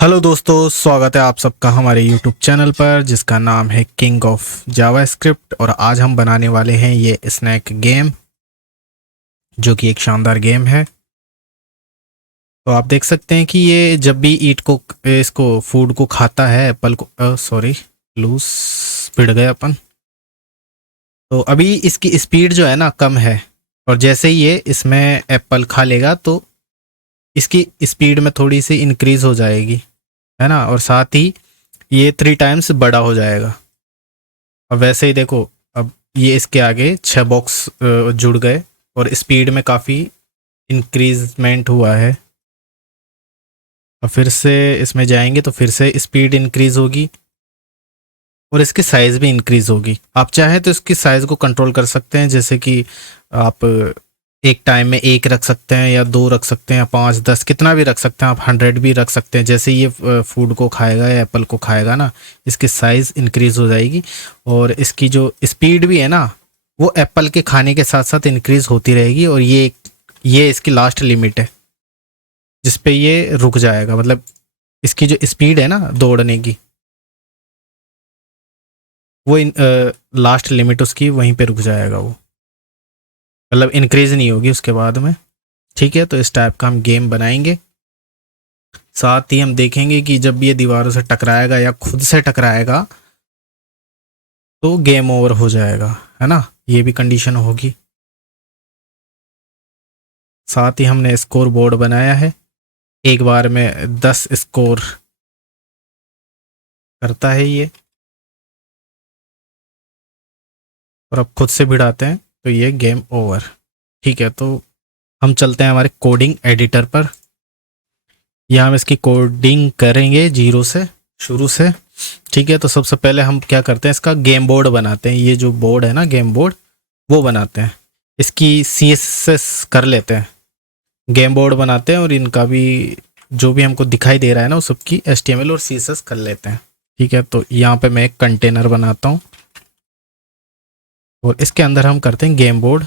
Hello दोस्तों, स्वागत है आप सबका हमारे यूट्यूब चैनल पर जिसका नाम है किंग ऑफ जावास्क्रिप्ट। और आज हम बनाने वाले हैं ये स्नैक गेम, जो कि एक शानदार गेम है। तो आप देख सकते हैं कि ये जब भी ईट को इसको फूड को खाता है, एप्पल को, सॉरी लूज पिट गए अपन। तो अभी इसकी स्पीड जो है ना कम है, और जैसे ही ये इसमें एप्पल खा लेगा तो इसकी स्पीड में थोड़ी सी इंक्रीज हो जाएगी, है ना। और साथ ही ये 3 टाइम्स बड़ा हो जाएगा। अब वैसे ही देखो, अब ये इसके आगे 6 बॉक्स जुड़ गए और स्पीड में काफ़ी इंक्रीजमेंट हुआ है। और फिर से इसमें जाएंगे तो फिर से स्पीड इंक्रीज होगी और इसकी साइज़ भी इंक्रीज होगी। आप चाहें तो इसकी साइज़ को कंट्रोल कर सकते हैं, जैसे कि आप एक टाइम में एक रख सकते हैं या 2 रख सकते हैं या 5 10 कितना भी रख सकते हैं। आप 100 भी रख सकते हैं। जैसे ये फूड को खाएगा या एप्पल को खाएगा ना, इसकी साइज़ इंक्रीज हो जाएगी और इसकी जो स्पीड भी है ना, वो एप्पल के खाने के साथ साथ इंक्रीज होती रहेगी। और ये इसकी लास्ट लिमिट है जिस पे ये रुक जाएगा। मतलब इसकी जो स्पीड है ना दौड़ने की, वो लास्ट लिमिट उसकी वहीं पे रुक जाएगा। वो मतलब इंक्रीज नहीं होगी उसके बाद में। ठीक है, तो इस टाइप का हम गेम बनाएंगे। साथ ही हम देखेंगे कि जब ये दीवारों से टकराएगा या खुद से टकराएगा तो गेम ओवर हो जाएगा, है ना। ये भी कंडीशन होगी। साथ ही हमने स्कोर बोर्ड बनाया है, एक बार में 10 स्कोर करता है ये। और अब खुद से भिड़ाते हैं तो ये गेम ओवर। ठीक है, तो हम चलते हैं हमारे कोडिंग एडिटर पर। यहाँ हम इसकी कोडिंग करेंगे जीरो से, शुरू से। ठीक है, तो सबसे पहले हम क्या करते हैं, इसका गेम बोर्ड बनाते हैं। ये जो बोर्ड है ना, गेम बोर्ड, वो बनाते हैं। इसकी CSS कर लेते हैं, गेम बोर्ड बनाते हैं। और इनका भी जो भी हमको दिखाई दे रहा है ना, वो सबकी HTML और CSS कर लेते हैं। ठीक है, तो यहाँ पे मैं एक कंटेनर बनाता हूँ और इसके अंदर हम करते हैं गेम बोर्ड।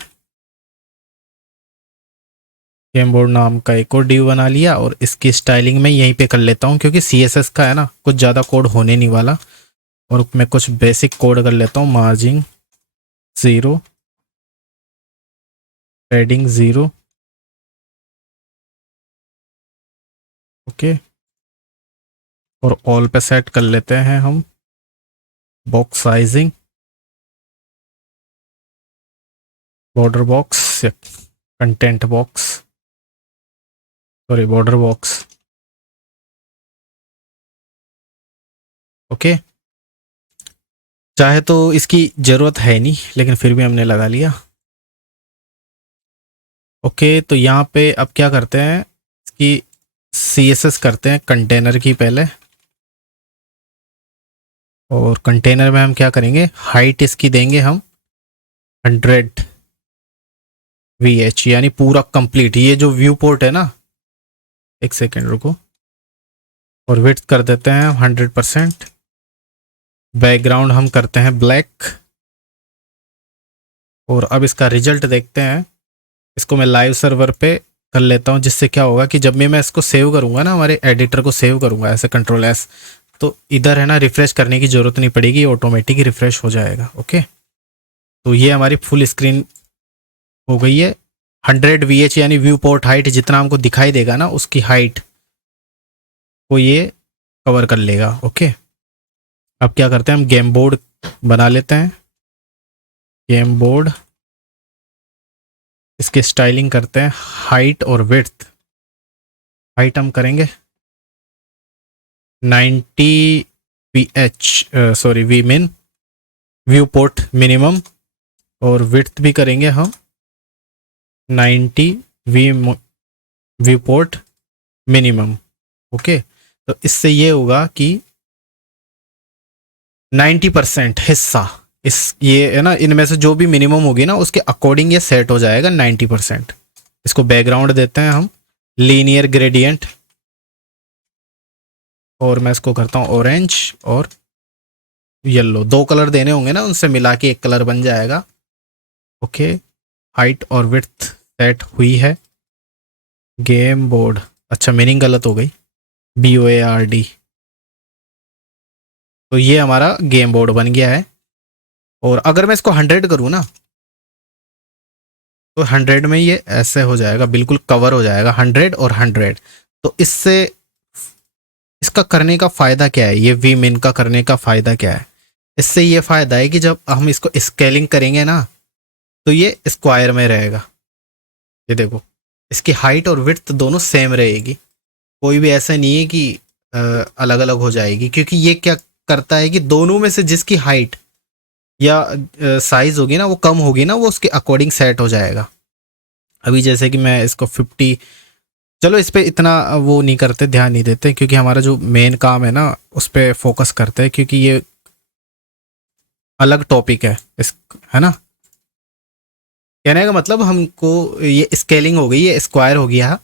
गेम बोर्ड नाम का एक और डिव बना लिया और इसकी स्टाइलिंग में यहीं पे कर लेता हूँ, क्योंकि CSS का है ना, कुछ ज़्यादा कोड होने नहीं वाला। और मैं कुछ बेसिक कोड कर लेता हूँ। Margin 0, padding 0, okay. और ऑल पे सेट कर लेते हैं हम बॉक्स साइजिंग, बॉर्डर बॉक्स या content box, sorry border box, okay. चाहे तो इसकी ज़रूरत है नहीं, लेकिन फिर भी हमने लगा लिया, ओके। तो यहाँ पे अब क्या करते हैं, इसकी CSS करते हैं कंटेनर की पहले। और कंटेनर में हम क्या करेंगे, हाइट इसकी देंगे हम 100 VH, यानी पूरा कंप्लीट। ये जो व्यू पोर्ट है ना, एक सेकेंड रुको, और विड्थ कर देते हैं 100%। बैकग्राउंड हम करते हैं ब्लैक। और अब इसका रिजल्ट देखते हैं। इसको मैं लाइव सर्वर पे कर लेता हूँ, जिससे क्या होगा कि जब भी मैं इसको सेव करूँगा ना, हमारे एडिटर को सेव करूँगा ऐसे Ctrl+S, तो इधर है ना रिफ्रेश करने की ज़रूरत नहीं पड़ेगी, ऑटोमेटिक ही रिफ्रेश हो जाएगा, ओके। तो ये हमारी फुल स्क्रीन हो गई है। 100 VH यानी व्यू पोर्ट हाइट, जितना हमको दिखाई देगा ना उसकी हाइट को ये कवर कर लेगा, ओके। अब क्या करते हैं, हम गेम बोर्ड बना लेते हैं। गेम बोर्ड, इसके स्टाइलिंग करते हैं हाइट और विड्थ। हाइट हम करेंगे 90 VH, सॉरी वी मिन, व्यू पोर्ट मिनिमम। और विड्थ भी करेंगे हम 90 व्यू पोर्ट मिनिमम, ओके। तो इससे ये होगा कि 90% हिस्सा, इस ये है ना, इनमें से जो भी मिनिमम होगी ना उसके अकॉर्डिंग ये सेट हो जाएगा 90%। इसको बैकग्राउंड देते हैं हम लीनियर ग्रेडियंट, और मैं इसको करता हूँ ऑरेंज और येलो। 2 कलर देने होंगे ना, उनसे मिला के एक कलर बन जाएगा, ओके। हाइट और विड्थ सेट हुई है। गेम बोर्ड, अच्छा मीनिंग गलत हो गई, BOARD। तो ये हमारा गेम बोर्ड बन गया है। और अगर मैं इसको 100 करूँ ना, तो 100 में ये ऐसे हो जाएगा, बिल्कुल कवर हो जाएगा 100 और 100। तो इससे इसका करने का फ़ायदा क्या है, ये वी मिन का करने का फ़ायदा क्या है? इससे ये फ़ायदा है कि जब हम इसको स्केलिंग करेंगे ना, तो ये स्क्वायर में रहेगा। ये देखो, इसकी हाइट और विड्थ दोनों सेम रहेगी, कोई भी ऐसा नहीं है कि अलग अलग हो जाएगी, क्योंकि ये क्या करता है कि दोनों में से जिसकी हाइट या साइज होगी ना वो कम होगी ना, वो उसके अकॉर्डिंग सेट हो जाएगा। अभी जैसे कि मैं इसको 50, चलो इस पे इतना वो नहीं करते, ध्यान नहीं देते, क्योंकि हमारा जो मेन काम है ना उस पे फोकस करते हैं, क्योंकि ये अलग टॉपिक है इस, है ना। कहने का मतलब हमको ये स्केलिंग हो गई, ये स्क्वायर हो गया।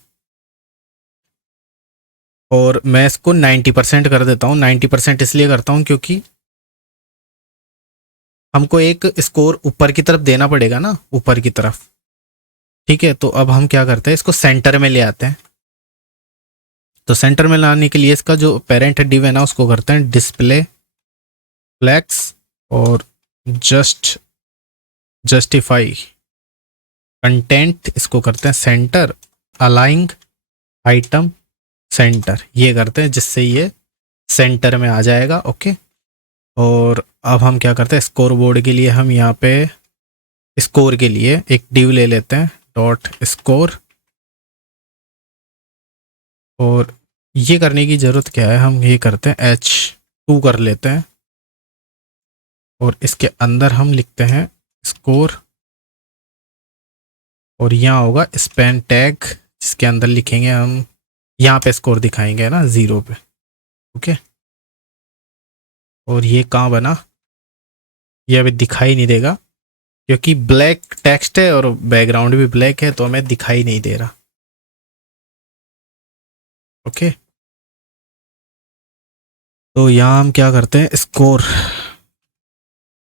और मैं इसको 90% कर देता हूँ। 90% इसलिए करता हूँ क्योंकि हमको एक स्कोर ऊपर की तरफ देना पड़ेगा ना, ऊपर की तरफ। ठीक है, तो अब हम क्या करते हैं, इसको सेंटर में ले आते हैं। तो सेंटर में लाने के लिए इसका जो पेरेंट डिव है ना उसको करते हैं डिस्प्ले फ्लेक्स और जस्टिफाई कंटेंट, इसको करते हैं सेंटर अलाइंग आइटम सेंटर, ये करते हैं जिससे ये सेंटर में आ जाएगा। ओके, और अब हम क्या करते हैं, स्कोर बोर्ड के लिए हम यहाँ पे स्कोर के लिए एक डिव ले लेते हैं, डॉट स्कोर। और ये करने की ज़रूरत क्या है, हम ये करते हैं H2 कर लेते हैं, और इसके अंदर हम लिखते हैं स्कोर, और यहाँ होगा स्पैन टैग, जिसके अंदर लिखेंगे हम, यहाँ पे स्कोर दिखाएंगे ना 0 पे। ओके, और ये कहाँ बना, ये अभी दिखाई नहीं देगा क्योंकि ब्लैक टेक्स्ट है और बैकग्राउंड भी ब्लैक है, तो हमें दिखाई नहीं दे रहा। ओके, तो यहाँ हम क्या करते हैं, स्कोर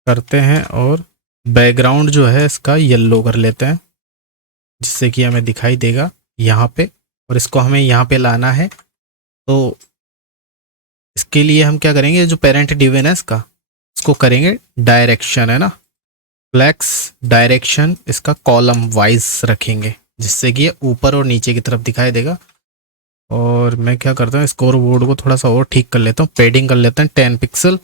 करते हैं और बैकग्राउंड जो है इसका येलो कर लेते हैं, जिससे कि हमें दिखाई देगा यहाँ पे, और इसको हमें यहाँ पे लाना है। तो इसके लिए हम क्या करेंगे, जो पेरेंट डिव है इसका, इसको करेंगे डायरेक्शन, है ना, फ्लेक्स डायरेक्शन, इसका कॉलम वाइज रखेंगे, जिससे कि ये ऊपर और नीचे की तरफ दिखाई देगा। और मैं क्या करता हूँ, स्कोर बोर्ड को थोड़ा सा और ठीक कर लेता हूँ, पेडिंग कर लेते हैं 10 पिक्सल,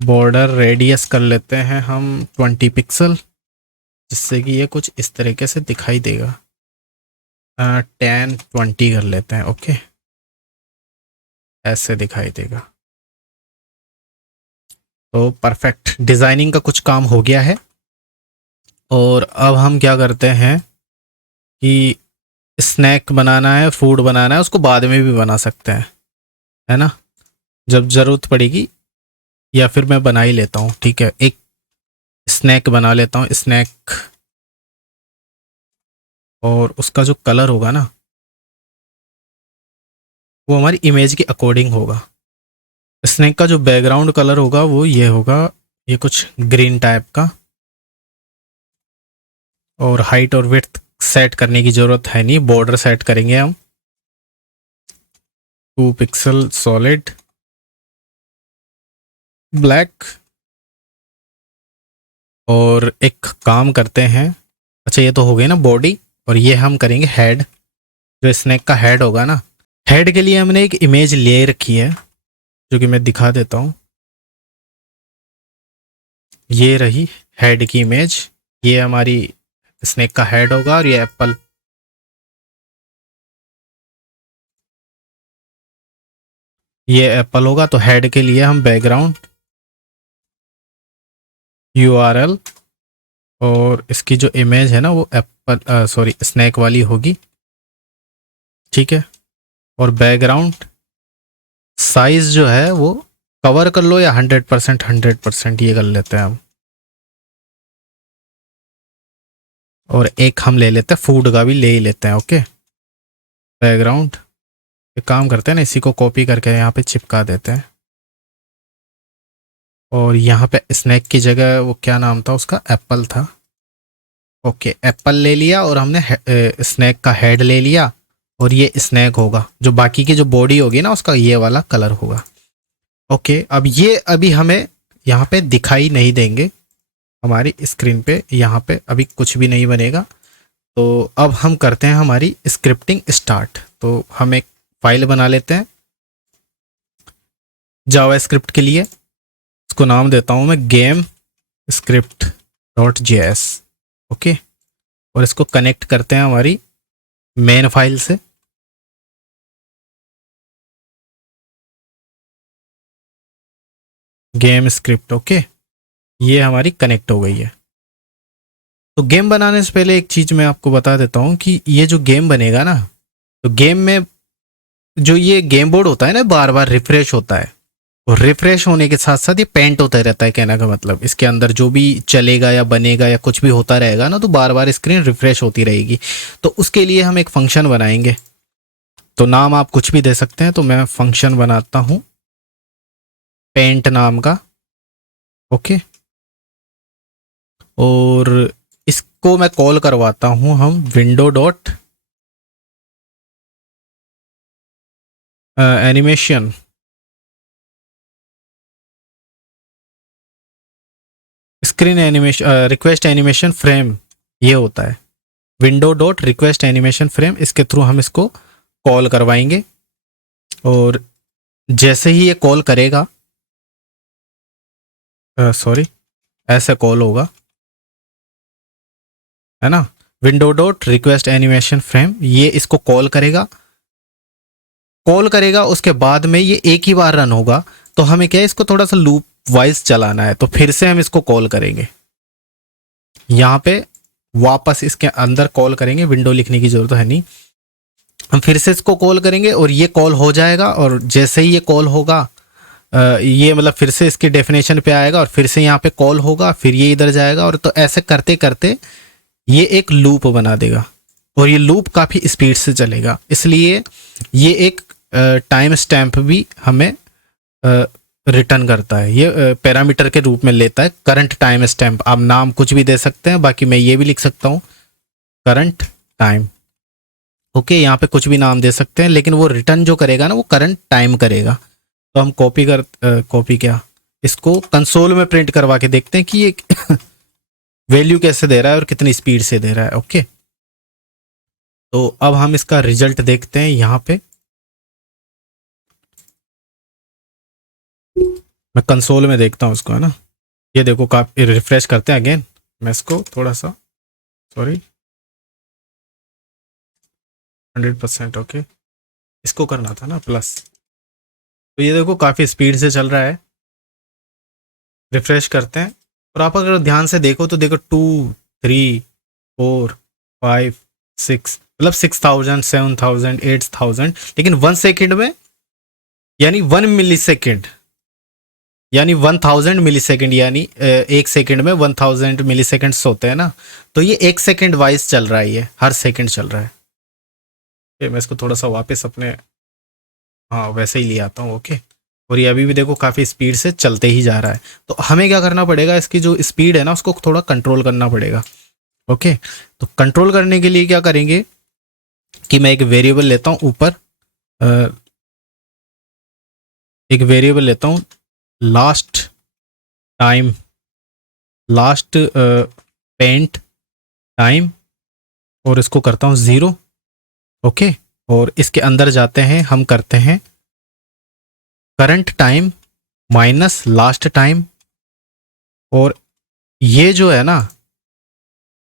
बॉर्डर रेडियस कर लेते हैं हम 20 पिक्सल, जिससे कि ये कुछ इस तरीके से दिखाई देगा। 10-20 कर लेते हैं। ओके, ऐसे दिखाई देगा। तो परफेक्ट, डिज़ाइनिंग का कुछ काम हो गया है। और अब हम क्या करते हैं कि स्नैक बनाना है, फूड बनाना है, उसको बाद में भी बना सकते हैं, है ना, जब ज़रूरत पड़ेगी, या फिर मैं बना ही लेता हूँ। ठीक है, एक स्नैक बना लेता हूँ, स्नैक, और उसका जो कलर होगा ना वो हमारी इमेज के अकॉर्डिंग होगा। स्नैक का जो बैकग्राउंड कलर होगा वो ये होगा, ये कुछ ग्रीन टाइप का। और हाइट और विड्थ सेट करने की ज़रूरत है नहीं, बॉर्डर सेट करेंगे हम 2 पिक्सल सॉलिड ब्लैक। और एक काम करते हैं, अच्छा ये तो हो गई ना बॉडी, और ये हम करेंगे हेड, जो स्नैक का हेड होगा ना। हेड के लिए हमने एक इमेज ले रखी है, जो कि मैं दिखा देता हूँ। ये रही हेड की इमेज, ये हमारी स्नैक का हेड होगा, और ये एप्पल, ये एप्पल होगा। तो हेड के लिए हम बैकग्राउंड URL, और इसकी जो इमेज है ना वो एप्पल, सॉरी स्नैक वाली होगी। ठीक है, और बैकग्राउंड साइज जो है वो कवर कर लो, या 100%, 100% ये कर लेते हैं हम। और एक हम ले लेते हैं फूड का भी ले ही लेते हैं। ओके, बैकग्राउंड, एक काम करते हैं ना, इसी को कॉपी करके यहाँ पे चिपका देते हैं। और यहाँ पे स्नैक की जगह वो क्या नाम था उसका, एप्पल था। ओके, एप्पल ले लिया, और हमने स्नैक का हेड ले लिया, और ये स्नैक होगा, जो बाकी की जो बॉडी होगी ना उसका ये वाला कलर होगा। ओके, अब ये अभी हमें यहाँ पे दिखाई नहीं देंगे हमारी स्क्रीन पे, यहाँ पे अभी कुछ भी नहीं बनेगा। तो अब हम करते हैं हमारी स्क्रिप्टिंग स्टार्ट। तो हम एक फाइल बना लेते हैं जावा स्क्रिप्ट के लिए, इसको नाम देता हूँ मैं game script dot JS. Okay, और इसको कनेक्ट करते हैं हमारी मेन फाइल से। गेम स्क्रिप्ट, ओके, ये हमारी कनेक्ट हो गई है। तो गेम बनाने से पहले एक चीज़ मैं आपको बता देता हूँ कि ये जो गेम बनेगा ना, तो गेम में जो ये गेम बोर्ड होता है ना बार बार रिफ्रेश होता है, और रिफ्रेश होने के साथ साथ ये पेंट होता रहता है। कहने का मतलब इसके अंदर जो भी चलेगा या बनेगा या कुछ भी होता रहेगा ना, तो बार बार स्क्रीन रिफ्रेश होती रहेगी। तो उसके लिए हम एक फंक्शन बनाएंगे, तो नाम आप कुछ भी दे सकते हैं। तो मैं फंक्शन बनाता हूँ पेंट नाम का। ओके, और इसको मैं कॉल करवाता हूँ हम window dot animation screen animation request animation frame, ये होता है window dot request animation frame. इसके थ्रू हम इसको कॉल करवाएंगे, और जैसे ही ये कॉल करेगा, सॉरी, ऐसे कॉल होगा, है ना, window dot request animation frame, ये इसको कॉल करेगा। कॉल करेगा उसके बाद में ये एक ही बार रन होगा। तो हमें क्या है, इसको थोड़ा सा लूप वाइज चलाना है। तो फिर से हम इसको कॉल करेंगे, यहाँ पे वापस इसके अंदर कॉल करेंगे, विंडो लिखने की जरूरत है नहीं। हम फिर से इसको कॉल करेंगे और ये कॉल हो जाएगा, और जैसे ही ये कॉल होगा, ये मतलब फिर से इसकी डेफिनेशन पे आएगा, और फिर से यहाँ पे कॉल होगा, फिर ये इधर जाएगा, और तो ऐसे करते करते ये एक लूप बना देगा, और ये लूप काफ़ी स्पीड से चलेगा। इसलिए ये एक टाइम स्टैम्प भी हमें रिटर्न करता है, ये पैरामीटर के रूप में लेता है करंट टाइम स्टैम्प। आप नाम कुछ भी दे सकते हैं, बाकी मैं ये भी लिख सकता हूँ करंट टाइम। ओके, यहाँ पे कुछ भी नाम दे सकते हैं, लेकिन वो रिटर्न जो करेगा ना वो करंट टाइम करेगा। तो हम कॉपी क्या, इसको कंसोल में प्रिंट करवा के देखते हैं कि ये वैल्यू कैसे दे रहा है और कितनी स्पीड से दे रहा है। ओके, तो अब हम इसका रिजल्ट देखते हैं यहाँ पे। मैं कंसोल में देखता हूँ उसको, है ना। ये देखो, काफी रिफ्रेश करते हैं अगेन। मैं इसको थोड़ा सा, सॉरी, 100%। ओके, इसको करना था ना प्लस। तो ये देखो काफ़ी स्पीड से चल रहा है। रिफ्रेश करते हैं, और आप अगर ध्यान से देखो तो देखो 2, 3, 4, 5, 6, मतलब 6000, 7000, 8000, लेकिन 1 सेकेंड में, यानी 1 मिली सेकेंड, यानी 1000 मिली सेकेंड, यानी 1 सेकेंड में 1000 मिली सेकेंड्स होते हैं ना। तो ये 1 सेकेंड वाइज चल रहा है, ये हर सेकेंड चल रहा है। मैं इसको थोड़ा सा वापस अपने, हाँ, वैसे ही ले आता हूँ। ओके, और ये अभी भी देखो काफ़ी स्पीड से चलते ही जा रहा है। तो हमें क्या करना पड़ेगा, इसकी जो स्पीड है ना उसको थोड़ा कंट्रोल करना पड़ेगा। ओके, तो कंट्रोल करने के लिए क्या करेंगे कि मैं एक वेरिएबल लेता हूँ ऊपर, एक वेरिएबल लेता हूँ लास्ट पेंट टाइम, और इसको करता हूँ 0। ओके, और इसके अंदर जाते हैं, हम करते हैं current time minus last time, और ये जो है ना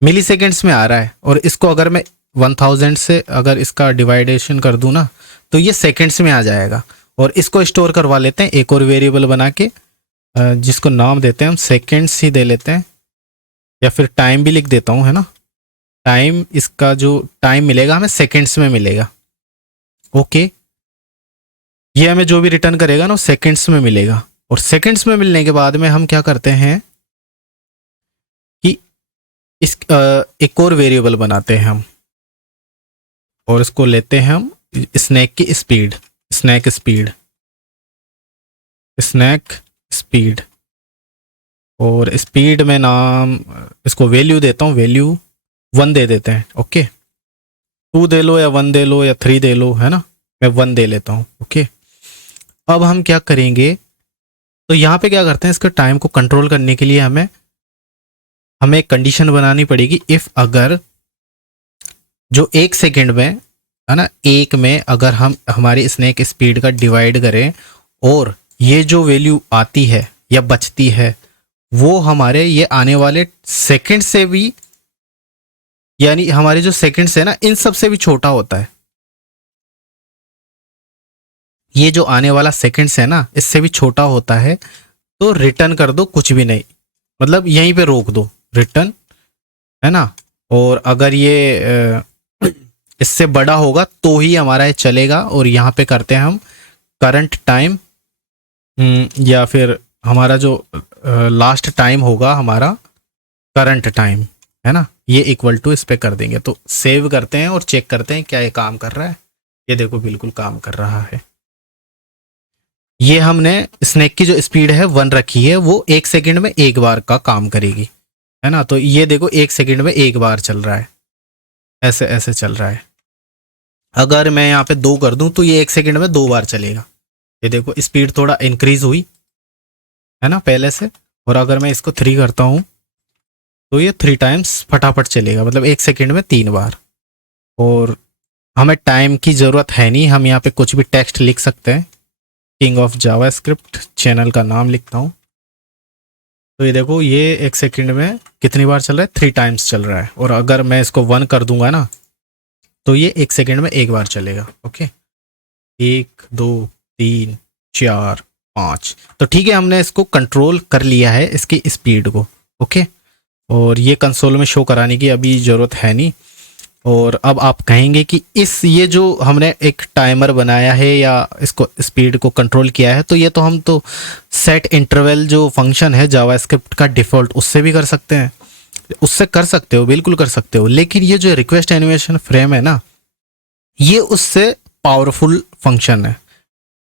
मिली सेकेंड्स में आ रहा है, और इसको अगर मैं 1000 से अगर इसका डिवाइडेशन कर दूं ना, तो ये सेकेंड्स में आ जाएगा। और इसको स्टोर करवा लेते हैं एक और वेरिएबल बना के, जिसको नाम देते हैं हम सेकेंड्स ही दे लेते हैं, या फिर टाइम भी लिख देता हूँ, है ना। टाइम, इसका जो टाइम मिलेगा हमें सेकेंड्स में मिलेगा। ओके, ये हमें जो भी रिटर्न करेगा ना सेकेंड्स में मिलेगा। और सेकेंड्स में मिलने के बाद में हम क्या करते हैं कि इस एक और वेरिएबल बनाते हैं हम, और इसको लेते हैं हम स्नैक की स्पीड, स्नैक स्पीड, और स्पीड में नाम इसको वैल्यू देता हूँ, वैल्यू 1 दे देते हैं। ओके, 2 दे लो या 1 दे लो या 3 दे लो, है ना। मैं 1 दे लेता हूँ। ओके, अब हम क्या करेंगे, तो यहाँ पे क्या करते हैं, इसके टाइम को कंट्रोल करने के लिए हमें एक कंडीशन बनानी पड़ेगी। इफ अगर जो 1 सेकेंड में, है ना, एक में अगर हम हमारी स्नैक स्पीड का डिवाइड करें और ये जो वैल्यू आती है या बचती है वो हमारे ये आने वाले सेकंड से भी, यानी हमारे जो सेकंड्स है ना, इन सब से भी छोटा होता है। ये जो आने वाला सेकंड्स है ना, इससे भी छोटा होता है, तो रिटर्न कर दो, कुछ भी नहीं, मतलब यहीं पे रोक दो रिटर्न, है ना। और अगर ये इससे बड़ा होगा तो ही हमारा ये चलेगा। और यहाँ पे करते हैं हम करंट टाइम, या फिर हमारा जो लास्ट टाइम होगा हमारा करंट टाइम, है ना, ये इक्वल टू इस पे कर देंगे। तो सेव करते हैं और चेक करते हैं क्या ये काम कर रहा है। ये देखो बिल्कुल काम कर रहा है। ये हमने स्नैक की जो स्पीड है 1 रखी है, वो 1 सेकेंड में एक बार का काम करेगी, है ना। तो ये देखो 1 सेकेंड में एक बार चल रहा है, ऐसे ऐसे चल रहा है। अगर मैं यहाँ पे 2 कर दूं तो ये 1 सेकेंड में 2 बार चलेगा। ये देखो स्पीड थोड़ा इंक्रीज हुई, है ना, पहले से। और अगर मैं इसको 3 करता हूँ तो ये 3 टाइम्स फटाफट चलेगा, मतलब 1 सेकेंड में 3 बार। और हमें टाइम की ज़रूरत है नहीं, हम यहाँ पे कुछ भी टेक्स्ट लिख सकते हैं। किंग ऑफ जावास्क्रिप्ट चैनल का नाम लिखता हूँ। तो ये देखो ये 1 सेकेंड में कितनी बार चल रहा है, 3 टाइम्स चल रहा है। और अगर मैं इसको 1 कर दूंगा ना तो ये 1 सेकेंड में एक बार चलेगा। ओके, 1 2 3 4 5। तो ठीक है, हमने इसको कंट्रोल कर लिया है, इसकी स्पीड को। ओके, और ये कंसोल में शो कराने की अभी ज़रूरत है नहीं। और अब आप कहेंगे कि इस ये जो हमने एक टाइमर बनाया है या इसको स्पीड को कंट्रोल किया है, तो ये तो हम तो सेट इंटरवल जो फंक्शन है जावास्क्रिप्ट का डिफ़ॉल्ट, उससे भी कर सकते हैं। उससे कर सकते हो, बिल्कुल कर सकते हो, लेकिन ये जो रिक्वेस्ट एनिमेशन फ्रेम है ना, ये उससे पावरफुल फंक्शन है।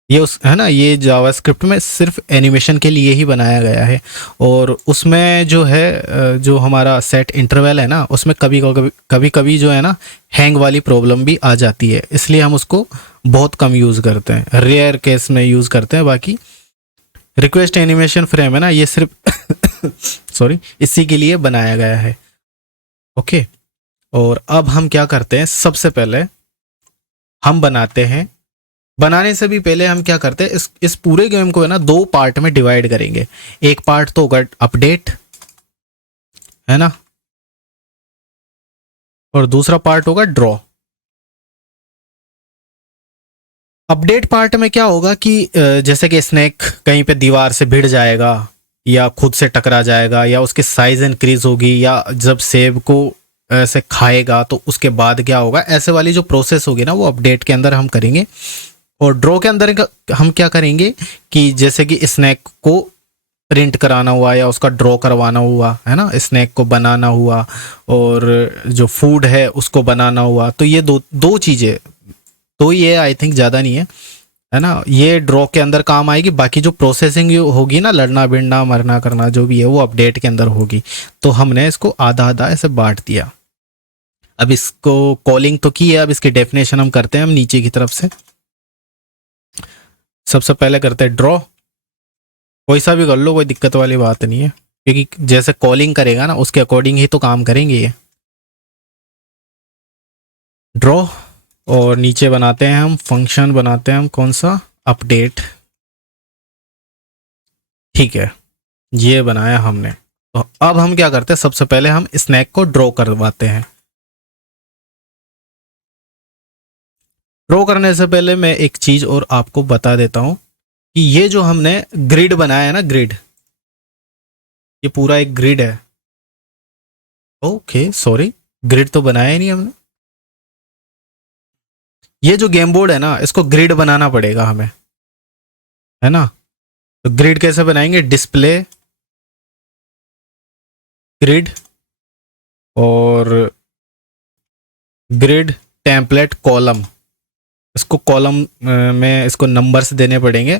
ये उस, है ना, ये जावास्क्रिप्ट में सिर्फ एनिमेशन के लिए ही बनाया गया है। और उसमें जो है जो हमारा सेट इंटरवल है ना, उसमें कभी कभी जो है ना हैंग वाली प्रॉब्लम भी आ जाती है, इसलिए हम उसको बहुत कम यूज़ करते हैं, रेयर केस में यूज़ करते हैं। बाकी रिक्वेस्ट एनिमेशन फ्रेम है ना, ये सिर्फ सॉरी इसी के लिए बनाया गया है। ओके, और अब हम क्या करते हैं, सबसे पहले हम बनाते हैं, बनाने से भी पहले हम क्या करते हैं, इस पूरे गेम को है ना 2 पार्ट में डिवाइड करेंगे। एक पार्ट तो होगा अपडेट, है ना, और दूसरा पार्ट होगा ड्रॉ। अपडेट पार्ट में क्या होगा कि जैसे कि स्नैक कहीं पे दीवार से भिड़ जाएगा या खुद से टकरा जाएगा या उसकी साइज इंक्रीज होगी या जब सेब को ऐसे खाएगा तो उसके बाद क्या होगा, ऐसे वाली जो प्रोसेस होगी ना वो अपडेट के अंदर हम करेंगे। और ड्रॉ के अंदर हम क्या करेंगे कि जैसे कि स्नैक को प्रिंट कराना हुआ या उसका ड्रॉ करवाना हुआ, है ना, स्नैक को बनाना हुआ और जो फूड है उसको बनाना हुआ, तो ये दो चीज़ें, तो ये आई थिंक ज़्यादा नहीं है ना, ये ड्रॉ के अंदर काम आएगी। बाकी जो प्रोसेसिंग होगी ना, लड़ना भिड़ना मरना करना जो भी है, वो अपडेट के अंदर होगी। तो हमने इसको आधा आधा ऐसे बांट दिया। अब इसको कॉलिंग तो की है, अब इसकी डेफिनेशन हम करते हैं हम नीचे की तरफ से। सबसे पहले करते हैं ड्रॉ, कोई सा भी कर लो, कोई दिक्कत वाली बात नहीं है, क्योंकि जैसे कॉलिंग करेगा ना उसके अकॉर्डिंग ही तो काम करेंगे ये। ड्रॉ, और नीचे बनाते हैं हम फंक्शन, बनाते हैं हम कौन सा, अपडेट। ठीक है, ये बनाया हमने। तो अब हम क्या करते हैं, सबसे पहले हम स्नैक को ड्रॉ करवाते हैं। ड्रॉ करने से पहले मैं एक चीज़ और आपको बता देता हूँ कि ये जो हमने ग्रिड बनाया है ना, ग्रिड, ये पूरा एक ग्रिड है। ओके सॉरी, ग्रिड तो बनाया ही नहीं हमने। ये जो गेम बोर्ड है ना, इसको ग्रिड बनाना पड़ेगा हमें, है ना। तो ग्रिड कैसे बनाएंगे, डिस्प्ले ग्रिड और ग्रिड टेम्पलेट कॉलम, इसको कॉलम में इसको नंबर्स देने पड़ेंगे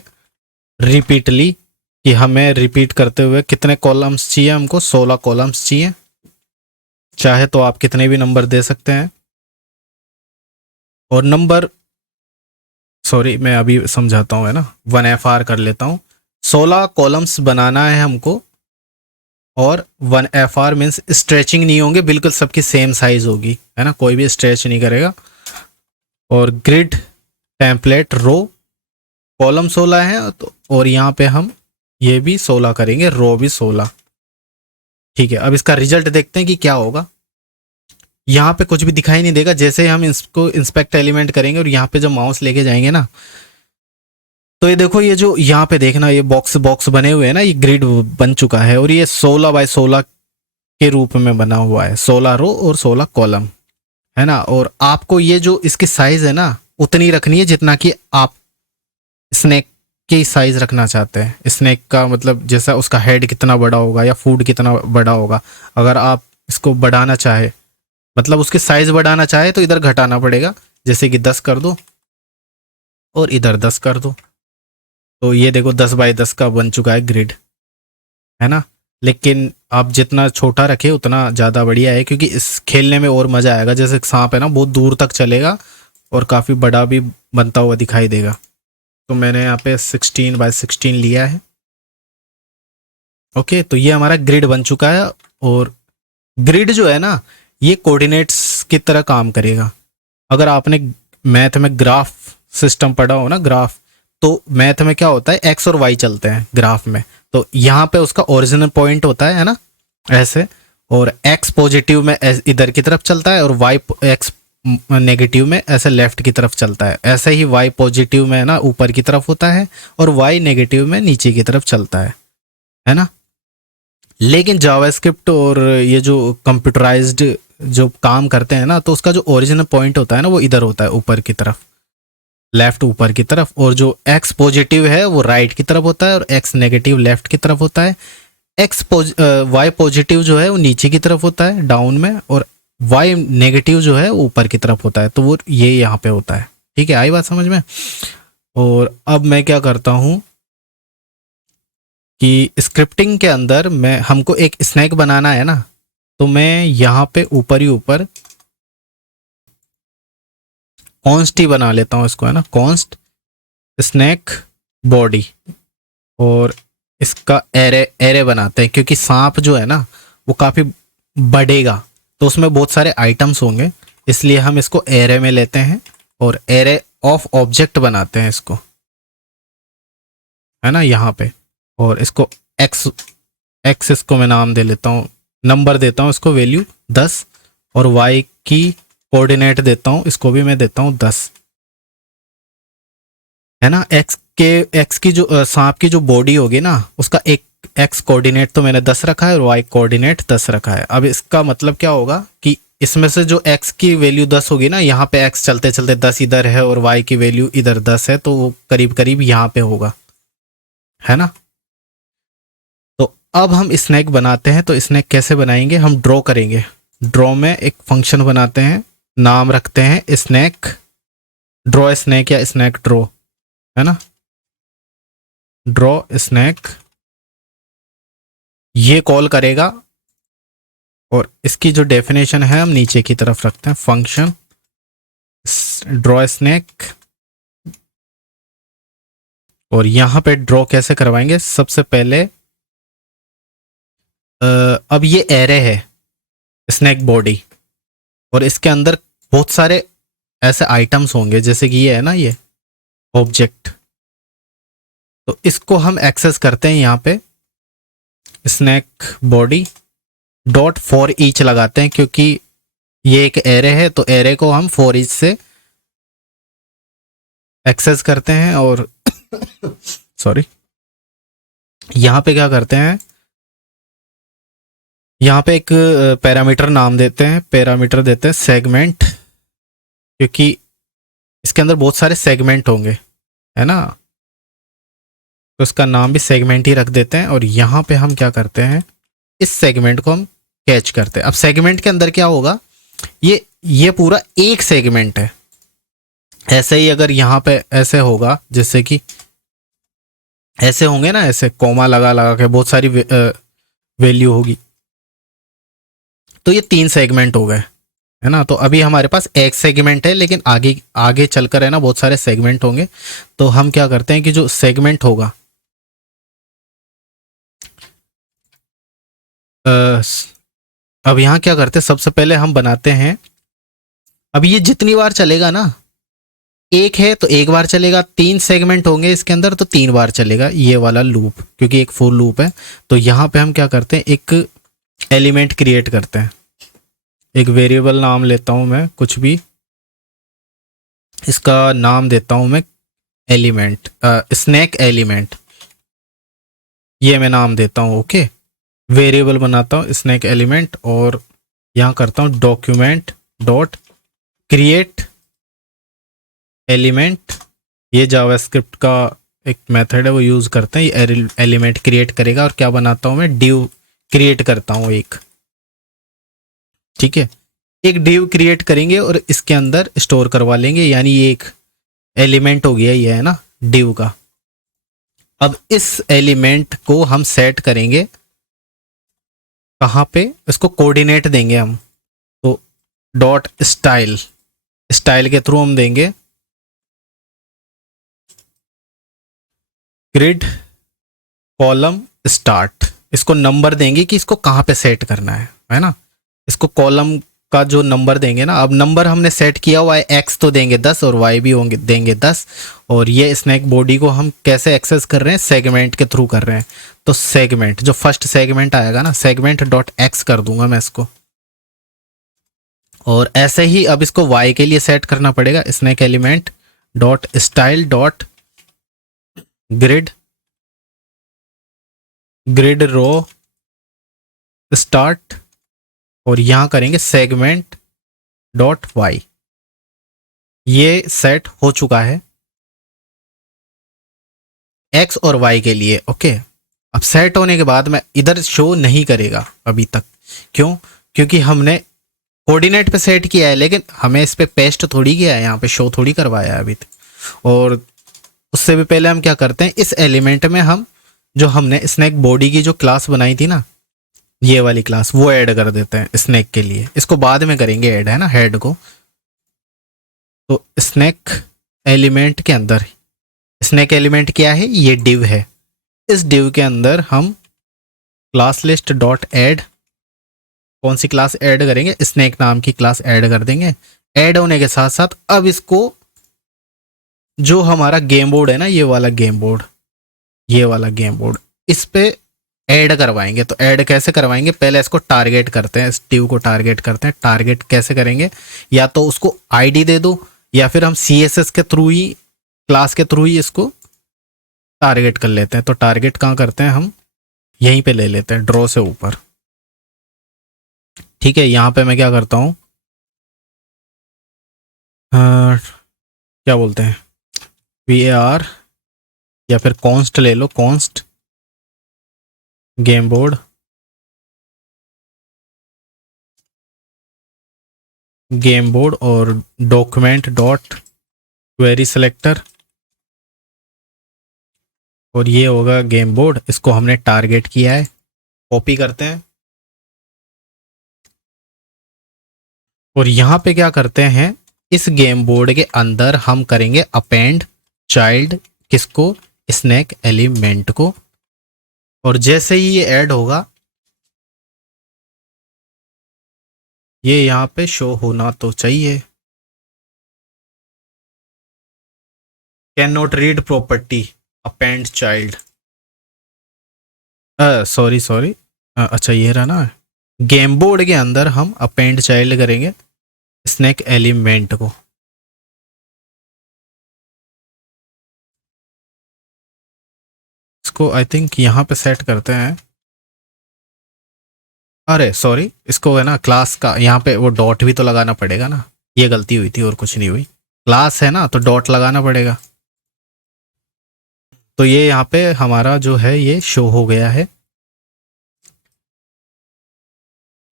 रिपीटली, कि हमें रिपीट करते हुए कितने कॉलम्स चाहिए, हमको 16 कॉलम्स चाहिए। चाहे तो आप कितने भी नंबर दे सकते हैं। और नंबर, सॉरी मैं अभी समझाता हूँ, है ना, 1FR कर लेता हूँ। 16 कॉलम्स बनाना है हमको, और 1FR मीन्स स्ट्रेचिंग नहीं होंगे, बिल्कुल सबकी सेम साइज होगी, है ना, कोई भी स्ट्रेच नहीं करेगा। और ग्रिड टेम्पलेट रो, कॉलम 16 है तो, और यहाँ पे हम ये भी 16 करेंगे, रो भी 16। ठीक है, अब इसका रिजल्ट देखते हैं कि क्या होगा। यहाँ पे कुछ भी दिखाई नहीं देगा, जैसे हम इसको इंस्पेक्ट एलिमेंट करेंगे और यहाँ पे जब माउस लेके जाएंगे ना, तो ये देखो, ये जो यहाँ पे देखना, ये बॉक्स बॉक्स बने हुए हैं ना, ये ग्रिड बन चुका है, और ये 16 बाय 16 के रूप में बना हुआ है, 16 रो और 16 कॉलम, है ना। और आपको ये जो इसकी साइज है ना, उतनी रखनी है जितना कि आप स्नैक की साइज रखना चाहते हैं। स्नैक का मतलब जैसा उसका हेड कितना बड़ा होगा या फूड कितना बड़ा होगा। अगर आप इसको बढ़ाना चाहे, मतलब उसकी साइज बढ़ाना चाहे, तो इधर घटाना पड़ेगा, जैसे कि 10 कर दो और इधर 10 कर दो, तो ये देखो 10 बाय 10 का बन चुका है ग्रिड, है ना। लेकिन आप जितना छोटा रखे उतना ज़्यादा बढ़िया है, क्योंकि इस खेलने में और मज़ा आएगा। जैसे सांप है ना, बहुत दूर तक चलेगा और काफ़ी बड़ा भी बनता हुआ दिखाई देगा। तो मैंने यहाँ पे 16 बाय 16 लिया है। ओके, तो ये हमारा ग्रिड बन चुका है। और ग्रिड जो है ना, ये कोऑर्डिनेट्स की तरह काम करेगा। अगर आपने मैथ में ग्राफ सिस्टम पढ़ा हो ना, ग्राफ, तो मैथ में क्या होता है, एक्स और वाई चलते हैं ग्राफ में। तो यहाँ पे उसका ओरिजिनल पॉइंट होता है ना, ऐसे, और एक्स पॉजिटिव में इधर की तरफ चलता है, और वाई एक्स नेगेटिव में ऐसे लेफ्ट की तरफ चलता है। ऐसे ही वाई पॉजिटिव में है ना, ऊपर की तरफ होता है, और वाई नेगेटिव में नीचे की तरफ चलता है ना। लेकिन जावास्क्रिप्ट और ये जो कंप्यूटराइज्ड जो काम करते हैं ना, तो उसका जो ओरिजिनल पॉइंट होता है ना, वो इधर होता है, ऊपर की तरफ, लेफ्ट ऊपर की तरफ। और जो एक्स पॉजिटिव है वो राइट की तरफ होता है, और एक्स नेगेटिव लेफ्ट की तरफ होता है। वाई पॉजिटिव जो है वो नीचे की तरफ होता है, डाउन में, और वाई नेगेटिव जो है वो ऊपर की तरफ होता है। तो वो ये यहाँ पे होता है। ठीक है, आई बात समझ में। और अब मैं क्या करता हूँ कि स्क्रिप्टिंग के अंदर मैं, हमको एक स्नैक बनाना है ना, तो मैं यहाँ पे ऊपर ही ऊपर कॉन्स्ट ही बना लेता हूँ इसको, है ना, कॉन्स्ट स्नैक बॉडी। और इसका एरे एरे बनाते हैं, क्योंकि सांप जो है ना वो काफ़ी बढ़ेगा, तो उसमें बहुत सारे आइटम्स होंगे, इसलिए हम इसको एरे में लेते हैं और एरे ऑफ ऑब्जेक्ट बनाते हैं इसको, है ना, यहाँ पे। और इसको एक्स एक्स इसको मैं नाम दे लेता हूँ, नंबर देता हूँ इसको, वैल्यू 10, और वाई की कोऑर्डिनेट देता हूँ, इसको भी मैं देता हूँ 10, है ना। एक्स की जो सांप की जो बॉडी होगी ना, उसका एक एक्स कोऑर्डिनेट तो मैंने 10 रखा है, और वाई कोऑर्डिनेट 10 रखा है। अब इसका मतलब क्या होगा कि इसमें से जो एक्स की वैल्यू 10 होगी ना, यहाँ पे एक्स चलते चलते 10 इधर है और वाई की वैल्यू इधर 10 है, तो वो करीब करीब यहाँ पे होगा, है ना। तो अब हम स्नैक बनाते हैं। तो स्नैक कैसे बनाएंगे, हम ड्रॉ करेंगे। ड्रॉ में एक फंक्शन बनाते हैं, नाम रखते हैं स्नैक ड्रॉ स्नैक, या स्नैक ड्रॉ, है ना, ड्रॉ स्नैक, ये कॉल करेगा। और इसकी जो डेफिनेशन है हम नीचे की तरफ रखते हैं, फंक्शन ड्रॉ स्नैक। और यहाँ पे ड्रॉ कैसे करवाएंगे, सबसे पहले अब ये एरे है स्नैक बॉडी, और इसके अंदर बहुत सारे ऐसे आइटम्स होंगे, जैसे कि ये है ना, ये ऑब्जेक्ट। तो इसको हम एक्सेस करते हैं यहाँ पे, snake body dot for each लगाते हैं, क्योंकि ये एक एरे है, तो एरे को हम फॉर ईच से एक्सेस करते हैं। और सॉरी, यहाँ पे क्या करते हैं, यहाँ पे एक पैरामीटर नाम देते हैं, पैरामीटर देते हैं सेगमेंट, क्योंकि इसके अंदर बहुत सारे सेगमेंट होंगे, है ना, तो इसका नाम भी सेगमेंट ही रख देते हैं। और यहाँ पे हम क्या करते हैं, इस सेगमेंट को हम कैच करते हैं। अब सेगमेंट के अंदर क्या होगा, ये पूरा एक सेगमेंट है। ऐसे ही अगर यहाँ पे ऐसे होगा, जैसे कि ऐसे होंगे ना, ऐसे कोमा लगा लगा के बहुत सारी वैल्यू होगी, तो ये 3 सेगमेंट हो गए, है ना। तो अभी हमारे पास एक सेगमेंट है, लेकिन आगे आगे चलकर है ना बहुत सारे सेगमेंट होंगे। तो हम क्या करते हैं कि जो सेगमेंट होगा, अब यहाँ क्या करते हैं, सबसे पहले हम बनाते हैं, अब ये जितनी बार चलेगा ना, एक है तो एक बार चलेगा, तीन सेगमेंट होंगे इसके अंदर तो तीन बार चलेगा ये वाला लूप, क्योंकि एक फॉर लूप है। तो यहाँ पे हम क्या करते हैं, एक एलिमेंट क्रिएट करते हैं। एक वेरिएबल नाम लेता हूँ मैं, कुछ भी, इसका नाम देता हूँ मैं एलिमेंट, स्नैक एलिमेंट, ये मैं नाम देता हूँ। ओके, वेरिएबल बनाता हूँ स्नैक एलिमेंट, और यहाँ करता हूँ डॉक्यूमेंट डॉट क्रिएट एलिमेंट। ये जावास्क्रिप्ट का एक मेथड है, वो यूज़ करते हैं, ये एलिमेंट क्रिएट करेगा। और क्या बनाता हूँ मैं, डिव क्रिएट करता हूँ एक, ठीक है, एक डिव क्रिएट करेंगे और इसके अंदर स्टोर करवा लेंगे, यानी ये एक एलिमेंट हो गया, ये है ना डिव का। अब इस एलिमेंट को हम सेट करेंगे कहाँ पे, इसको कोऑर्डिनेट देंगे हम, तो डॉट स्टाइल, स्टाइल के थ्रू हम देंगे ग्रिड कॉलम स्टार्ट, इसको नंबर देंगे कि इसको कहाँ पे सेट करना है ना। इसको कॉलम का जो नंबर देंगे ना, अब नंबर हमने सेट किया हुआ है, एक्स तो देंगे 10 और वाई भी होंगे देंगे 10। और ये स्नैक बॉडी को हम कैसे एक्सेस कर रहे हैं, सेगमेंट के थ्रू कर रहे हैं। तो सेगमेंट, जो फर्स्ट सेगमेंट आएगा ना, सेगमेंट डॉट एक्स कर दूंगा मैं इसको। और ऐसे ही अब इसको वाई के लिए सेट करना पड़ेगा, snake element dot style dot grid, grid row start, और यहां करेंगे सेगमेंट डॉट वाई। ये सेट हो चुका है एक्स और वाई के लिए। ओके, अब सेट होने के बाद मैं इधर शो नहीं करेगा अभी तक, क्यों, क्योंकि हमने कोऑर्डिनेट पे सेट किया है, लेकिन हमें इस पे पेस्ट थोड़ी किया है, यहाँ पे शो थोड़ी करवाया है अभी तक। और उससे भी पहले हम क्या करते हैं, इस एलिमेंट में हम जो हमने स्नैक बॉडी की जो क्लास बनाई थी ना, ये वाली क्लास, वो ऐड कर देते हैं स्नैक के लिए। इसको बाद में करेंगे ऐड, है ना, हेड को। तो स्नैक एलिमेंट के अंदर, स्नैक एलिमेंट क्या है, ये डिव है। इस डिव के अंदर हम क्लास लिस्ट डॉट ऐड, कौन सी क्लास ऐड करेंगे, स्नैक नाम की क्लास ऐड कर देंगे। ऐड होने के साथ साथ अब इसको, जो हमारा गेम बोर्ड है ना, ये वाला गेम बोर्ड, ये वाला गेम बोर्ड, इस पे ऐड करवाएंगे। तो ऐड कैसे करवाएंगे, पहले इसको टारगेट करते हैं, इस डिव को टारगेट करते हैं। टारगेट कैसे करेंगे, या तो उसको आईडी दे दो, या फिर हम सीएसएस के थ्रू ही, क्लास के थ्रू ही इसको टारगेट कर लेते हैं। तो टारगेट कहाँ करते हैं हम, यहीं पे ले लेते हैं, ड्रॉ से ऊपर, ठीक है। यहाँ पे मैं क्या करता हूँ, क्या बोलते हैं, VAR, या फिर कॉन्स्ट ले लो, const game board, game board, और डॉक्यूमेंट डॉट क्वेरी सिलेक्टर, और ये होगा गेम बोर्ड। इसको हमने टारगेट किया है, कॉपी करते हैं, और यहाँ पे क्या करते हैं, इस गेम बोर्ड के अंदर हम करेंगे अपेंड चाइल्ड, किसको, स्नैक एलिमेंट को। और जैसे ही ये ऐड होगा, ये यहाँ पे शो होना तो चाहिए। Can not read property append child, sorry sorry, अच्छा ये रहा ना, गेम बोर्ड के अंदर हम अपेंड चाइल्ड करेंगे स्नैक एलिमेंट को। इसको आई थिंक यहाँ पे सेट करते हैं, अरे सॉरी, इसको है ना क्लास का यहाँ पे वो डॉट भी तो लगाना पड़ेगा ना, ये गलती हुई थी और कुछ नहीं हुई। क्लास है ना तो डॉट लगाना पड़ेगा। तो ये यहाँ पे हमारा जो है ये शो हो गया है,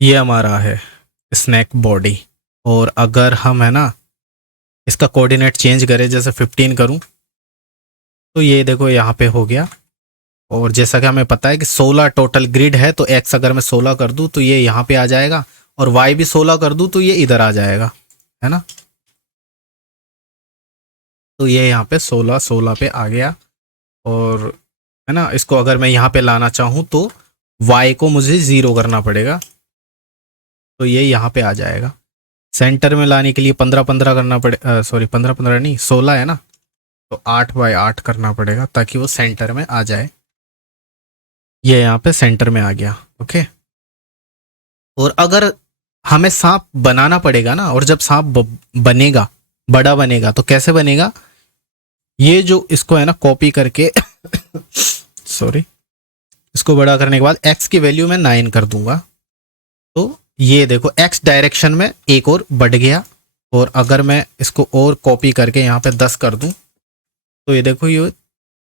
ये हमारा है स्नैक बॉडी। और अगर हम है ना इसका कोऑर्डिनेट चेंज करें, जैसे 15 करूं, तो ये देखो यहाँ पे हो गया। और जैसा कि हमें पता है कि 16 टोटल ग्रिड है, तो एक्स अगर मैं 16 कर दूं तो ये यहाँ पे आ जाएगा, और y भी 16 कर दूं तो ये इधर आ जाएगा, है ना। तो ये यहाँ पे 16 16 पे आ गया। और है ना, इसको अगर मैं यहाँ पे लाना चाहूँ तो y को मुझे 0 करना पड़ेगा, तो ये यहाँ पे आ जाएगा। सेंटर में लाने के लिए 15 15 करना पड़े, सॉरी 15 15 नहीं 16 है ना, तो 8/8 करना पड़ेगा ताकि वो सेंटर में आ जाए। ये यहाँ पे सेंटर में आ गया। ओके। और अगर हमें सांप बनाना पड़ेगा ना, और जब सांप बनेगा, बड़ा बनेगा, तो कैसे बनेगा, ये जो इसको है ना कॉपी करके सॉरी, इसको बड़ा करने के बाद x की वैल्यू मैं 9 कर दूंगा, तो ये देखो x डायरेक्शन में एक और बढ़ गया। और अगर मैं इसको और कॉपी करके यहाँ पे 10 कर दूं, तो ये देखो ये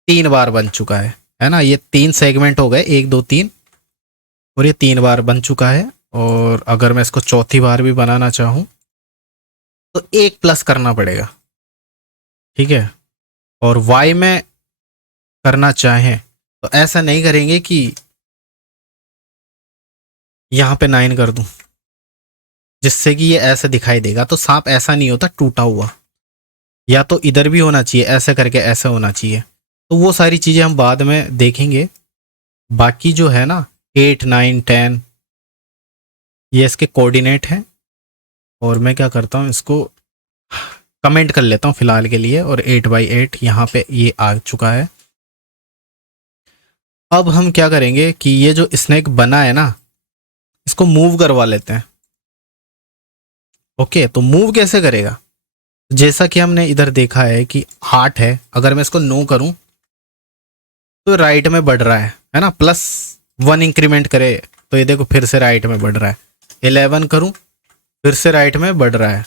3 बार बन चुका है ना। ये 3 सेगमेंट हो गए, 1 2 3, और ये 3 बार बन चुका है। और अगर मैं इसको चौथी बार भी बनाना चाहूँ तो 1 प्लस करना पड़ेगा, ठीक है। और y में करना चाहें तो ऐसा नहीं करेंगे कि यहाँ पे 9 कर दूं, जिससे कि ये ऐसे दिखाई देगा, तो सांप ऐसा नहीं होता टूटा हुआ, या तो इधर भी होना चाहिए, ऐसे करके ऐसे होना चाहिए। तो वो सारी चीज़ें हम बाद में देखेंगे। बाकी जो है ना 8 9 10 ये इसके कोऑर्डिनेट हैं। और मैं क्या करता हूँ, इसको कमेंट कर लेता हूँ फिलहाल के लिए। और 8/8 यहाँ पे ये आ चुका है। अब हम क्या करेंगे कि ये जो स्नेक बना है ना, इसको मूव करवा लेते हैं। ओके, तो मूव कैसे करेगा, जैसा कि हमने इधर देखा है कि 8 है, अगर मैं इसको 9 करूं तो राइट में बढ़ रहा है ना, +1 इंक्रीमेंट करे तो ये देखो फिर से राइट में बढ़ रहा है। 11 करूं फिर से राइट में बढ़ रहा है।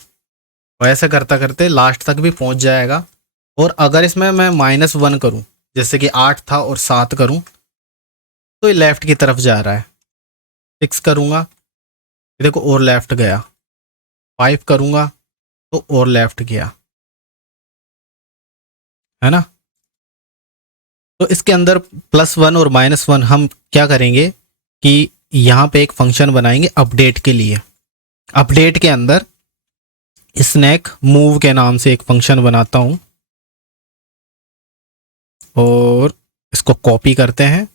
और ऐसे करता करते लास्ट तक भी पहुंच जाएगा। और अगर इसमें मैं -1 करूं, जैसे कि 8 था और 7 करूं, तो ये लेफ्ट की तरफ जा रहा है। 6 करूंगा, ये देखो और लेफ्ट गया। 5 करूंगा तो और लेफ्ट गया, है ना। तो इसके अंदर +1 और -1 हम क्या करेंगे कि यहाँ पे एक फंक्शन बनाएंगे अपडेट के लिए। अपडेट के अंदर स्नैक मूव के नाम से एक फंक्शन बनाता हूँ, और इसको कॉपी करते हैं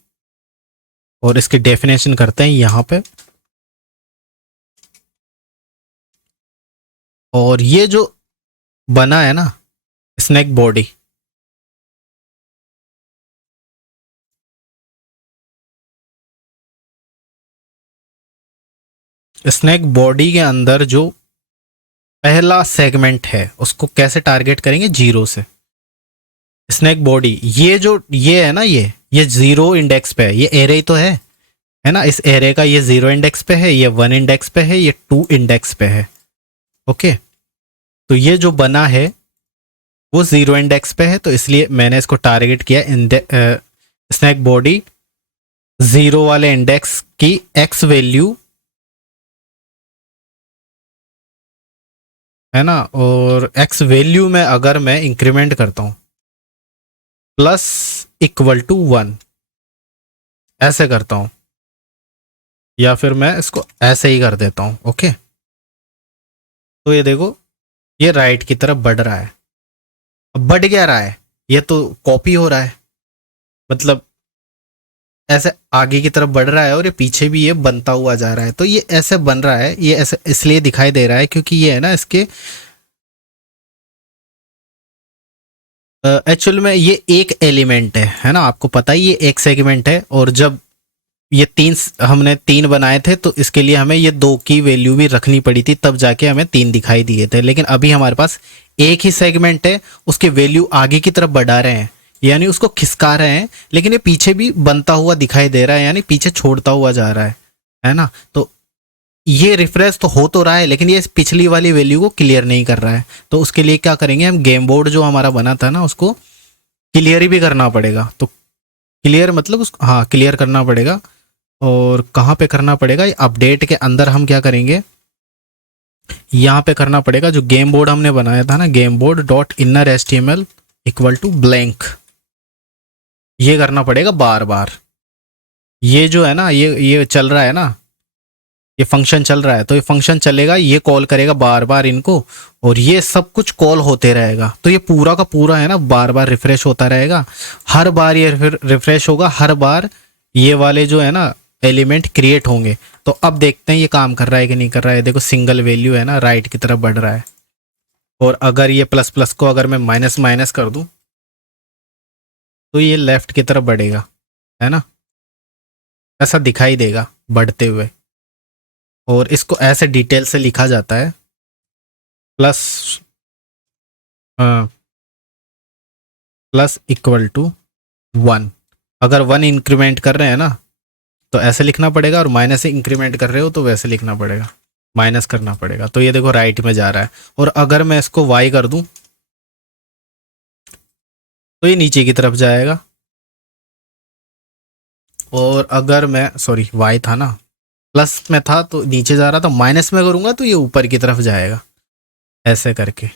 और इसकी डेफिनेशन करते हैं यहाँ पे। और ये जो बना है ना स्नैक बॉडी, स्नैक बॉडी के अंदर जो पहला सेगमेंट है उसको कैसे टारगेट करेंगे, 0 से। स्नैक बॉडी ये जो ये है ना, ये 0 इंडेक्स पे है, ये एरे ही तो है ना। इस एरे का ये 0 इंडेक्स पे है, ये 1 इंडेक्स पे है, ये 2 इंडेक्स पे है। ओके, तो ये जो बना है वो 0 इंडेक्स पे है, तो इसलिए मैंने इसको टारगेट किया स्नैक बॉडी 0 वाले इंडेक्स की x वैल्यू, है ना। और x वैल्यू में अगर मैं इंक्रीमेंट करता हूं +=1 ऐसे करता हूं, या फिर मैं इसको ऐसे ही कर देता हूं। ओके, तो ये देखो ये राइट की तरफ बढ़ रहा है। अब बढ़ क्या रहा है, ये तो कॉपी हो रहा है, मतलब ऐसे आगे की तरफ बढ़ रहा है, और ये पीछे भी ये बनता हुआ जा रहा है। तो ये ऐसे बन रहा है, ये ऐसे इसलिए दिखाई दे रहा है क्योंकि ये है ना इसके एक्चुअल में ये एक एलिमेंट है ना। आपको पता ही ये एक सेगमेंट है, और जब ये हमने 3 बनाए थे तो इसके लिए हमें ये 2 की वैल्यू भी रखनी पड़ी थी, तब जाके हमें 3 दिखाई दिए थे। लेकिन अभी हमारे पास एक ही सेगमेंट है, उसके वैल्यू आगे की तरफ बढ़ा रहे हैं, यानी उसको खिसका रहे हैं, लेकिन ये पीछे भी बनता हुआ दिखाई दे रहा है, यानी पीछे छोड़ता हुआ जा रहा है ना। तो ये रिफ्रेश तो हो तो रहा है, लेकिन ये पिछली वाली वैल्यू को क्लियर नहीं कर रहा है। तो उसके लिए क्या करेंगे, हम गेम बोर्ड जो हमारा बना था ना उसको क्लियर भी करना पड़ेगा। तो क्लियर मतलब उसको, हाँ, क्लियर करना पड़ेगा। और कहाँ पे करना पड़ेगा, अपडेट के अंदर हम क्या करेंगे, यहाँ पे करना पड़ेगा। जो गेम बोर्ड हमने बनाया था ना, game board dot inner HTML = blank, ये करना पड़ेगा बार बार। ये जो है ना, ये चल रहा है ना, ये फंक्शन चल रहा है तो ये फंक्शन चलेगा, ये कॉल करेगा बार बार इनको, और ये सब कुछ कॉल होते रहेगा। तो ये पूरा का पूरा है ना बार बार रिफ्रेश होता रहेगा। हर बार ये रिफ्रेश होगा, हर बार ये वाले जो है ना एलिमेंट क्रिएट होंगे। तो अब देखते हैं ये काम कर रहा है कि नहीं कर रहा है। देखो सिंगल वैल्यू है ना राइट की तरफ बढ़ रहा है, और अगर ये प्लस प्लस को अगर मैं माइनस माइनस कर दूं तो ये लेफ्ट की तरफ बढ़ेगा, है ना, ऐसा दिखाई देगा बढ़ते हुए। और इसको ऐसे डिटेल से लिखा जाता है प्लस प्लस इक्वल टू 1। अगर 1 इंक्रीमेंट कर रहे हैं ना तो ऐसे लिखना पड़ेगा, और माइनस से इंक्रीमेंट कर रहे हो तो वैसे लिखना पड़ेगा, माइनस करना पड़ेगा। तो ये देखो राइट में जा रहा है। और अगर मैं इसको y कर दूं तो ये नीचे की तरफ जाएगा। और अगर मैं सॉरी y था ना, प्लस में था तो नीचे जा रहा था, माइनस में करूंगा तो ये ऊपर की तरफ जाएगा, ऐसे करके।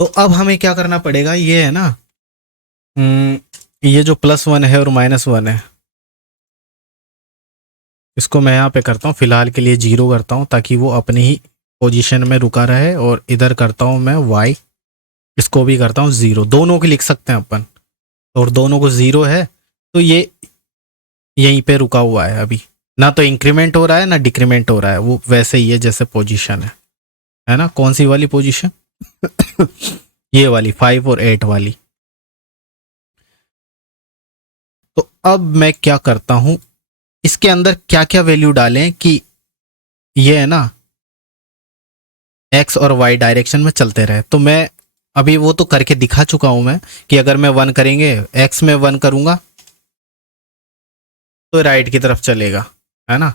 तो अब हमें क्या करना पड़ेगा, ये है ना ये जो +1 है और -1 है, इसको मैं यहाँ पे करता हूँ फिलहाल के लिए 0 करता हूँ ताकि वो अपनी ही पोजीशन में रुका रहे। और इधर करता हूँ मैं y, इसको भी करता हूँ 0। दोनों की लिख सकते हैं अपन, और दोनों को 0 है तो ये यहीं पे रुका हुआ है अभी, ना तो इंक्रीमेंट हो रहा है ना डिक्रीमेंट हो रहा है, वो वैसे ही है जैसे पोजीशन है ना। कौन सी वाली पोजीशन ये वाली 5 और 8 वाली। तो अब मैं क्या करता हूं, इसके अंदर क्या क्या वैल्यू डालें कि ये है ना एक्स और वाई डायरेक्शन में चलते रहे। तो मैं अभी वो तो करके दिखा चुका हूं मैं कि अगर मैं 1 करेंगे, एक्स में 1 करूंगा तो राइट की तरफ चलेगा, है ना।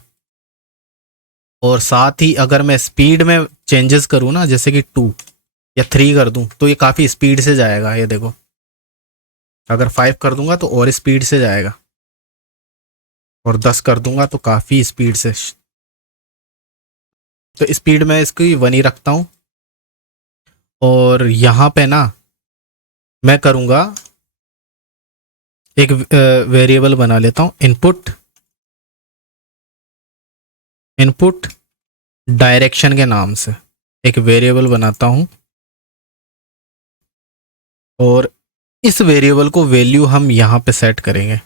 और साथ ही अगर मैं स्पीड में चेंजेस करूँ ना, जैसे कि 2 या 3 कर दूं तो ये काफ़ी स्पीड से जाएगा। ये देखो अगर 5 कर दूंगा तो और स्पीड से जाएगा, और 10 कर दूंगा तो काफ़ी स्पीड से। तो स्पीड में इसकी 1 ही रखता हूँ। और यहाँ पे ना मैं करूँगा एक वेरिएबल बना लेता हूँ, इनपुट डायरेक्शन के नाम से एक वेरिएबल बनाता हूँ। और इस वेरिएबल को वैल्यू हम यहाँ पे सेट करेंगे,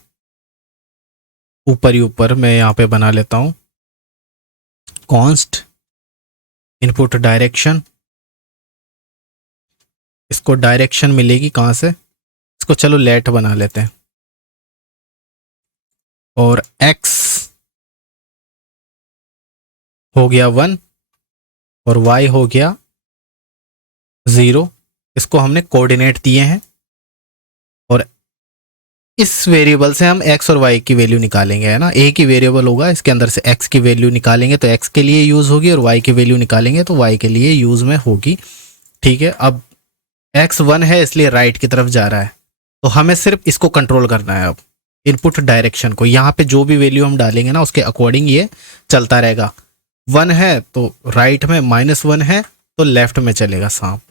ऊपर ही ऊपर मैं यहाँ पे बना लेता हूँ कॉन्स्ट इनपुट डायरेक्शन। इसको डायरेक्शन मिलेगी कहाँ से, इसको चलो लेट बना लेते हैं। और x हो गया 1 और y हो गया 0। इसको हमने कोऑर्डिनेट दिए हैं, और इस वेरिएबल से हम x और y की वैल्यू निकालेंगे, है ना। एक ही वेरिएबल होगा, इसके अंदर से x की वैल्यू निकालेंगे तो x के लिए यूज़ होगी, और y की वैल्यू निकालेंगे तो y के लिए यूज़ में होगी। ठीक है, अब x 1 है इसलिए राइट की तरफ जा रहा है, तो हमें सिर्फ इसको कंट्रोल करना है। अब इनपुट डायरेक्शन को यहाँ पे जो भी वैल्यू हम डालेंगे ना उसके अकॉर्डिंग ये चलता रहेगा। 1 है तो राइट में, -1 है तो लेफ्ट में चलेगा सांप।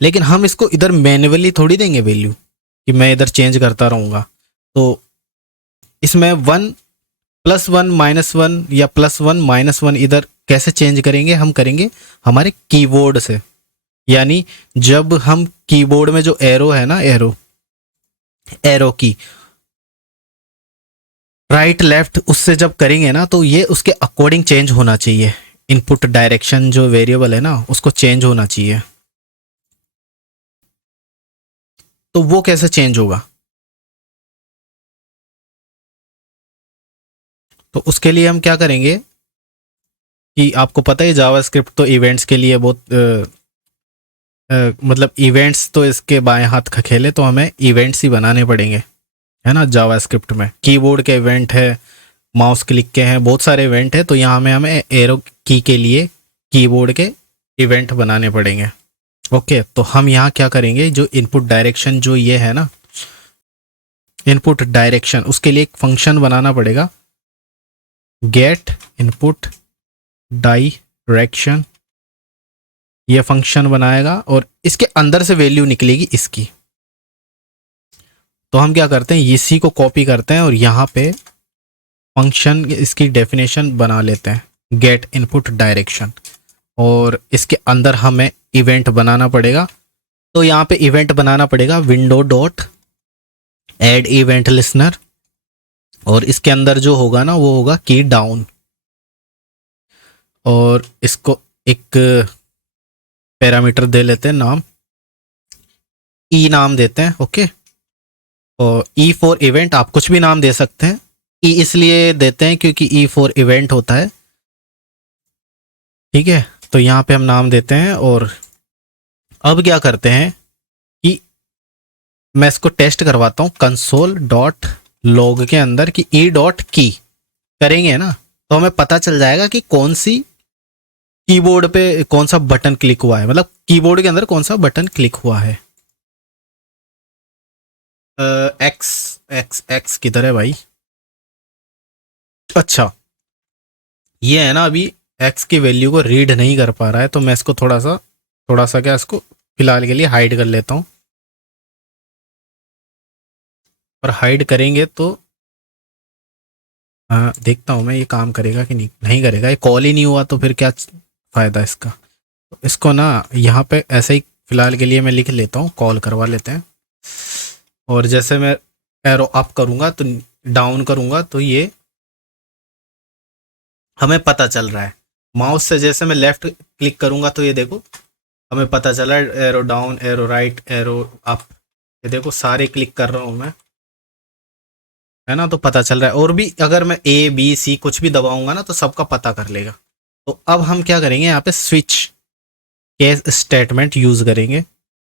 लेकिन हम इसको इधर मैन्युअली थोड़ी देंगे वैल्यू कि मैं इधर चेंज करता रहूँगा। तो इसमें 1 +1 -1 या +1 -1 इधर कैसे चेंज करेंगे, हम करेंगे हमारे कीबोर्ड से। यानी जब हम कीबोर्ड में जो एरो है ना, एरो की राइट लेफ्ट उससे जब करेंगे ना तो ये उसके अकॉर्डिंग चेंज होना चाहिए। इनपुट डायरेक्शन जो वेरिएबल है ना उसको चेंज होना चाहिए। तो वो कैसे चेंज होगा, तो उसके लिए हम क्या करेंगे कि आपको पता है जावास्क्रिप्ट तो इवेंट्स के लिए बहुत मतलब इवेंट्स तो इसके बाएं हाथ का खेल है, तो हमें इवेंट्स ही बनाने पड़ेंगे, है ना। जावास्क्रिप्ट में कीबोर्ड के इवेंट है, माउस क्लिक के हैं, बहुत सारे इवेंट है। तो यहाँ में हमें एरो की के लिए कीबोर्ड के इवेंट बनाने पड़ेंगे। ओके, तो हम यहाँ क्या करेंगे, जो इनपुट डायरेक्शन जो ये है ना इनपुट डायरेक्शन, उसके लिए एक फंक्शन बनाना पड़ेगा, गेट इनपुट डायरेक्शन। ये फंक्शन बनाएगा और इसके अंदर से वैल्यू निकलेगी इसकी। तो हम क्या करते हैं, इसी को कॉपी करते हैं और यहाँ पे फंक्शन इसकी डेफिनेशन बना लेते हैं, गेट इनपुट डायरेक्शन, और इसके अंदर हमें इवेंट बनाना पड़ेगा। तो यहाँ पे इवेंट बनाना पड़ेगा window dot add event listener, और इसके अंदर जो होगा ना वो होगा की डाउन, और इसको एक पैरामीटर दे लेते हैं नाम, ई नाम देते हैं। ओके, और ई फॉर इवेंट, आप कुछ भी नाम दे सकते हैं। ई इसलिए देते हैं क्योंकि ई फॉर इवेंट होता है, ठीक है। तो यहाँ पे हम नाम देते हैं, और अब क्या करते हैं कि मैं इसको टेस्ट करवाता हूँ कंसोल डॉट लॉग के अंदर कि ई डॉट की करेंगे ना तो हमें पता चल जाएगा कि कौन सी कीबोर्ड पे कौन सा बटन क्लिक हुआ है, मतलब कीबोर्ड के अंदर कौन सा बटन क्लिक हुआ है। एक्स एक्स एक्स किधर है भाई? अच्छा, ये है ना, अभी एक्स की वैल्यू को रीड नहीं कर पा रहा है, तो मैं इसको थोड़ा सा क्या, इसको फिलहाल के लिए हाइड कर लेता हूँ। और हाइड करेंगे तो देखता हूँ मैं ये काम करेगा कि नहीं, नहीं करेगा। ये कॉल ही नहीं हुआ तो फिर क्या फ़ायदा इसका। तो इसको ना यहाँ पे ऐसे ही फिलहाल के लिए मैं लिख लेता हूँ, कॉल करवा लेते हैं। और जैसे मैं एरो अप करूँगा तो डाउन करूँगा तो ये हमें पता चल रहा है। माउस से जैसे मैं लेफ्ट क्लिक करूँगा तो ये देखो हमें पता चला arrow down, arrow right, arrow up, ये देखो सारे क्लिक कर रहा हूँ मैं, है ना, तो पता चल रहा है। और भी अगर मैं ए बी सी कुछ भी दबाऊंगा ना तो सबका पता कर लेगा। तो अब हम क्या करेंगे, यहाँ पे स्विच केस स्टेटमेंट यूज करेंगे।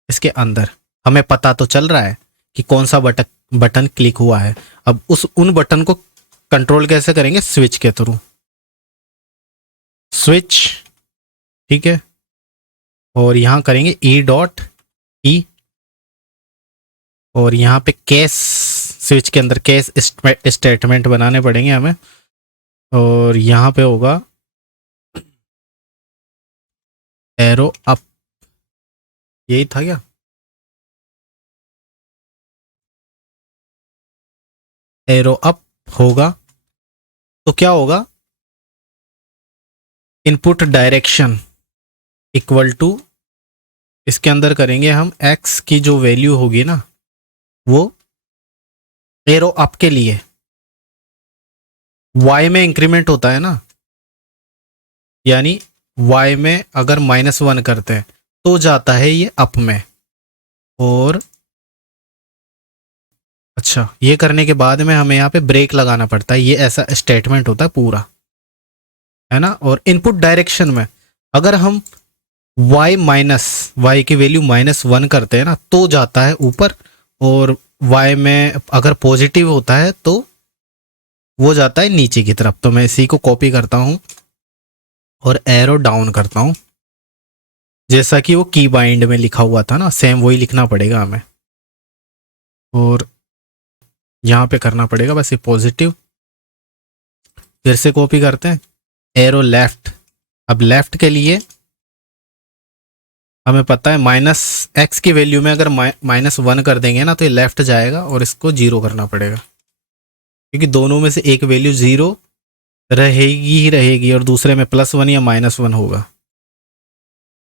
इसके अंदर हमें पता तो चल रहा है कि कौन सा बटन क्लिक हुआ है। अब उन बटन को कंट्रोल कैसे करेंगे, स्विच के थ्रू, स्विच, ठीक है। और यहाँ करेंगे ई डॉट ई, और यहाँ पे केस, स्विच के अंदर केस स्टेटमेंट बनाने पड़ेंगे हमें। और यहाँ पे होगा एरो अप, यही था क्या? एरो अप होगा तो क्या होगा, इनपुट डायरेक्शन इक्वल टू, इसके अंदर करेंगे हम एक्स की जो वैल्यू होगी ना वो एरो अप के लिए वाई में इंक्रीमेंट होता है ना, यानी वाई में अगर -1 करते हैं तो जाता है ये अप में। और अच्छा, ये करने के बाद में हमें यहाँ पे ब्रेक लगाना पड़ता है, ये ऐसा स्टेटमेंट होता है पूरा, है ना। और इनपुट डायरेक्शन में अगर हम वाई की वैल्यू -1 करते हैं ना तो जाता है ऊपर, और वाई में अगर पॉजिटिव होता है तो वो जाता है नीचे की तरफ। तो मैं इसी को कॉपी करता हूँ और एरो डाउन करता हूँ, जैसा कि वो की बाइंड में लिखा हुआ था ना, सेम वही लिखना पड़ेगा हमें। और यहाँ पे करना पड़ेगा बस ये पॉजिटिव, फिर से कॉपी करते हैं, एरो लेफ्ट। अब लेफ्ट के लिए हमें पता है -x की वैल्यू में अगर -1 कर देंगे ना तो ये लेफ्ट जाएगा, और इसको 0 करना पड़ेगा, क्योंकि दोनों में से एक वैल्यू 0 रहेगी ही रहेगी और दूसरे में +1 या -1 होगा।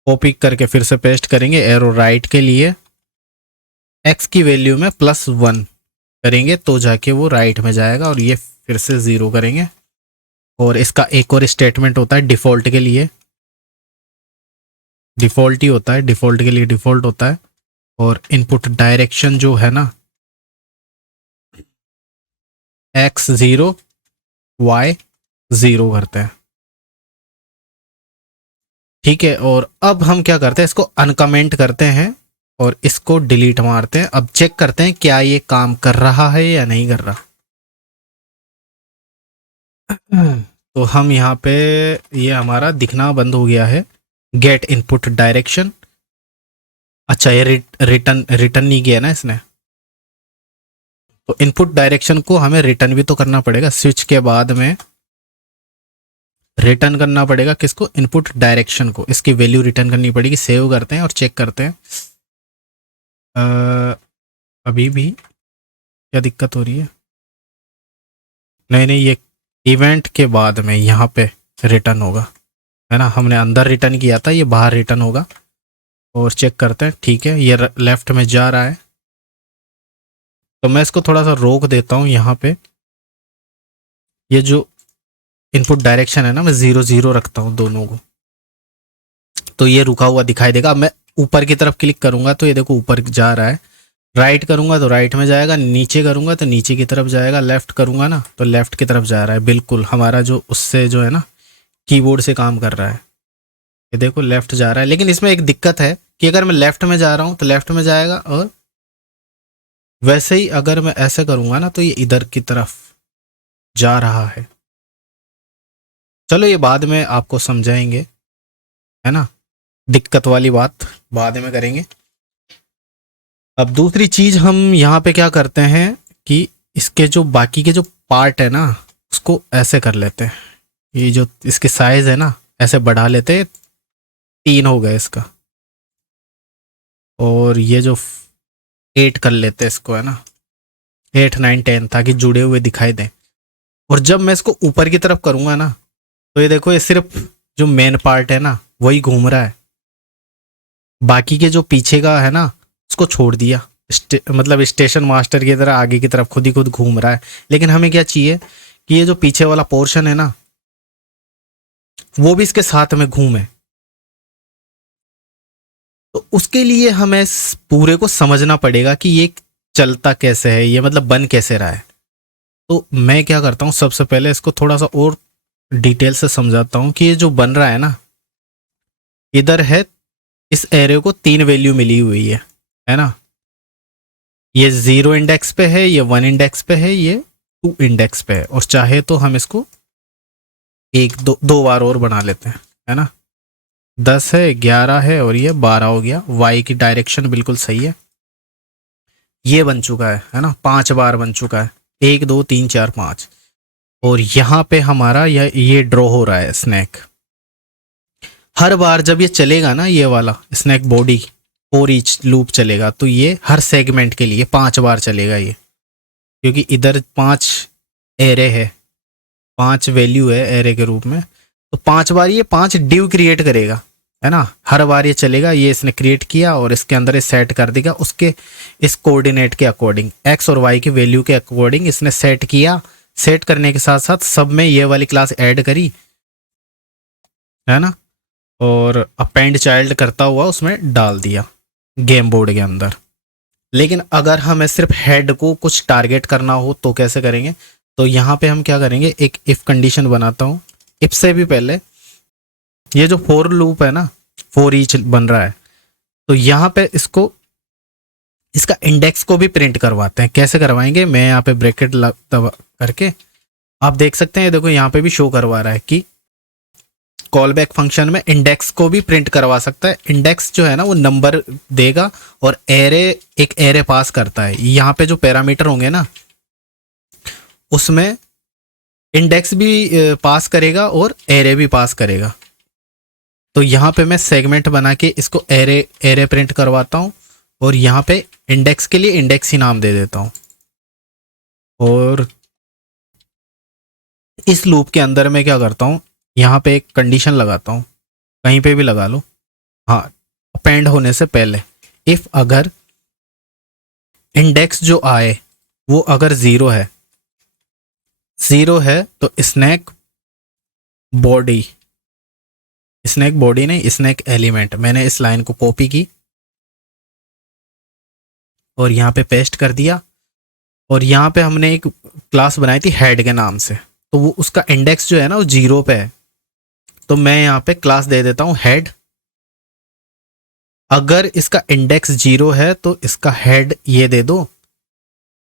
कॉपी करके फिर से पेस्ट करेंगे। एरो राइट के लिए x की वैल्यू में +1 करेंगे तो जाके वो राइट में जाएगा, और ये फिर से 0 करेंगे। और इसका एक और स्टेटमेंट होता है डिफ़ॉल्ट के लिए, डिफ़ॉल्ट ही होता है, डिफ़ॉल्ट के लिए डिफ़ॉल्ट होता है। और इनपुट डायरेक्शन जो है ना, x 0 y 0 करते हैं, ठीक है। और अब हम क्या करते हैं, इसको अनकमेंट करते हैं और इसको डिलीट मारते हैं। अब चेक करते हैं क्या ये काम कर रहा है या नहीं कर रहा। तो हम यहाँ पे, ये हमारा दिखना बंद हो गया है, गेट इनपुट डायरेक्शन। अच्छा, ये रिटर्न रिटर्न नहीं किया ना इसने, तो इनपुट डायरेक्शन को हमें रिटर्न भी तो करना पड़ेगा। स्विच के बाद में रिटर्न करना पड़ेगा किसको, इनपुट डायरेक्शन को, इसकी वैल्यू रिटर्न करनी पड़ेगी। सेव करते हैं और चेक करते हैं। अभी भी क्या दिक्कत हो रही है? नहीं नहीं, ये इवेंट के बाद में यहाँ पे रिटर्न होगा, है ना। हमने अंदर रिटर्न किया था, ये बाहर रिटर्न होगा। और चेक करते हैं, ठीक है, ये लेफ्ट में जा रहा है। तो मैं इसको थोड़ा सा रोक देता हूँ यहाँ पे। ये जो इनपुट डायरेक्शन है ना, मैं 0 0 रखता हूँ दोनों को, तो ये रुका हुआ दिखाई देगा। अब मैं ऊपर की तरफ क्लिक करूंगा तो ये देखो ऊपर जा रहा है। राइट करूंगा तो राइट में जाएगा, नीचे करूंगा तो नीचे की तरफ जाएगा, लेफ्ट करूंगा ना तो लेफ्ट की तरफ जा रहा है। बिल्कुल हमारा जो उससे जो है ना कीबोर्ड से काम कर रहा है। ये देखो लेफ्ट जा रहा है, लेकिन इसमें एक दिक्कत है कि अगर मैं लेफ्ट में जा रहा हूँ तो लेफ्ट में जाएगा, और वैसे ही अगर मैं ऐसे करूंगा ना तो ये इधर की तरफ जा रहा है। चलो ये बाद में आपको समझाएंगे, है ना, दिक्कत वाली बात बाद में करेंगे। अब दूसरी चीज हम यहाँ पे क्या करते हैं कि इसके जो बाकी के जो पार्ट है ना उसको ऐसे कर लेते हैं। ये जो इसके साइज है ना ऐसे बढ़ा लेते हैं, 3 हो गए इसका, और ये जो 8 कर लेते हैं इसको, है ना, 8 9 10, ताकि जुड़े हुए दिखाई दें। और जब मैं इसको ऊपर की तरफ करूँगा ना तो ये देखो ये सिर्फ जो मेन पार्ट है ना वही घूम रहा है, बाकी के जो पीछे का है ना उसको छोड़ दिया। मतलब स्टेशन मास्टर की तरह आगे की तरफ खुद ही खुद घूम रहा है। लेकिन हमें क्या चाहिए कि ये जो पीछे वाला पोर्शन है ना वो भी इसके साथ में घूमे। तो उसके लिए हमें इस पूरे को समझना पड़ेगा कि ये चलता कैसे है, ये मतलब बन कैसे रहा है। तो मैं क्या करता हूँ, सबसे पहले इसको थोड़ा सा और डिटेल से समझाता हूँ कि ये जो बन रहा है ना, इधर है, इस एरे को 3 वैल्यू मिली हुई है ना। ये 0 इंडेक्स पे है, ये 1 इंडेक्स पे है, ये 2 इंडेक्स पे है। और चाहे तो हम इसको दो बार और बना लेते हैं, है ना। 10 है, 11 है, और ये 12 हो गया। वाई की डायरेक्शन बिल्कुल सही है। ये बन चुका है ना, 5 बार बन चुका है, 1 2 3 4 5। और यहाँ पे हमारा ये ड्रॉ हो रहा है स्नैक। हर बार जब ये चलेगा ना, ये वाला snake body for each loop चलेगा, तो ये हर सेगमेंट के लिए 5 बार चलेगा ये, क्योंकि इधर 5 एरे है, 5 वैल्यू है एरे के रूप में। तो 5 बार ये 5 डिव क्रिएट करेगा, है ना। हर बार ये चलेगा, ये इसने क्रिएट किया और इसके अंदर ये सेट कर देगा उसके इस कोऑर्डिनेट के अकॉर्डिंग, एक्स और वाई की वैल्यू के अकॉर्डिंग इसने सेट किया। सेट करने के साथ साथ सब में ये वाली क्लास ऐड करी, है ना, और अपेंड चाइल्ड करता हुआ उसमें डाल दिया गेम बोर्ड के अंदर। लेकिन अगर हमें सिर्फ हेड को कुछ टारगेट करना हो तो कैसे करेंगे? तो यहाँ पे हम क्या करेंगे, एक इफ कंडीशन बनाता हूँ। इफ से भी पहले ये जो फॉर लूप है ना, फॉर ईच बन रहा है, तो यहाँ पे इसको इसका इंडेक्स को भी प्रिंट करवाते हैं। कैसे करवाएंगे, मैं यहाँ पे ब्रैकेट करके आप देख सकते हैं, देखो यहाँ पे भी शो करवा रहा है कि कॉल बैक फंक्शन में इंडेक्स को भी प्रिंट करवा सकता है। इंडेक्स जो है ना वो नंबर देगा और एक एरे पास करता है। यहाँ पे जो पैरामीटर होंगे ना उसमें इंडेक्स भी पास करेगा और एरे भी पास करेगा। तो यहाँ पे मैं सेगमेंट बना के इसको एरे प्रिंट करवाता हूँ और यहाँ पे इंडेक्स के लिए इंडेक्स ही नाम दे देता हूँ। और इस लूप के अंदर मैं क्या करता हूँ, यहाँ पे एक कंडीशन लगाता हूँ, कहीं पे भी लगा लो, हाँ, अपेंड होने से पहले। इफ अगर इंडेक्स जो आए वो अगर 0 है तो स्नैक बॉडी नहीं, स्नैक एलिमेंट, मैंने इस लाइन को कॉपी की और यहाँ पे पेस्ट कर दिया। और यहाँ पे हमने एक क्लास बनाई थी हेड के नाम से, तो वो उसका इंडेक्स जो है ना वो 0 पे है, तो मैं यहाँ पे क्लास दे देता हूँ हेड। अगर इसका इंडेक्स 0 है तो इसका हेड ये दे दो,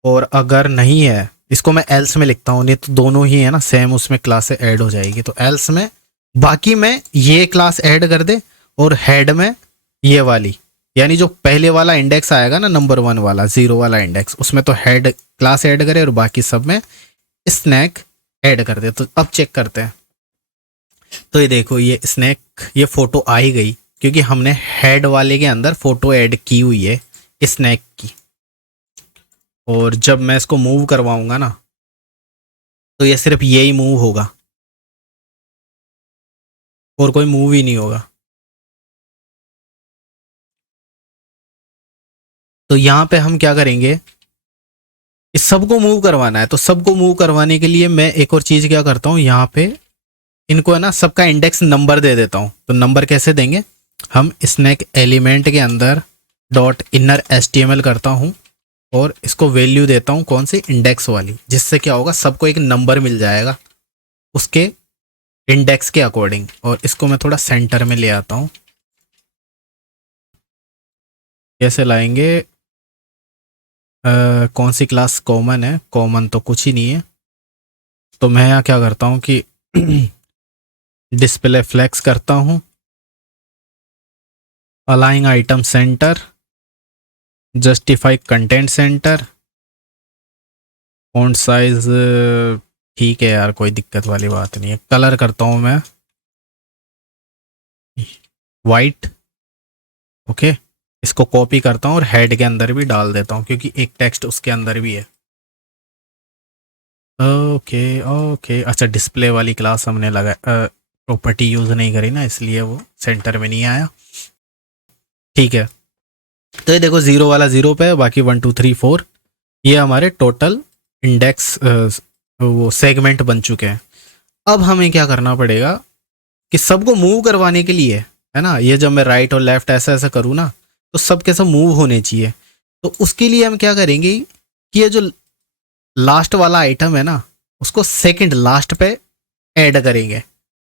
और अगर नहीं है इसको मैं एल्स में लिखता हूँ, नहीं तो दोनों ही है ना सेम उसमें क्लास ऐड हो जाएगी। तो एल्स में बाकी में ये क्लास ऐड कर दे और हेड में ये वाली, यानी जो पहले वाला इंडेक्स आएगा ना, नंबर 1 वाला 0 वाला इंडेक्स, उसमें तो हेड क्लास ऐड करे और बाकी सब में स्नैक ऐड कर दे। तो अब चेक करते हैं। तो ये देखो ये स्नैक, ये फोटो आ ही गई क्योंकि हमने हेड वाले के अंदर फोटो ऐड की हुई है स्नैक की। और जब मैं इसको मूव करवाऊंगा ना तो ये सिर्फ यही मूव होगा और कोई मूव ही नहीं होगा। तो यहाँ पे हम क्या करेंगे, इस सबको मूव करवाना है। तो सबको मूव करवाने के लिए मैं एक और चीज क्या करता हूँ, यहाँ पे इनको है ना सबका इंडेक्स नंबर दे देता हूँ। तो नंबर कैसे देंगे, हम स्नैक एलिमेंट के अंदर डॉट इनर HTML करता हूँ और इसको वैल्यू देता हूँ कौन सी, इंडेक्स वाली, जिससे क्या होगा सबको एक नंबर मिल जाएगा उसके इंडेक्स के अकॉर्डिंग। और इसको मैं थोड़ा सेंटर में ले आता हूँ। कैसे लाएंगे, कौन सी क्लास कॉमन है, कॉमन तो कुछ ही नहीं है। तो मैं यहाँ क्या करता हूँ कि डिस्प्ले फ्लेक्स करता हूँ, अलाइंग item center, justify content center, font size ठीक है यार, कोई दिक्कत वाली बात नहीं है। कलर करता हूँ मैं वाइट, ओके। इसको कॉपी करता हूँ और हेड के अंदर भी डाल देता हूँ क्योंकि एक टेक्स्ट उसके अंदर भी है। ओके ओके, अच्छा डिस्प्ले वाली क्लास हमने लगा प्रॉपर्टी यूज़ नहीं करी ना, इसलिए वो सेंटर में नहीं आया। ठीक है, तो ये देखो 0 वाला 0 पे, बाकी 1 2 3 4 ये हमारे टोटल इंडेक्स वो सेगमेंट बन चुके हैं। अब हमें क्या करना पड़ेगा कि सबको मूव करवाने के लिए, है ना, ये जब मैं राइट और लेफ्ट ऐसा ऐसा करूँ ना तो सब कैसे मूव होने चाहिए। तो उसके लिए हम क्या करेंगे कि ये जो लास्ट वाला आइटम है ना उसको सेकंड लास्ट पे ऐड करेंगे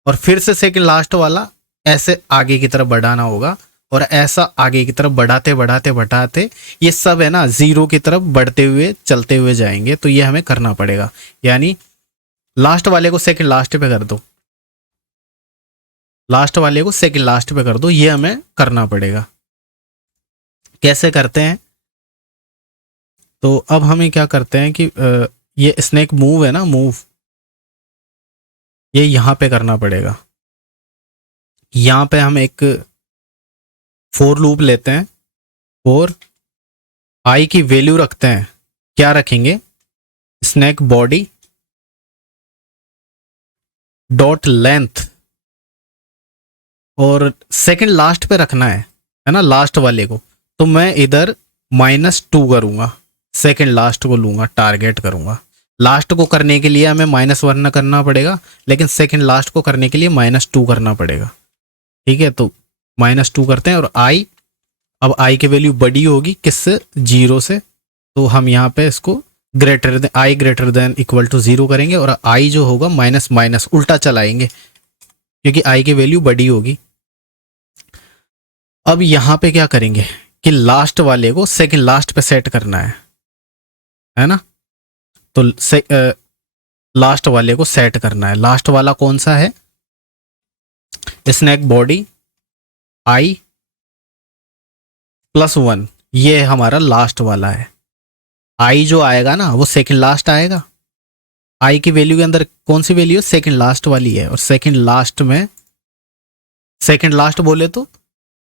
और फिर से सेकंड लास्ट वाला ऐसे आगे की तरफ बढ़ाना होगा और ऐसा आगे की तरफ बढ़ाते बढ़ाते बढ़ाते ये सब है ना 0 की तरफ बढ़ते हुए चलते हुए जाएंगे। तो ये हमें करना पड़ेगा, यानी लास्ट वाले को सेकंड लास्ट पे कर दो, लास्ट वाले को सेकंड लास्ट पे कर दो, ये हमें करना पड़ेगा। कैसे करते हैं, तो अब हमें क्या करते हैं कि ये स्नैक मूव है ना, मूव ये यहाँ पे करना पड़ेगा। यहाँ पे हम एक फोर लूप लेते हैं और आई की वैल्यू रखते हैं, क्या रखेंगे, स्नैक बॉडी डॉट लेंथ, और सेकंड लास्ट पे रखना है ना लास्ट वाले को। तो मैं इधर -2 करूंगा, सेकंड लास्ट को लूंगा, टारगेट करूंगा। लास्ट को करने के लिए हमें -1 करना पड़ेगा, लेकिन सेकंड लास्ट को करने के लिए -2 करना पड़ेगा। ठीक है, तो -2 करते हैं और आई, अब आई की वैल्यू बड़ी होगी किससे, 0 से। तो हम यहाँ पे इसको greater than i greater than equal to 0 करेंगे और आई जो होगा माइनस माइनस उल्टा चलाएंगे क्योंकि आई की वैल्यू बड़ी होगी। अब यहाँ पे क्या करेंगे कि लास्ट वाले को सेकंड लास्ट पे सेट करना है ना। तो लास्ट वाले को सेट करना है। लास्ट वाला कौन सा है, स्नैक बॉडी आई +1, ये हमारा लास्ट वाला है। आई जो आएगा ना वो सेकंड लास्ट आएगा। आई की वैल्यू के अंदर कौन सी वैल्यू है, सेकंड लास्ट वाली है। और सेकंड लास्ट में, सेकंड लास्ट बोले तो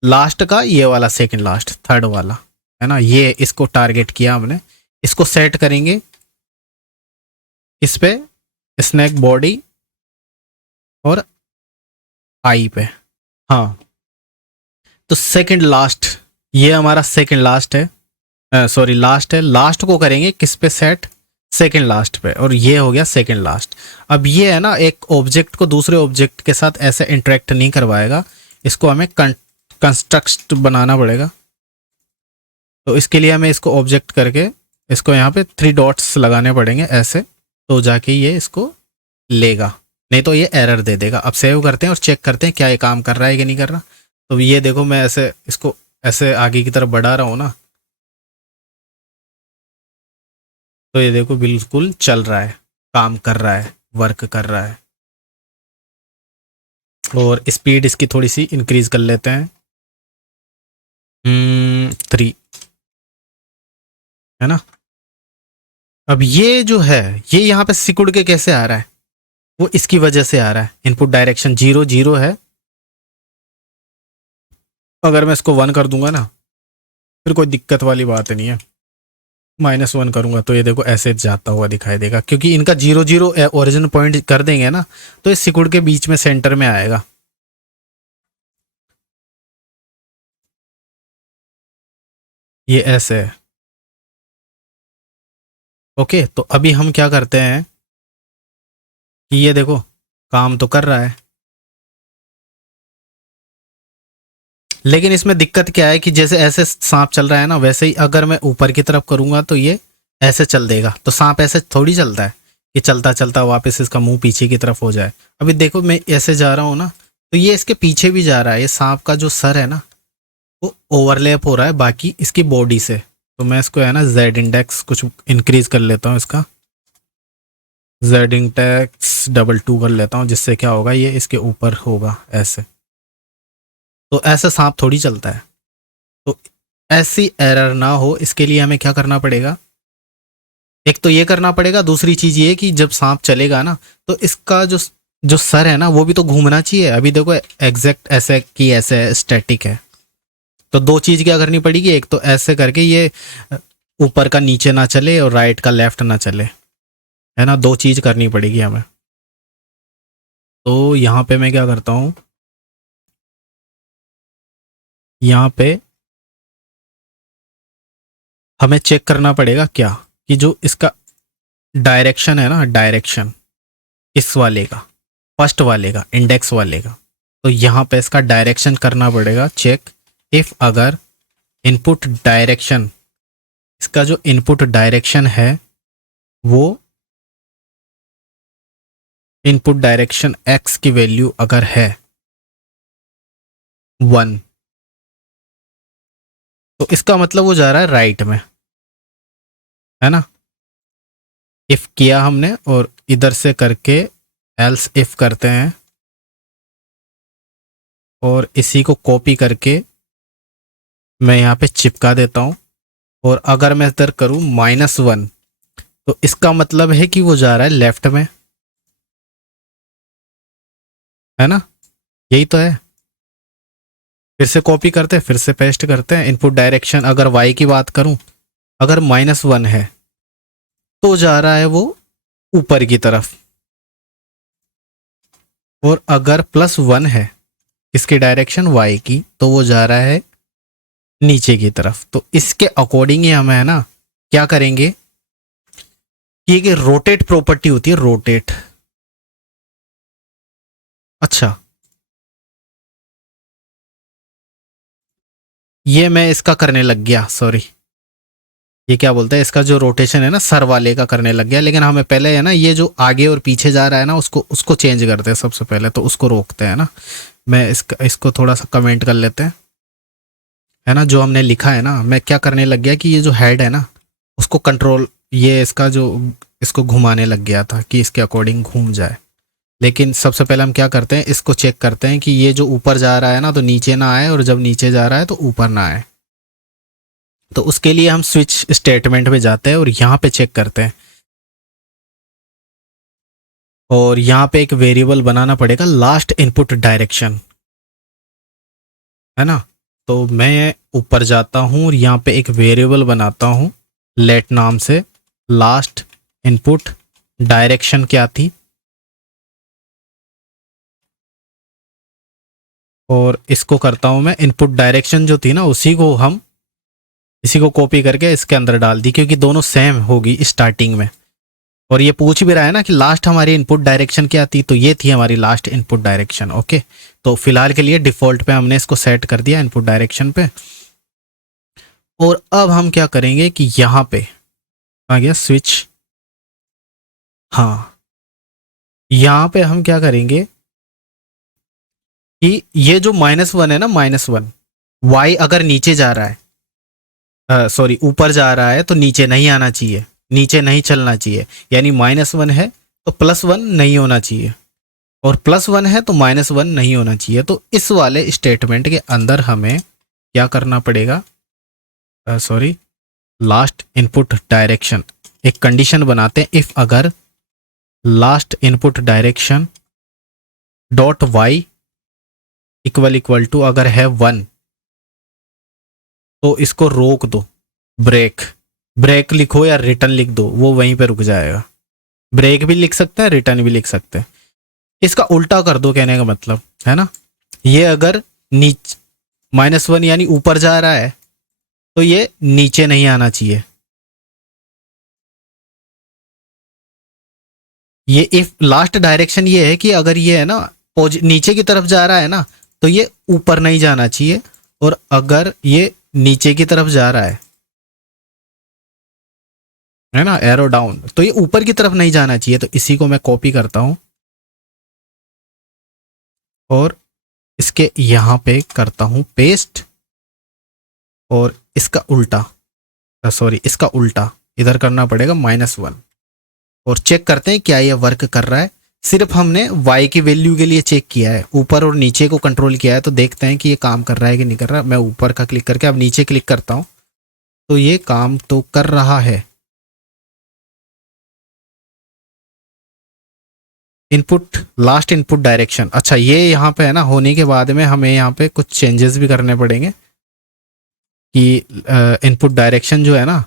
लास्ट का ये वाला सेकंड लास्ट, थर्ड वाला, है ना, ये इसको टारगेट किया हमने। इसको सेट करेंगे इस पे, स्नैक बॉडी और आई पे। हाँ, तो सेकंड लास्ट, ये हमारा सेकंड लास्ट है, सॉरी लास्ट है। लास्ट को करेंगे किस पे सेट, सेकंड लास्ट पे, और ये हो गया सेकंड लास्ट। अब ये है ना एक ऑब्जेक्ट को दूसरे ऑब्जेक्ट के साथ ऐसे इंटरेक्ट नहीं करवाएगा, इसको हमें कंस्ट्रक्ट बनाना पड़ेगा। तो इसके लिए हमें इसको ऑब्जेक्ट करके इसको यहाँ पे 3 डॉट्स लगाने पड़ेंगे ऐसे, तो जाके ये इसको लेगा, नहीं तो ये एरर दे देगा। अब सेव करते हैं और चेक करते हैं क्या ये काम कर रहा है कि नहीं कर रहा। तो ये देखो मैं ऐसे इसको ऐसे आगे की तरफ बढ़ा रहा हूँ ना, तो ये देखो बिल्कुल चल रहा है, काम कर रहा है, वर्क कर रहा है। और स्पीड इसकी थोड़ी सी इंक्रीज कर लेते हैं, 3, है ना। अब ये जो है ये यहाँ पे सिकुड़ के कैसे आ रहा है, वो इसकी वजह से आ रहा है। इनपुट डायरेक्शन 0 0 है, अगर मैं इसको 1 कर दूंगा ना फिर कोई दिक्कत वाली बात नहीं है। -1 करूंगा तो ये देखो ऐसे जाता हुआ दिखाई देगा, क्योंकि इनका 0 0 ओरिजिन पॉइंट कर देंगे ना तो इस सिकुड़ के बीच में सेंटर में आएगा। ये ऐसे है। ओके, तो अभी हम क्या करते हैं कि ये देखो काम तो कर रहा है, लेकिन इसमें दिक्कत क्या है कि जैसे ऐसे सांप चल रहा है ना, वैसे ही अगर मैं ऊपर की तरफ करूंगा तो ये ऐसे चल देगा। तो सांप ऐसे थोड़ी चलता है कि चलता चलता वापस इसका मुंह पीछे की तरफ हो जाए। अभी देखो मैं ऐसे जा रहा हूँ ना, तो ये इसके पीछे भी जा रहा है। ये सांप का जो सर है ना वो ओवरलैप हो रहा है बाकी इसकी बॉडी से। तो मैं इसको है ना जेड इंडेक्स कुछ इंक्रीज कर लेता हूँ, इसका जेड इंडेक्स 2 कर लेता हूँ, जिससे क्या होगा ये इसके ऊपर होगा ऐसे। तो ऐसा सांप थोड़ी चलता है। तो ऐसी एरर ना हो इसके लिए हमें क्या करना पड़ेगा, एक तो ये करना पड़ेगा, दूसरी चीज ये कि जब सांप चलेगा ना तो इसका जो जो सर है ना वो भी तो घूमना चाहिए। अभी देखो एग्जैक्ट ऐसे की ऐसे स्टैटिक है। तो दो चीज क्या करनी पड़ेगी, एक तो ऐसे करके ये ऊपर का नीचे ना चले और राइट का लेफ्ट ना चले, है ना। दो चीज करनी पड़ेगी हमें। तो यहाँ पे मैं क्या करता हूँ, यहाँ पे हमें चेक करना पड़ेगा क्या कि जो इसका डायरेक्शन है ना, डायरेक्शन इस वाले का, फर्स्ट वाले का, इंडेक्स वाले का, तो यहाँ पे इसका डायरेक्शन करना पड़ेगा चेक। इफ अगर इनपुट डायरेक्शन, इसका जो इनपुट डायरेक्शन है वो इनपुट डायरेक्शन x की वैल्यू अगर है 1, तो इसका मतलब वो जा रहा है राइट में, है ना। इफ किया हमने और इधर से करके एल्स इफ करते हैं और इसी को कॉपी करके मैं यहाँ पे चिपका देता हूँ। और अगर मैं इधर करूँ -1 तो इसका मतलब है कि वो जा रहा है लेफ्ट में, है ना। यही तो है। फिर से कॉपी करते हैं, फिर से पेस्ट करते हैं। इनपुट डायरेक्शन अगर y की बात करूं, अगर -1 है तो जा रहा है वो ऊपर की तरफ, और अगर +1 है इसकी डायरेक्शन y की तो वो जा रहा है नीचे की तरफ। तो इसके अकॉर्डिंग ही हमें है ना क्या करेंगे कि एक रोटेट प्रॉपर्टी होती है, रोटेट। अच्छा, ये मैं इसका करने लग गया, सॉरी। ये क्या बोलते हैं, इसका जो रोटेशन है ना सर वाले का करने लग गया। लेकिन हमें पहले है ना ये जो आगे और पीछे जा रहा है ना उसको उसको चेंज करते हैं सबसे पहले। तो उसको रोकते हैं ना। मैं इसको थोड़ा सा कमेंट कर लेते हैं, है ना। जो हमने लिखा है ना, मैं क्या करने लग गया कि ये जो हेड है ना उसको कंट्रोल, ये इसका जो इसको घुमाने लग गया था कि इसके अकॉर्डिंग घूम जाए। लेकिन सबसे पहले हम क्या करते हैं, इसको चेक करते हैं कि ये जो ऊपर जा रहा है ना तो नीचे ना आए, और जब नीचे जा रहा है तो ऊपर ना आए। तो उसके लिए हम स्विच स्टेटमेंट में जाते हैं और यहाँ पे चेक करते हैं। और यहाँ पे एक वेरिएबल बनाना पड़ेगा लास्ट इनपुट डायरेक्शन, है ना। तो मैं ऊपर जाता हूँ और यहाँ पे एक वेरिएबल बनाता हूँ लेट नाम से। लास्ट इनपुट डायरेक्शन क्या थी, और इसको करता हूँ मैं इनपुट डायरेक्शन जो थी ना उसी को हम इसी को कॉपी करके इसके अंदर डाल दी, क्योंकि दोनों सेम होगी स्टार्टिंग में। और ये पूछ भी रहा है ना कि लास्ट हमारी इनपुट डायरेक्शन क्या थी, तो ये थी हमारी लास्ट इनपुट डायरेक्शन। ओके, तो फिलहाल के लिए डिफॉल्ट पे हमने इसको सेट कर दिया इनपुट डायरेक्शन पे। और अब हम क्या करेंगे कि यहाँ पे आ गया स्विच, हाँ, यहाँ पे हम क्या करेंगे कि ये जो -1 है ना, -1 y अगर नीचे जा रहा है, सॉरी ऊपर जा रहा है तो नीचे नहीं आना चाहिए, नीचे नहीं चलना चाहिए। यानी -1 है तो +1 नहीं होना चाहिए, और +1 है तो -1 नहीं होना चाहिए। तो इस वाले स्टेटमेंट के अंदर हमें क्या करना पड़ेगा, सॉरी, लास्ट इनपुट डायरेक्शन एक कंडीशन बनाते हैं। इफ अगर last input direction dot y equal to अगर है 1 तो इसको रोक दो, ब्रेक, ब्रेक लिखो या रिटर्न लिख दो, वो वहीं पे रुक जाएगा। ब्रेक भी लिख सकते हैं, रिटर्न भी लिख सकते हैं। इसका उल्टा कर दो कहने का मतलब है ना। ये अगर नीचे -1 यानी ऊपर जा रहा है तो ये नीचे नहीं आना चाहिए। ये इफ लास्ट डायरेक्शन ये है कि अगर ये है ना नीचे की तरफ जा रहा है ना तो ये ऊपर नहीं जाना चाहिए, और अगर ये नीचे की तरफ जा रहा है ना एरो डाउन, तो ये ऊपर की तरफ नहीं जाना चाहिए। तो इसी को मैं कॉपी करता हूं और इसके यहां पे करता हूं पेस्ट, और इसका उल्टा, सॉरी इसका उल्टा इधर करना पड़ेगा -1, और चेक करते हैं क्या ये वर्क कर रहा है। सिर्फ हमने y की वैल्यू के लिए चेक किया है, ऊपर और नीचे को कंट्रोल किया है, तो देखते हैं कि ये काम कर रहा है कि नहीं कर रहा। मैं ऊपर का क्लिक करके अब नीचे क्लिक करता हूं तो ये काम तो कर रहा है। इनपुट लास्ट इनपुट डायरेक्शन, अच्छा ये यहाँ पे है ना, होने के बाद में हमें यहाँ पे कुछ चेंजेस भी करने पड़ेंगे कि इनपुट डायरेक्शन जो है ना,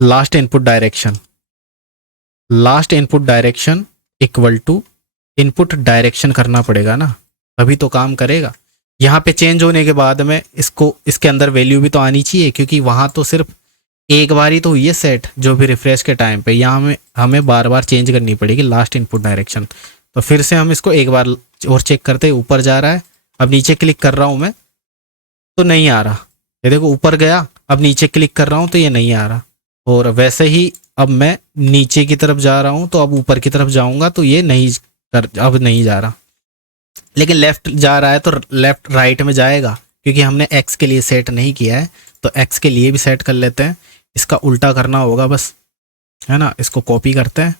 last input direction equal to input direction करना पड़ेगा ना, तभी तो काम करेगा। यहाँ पे चेंज होने के बाद में इसको इसके अंदर वैल्यू भी तो आनी चाहिए, क्योंकि वहाँ तो सिर्फ एक बार ही तो हुई है सेट, जो भी रिफ्रेश के टाइम पे। यहाँ हमें बार बार चेंज करनी पड़ेगी लास्ट इनपुट डायरेक्शन। तो फिर से हम इसको एक बार और चेक करते हैं, ऊपर जा रहा है। अब नीचे क्लिक कर रहा हूँ मैं तो नहीं आ रहा, ये देखो ऊपर गया, अब नीचे क्लिक कर रहा हूँ तो ये नहीं आ रहा। और वैसे ही अब मैं नीचे की तरफ जा रहा हूँ तो अब ऊपर की तरफ जाऊँगा तो ये नहीं अब नहीं जा रहा। लेकिन लेफ्ट जा रहा है तो लेफ्ट राइट में जाएगा, क्योंकि हमने एक्स के लिए सेट नहीं किया है। तो एक्स के लिए भी सेट कर लेते हैं, इसका उल्टा करना होगा बस, है ना। इसको कॉपी करते हैं,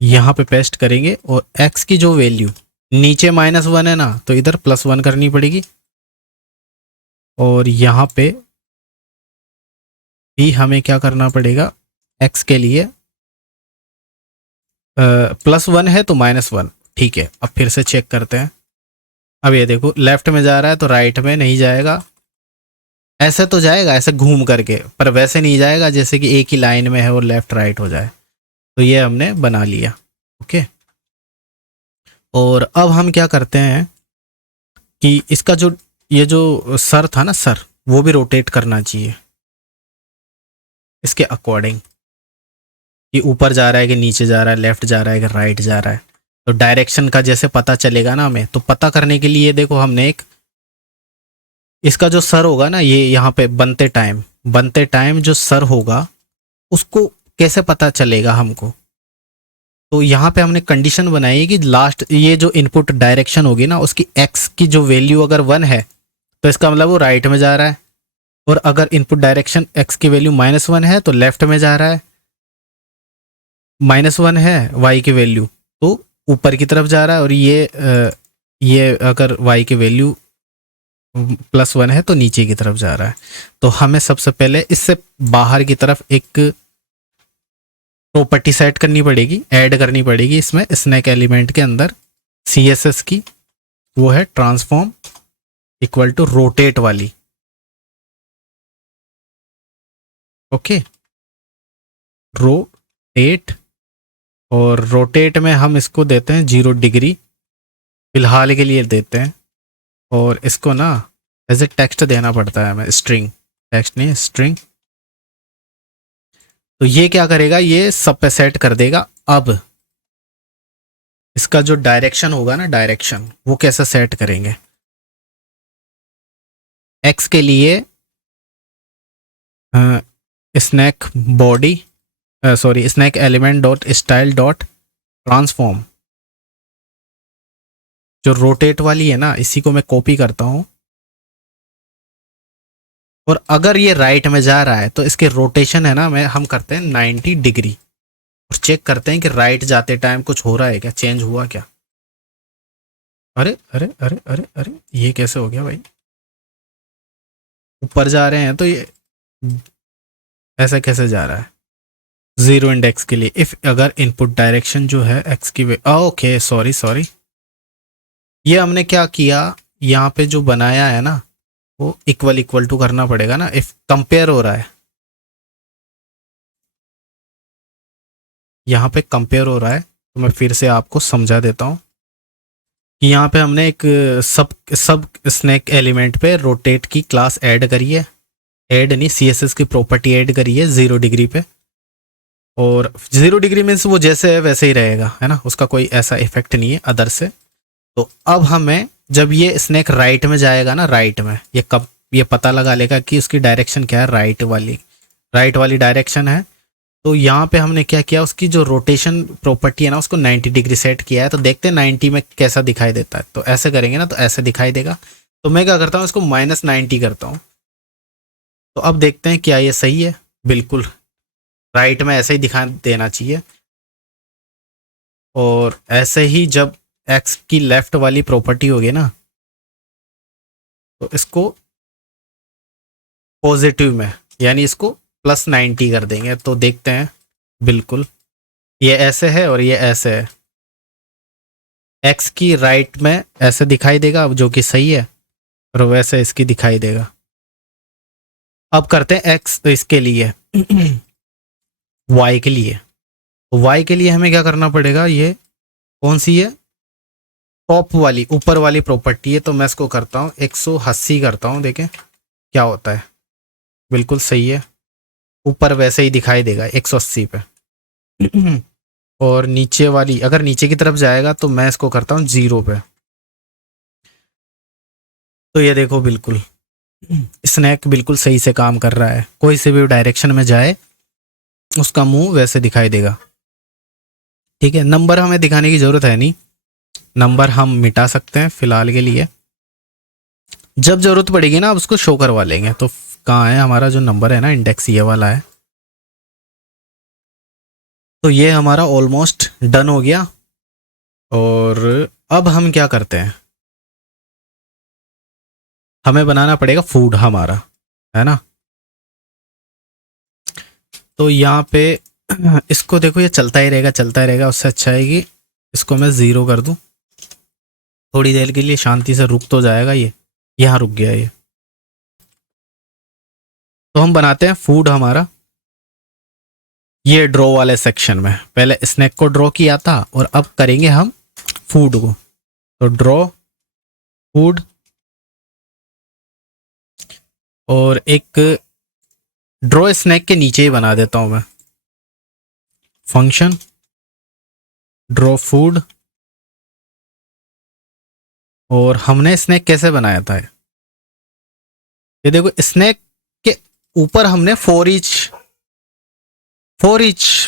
यहाँ पे पेस्ट करेंगे, और x की जो वैल्यू नीचे -1 है ना, तो इधर +1 करनी पड़ेगी। और यहाँ पे भी हमें क्या करना पड़ेगा, x के लिए +1 है तो -1, ठीक है। अब फिर से चेक करते हैं। अब ये देखो लेफ्ट में जा रहा है तो राइट में नहीं जाएगा, ऐसे तो जाएगा ऐसे घूम करके, पर वैसे नहीं जाएगा जैसे कि एक ही लाइन में है और लेफ्ट राइट हो जाए। तो ये हमने बना लिया, ओके। और अब हम क्या करते हैं कि इसका जो ये जो सर था ना, सर वो भी रोटेट करना चाहिए इसके अकॉर्डिंग, कि ऊपर जा रहा है कि नीचे जा रहा है, लेफ्ट जा रहा है कि राइट जा रहा है। तो डायरेक्शन का जैसे पता चलेगा ना हमें, तो पता करने के लिए देखो हमने एक इसका जो सर होगा ना, ये यहाँ पे बनते टाइम जो सर होगा उसको कैसे पता चलेगा हमको। तो यहाँ पे हमने कंडीशन बनाई है कि लास्ट ये जो इनपुट डायरेक्शन होगी ना, उसकी एक्स की जो वैल्यू अगर 1 है तो इसका मतलब वो राइट में जा रहा है, और अगर इनपुट डायरेक्शन एक्स की वैल्यू -1 है तो लेफ्ट में जा रहा है। -1 है वाई की वैल्यू तो ऊपर की तरफ जा रहा है, और ये अगर वाई की वैल्यू +1 है तो नीचे की तरफ जा रहा है। तो हमें सबसे पहले इससे बाहर की तरफ एक प्रॉपर्टी सेट करनी पड़ेगी, ऐड करनी पड़ेगी इसमें स्नैक एलिमेंट के अंदर CSS की, वो है ट्रांसफॉर्म इक्वल टू रोटेट वाली, ओके। रोटेट, और रोटेट में हम इसको देते हैं 0 डिग्री फिलहाल के लिए देते हैं, और इसको ना एज ए टेक्स्ट देना पड़ता है हमें, स्ट्रिंग, टेक्स्ट नहीं स्ट्रिंग। तो ये क्या करेगा, ये सब पे सेट कर देगा। अब इसका जो डायरेक्शन होगा ना, डायरेक्शन वो कैसे सेट करेंगे। एक्स के लिए snake body sorry snake element dot style dot transform, जो रोटेट वाली है ना, इसी को मैं कॉपी करता हूं। और अगर ये राइट में जा रहा है तो इसके रोटेशन है ना, हम करते हैं 90 डिग्री, और चेक करते हैं कि राइट जाते टाइम कुछ हो रहा है क्या, चेंज हुआ क्या। अरे अरे अरे अरे अरे, ये कैसे हो गया भाई, ऊपर जा रहे हैं तो ये ऐसा कैसे जा रहा है। 0 इंडेक्स के लिए इफ अगर इनपुट डायरेक्शन जो है एक्स की ओके सॉरी ये हमने क्या किया, यहाँ पे जो बनाया है ना वो इक्वल इक्वल टू करना पड़ेगा ना, इफ कंपेयर हो रहा है, यहाँ पे कंपेयर हो रहा है। तो मैं फिर से आपको समझा देता हूँ कि यहाँ पे हमने एक सब सब स्नैक एलिमेंट पे रोटेट की क्लास ऐड करी है, ऐड नहीं CSS की प्रॉपर्टी ऐड करी है 0 डिग्री पे, और 0 डिग्री मीन्स वो जैसे है वैसे ही रहेगा, है ना, उसका कोई ऐसा इफेक्ट नहीं है अदर से। तो अब हमें जब ये स्नैक राइट में जाएगा ना, राइट में ये कब ये पता लगा लेगा कि उसकी डायरेक्शन क्या है, राइट वाली डायरेक्शन है। तो यहाँ पे हमने क्या किया, उसकी जो रोटेशन प्रॉपर्टी है ना उसको 90 डिग्री सेट किया है। तो देखते हैं 90 में कैसा दिखाई देता है। तो ऐसे करेंगे ना तो ऐसे दिखाई देगा। तो मैं क्या करता हूँ, इसको -90 करता हूँ। तो अब देखते हैं क्या ये सही है। बिल्कुल राइट में ऐसे ही दिखा देना चाहिए। और ऐसे ही जब एक्स की लेफ्ट वाली प्रॉपर्टी होगी ना, तो इसको पॉजिटिव में यानी इसको +90 कर देंगे। तो देखते हैं, बिल्कुल ये ऐसे है और ये ऐसे है। एक्स की राइट में ऐसे दिखाई देगा जो कि सही है, और वैसे इसकी दिखाई देगा। अब करते हैं एक्स इसके लिए वाई के लिए। तो वाई के लिए हमें क्या करना पड़ेगा, ये कौन सी है, टॉप वाली ऊपर वाली प्रॉपर्टी है। तो मैं इसको करता हूँ 180 करता हूँ, देखें क्या होता है। बिल्कुल सही है, ऊपर वैसे ही दिखाई देगा 180 पे और नीचे वाली अगर नीचे की तरफ जाएगा तो मैं इसको करता हूँ 0 पे। तो ये देखो बिल्कुल स्नैक बिल्कुल सही से काम कर रहा है। कोई से भी डायरेक्शन में जाए उसका मुंह वैसे दिखाई देगा। ठीक है, नंबर हमें दिखाने की जरूरत है नहीं, नंबर हम मिटा सकते हैं फिलहाल के लिए। जब जरूरत पड़ेगी ना अब उसको शो करवा लेंगे। तो कहाँ है हमारा जो नंबर है ना, इंडेक्स ये वाला है। तो ये हमारा ऑलमोस्ट डन हो गया। और अब हम क्या करते हैं, हमें बनाना पड़ेगा फूड हमारा, है ना। तो यहाँ पे इसको देखो, ये चलता ही रहेगा चलता ही रहेगा। उससे अच्छा है कि इसको मैं 0 कर दूं, थोड़ी देर के लिए शांति से रुक तो जाएगा। ये यहाँ रुक गया ये। तो हम बनाते हैं फूड हमारा ये ड्रॉ वाले सेक्शन में। पहले स्नैक को ड्रॉ किया था और अब करेंगे हम फूड को। तो ड्रॉ फूड, और एक ड्रॉ स्नैक के नीचे ही बना देता हूं मैं फंक्शन ड्रॉ फूड। और हमने स्नैक कैसे बनाया था, ये देखो स्नैक के ऊपर हमने फॉर ईच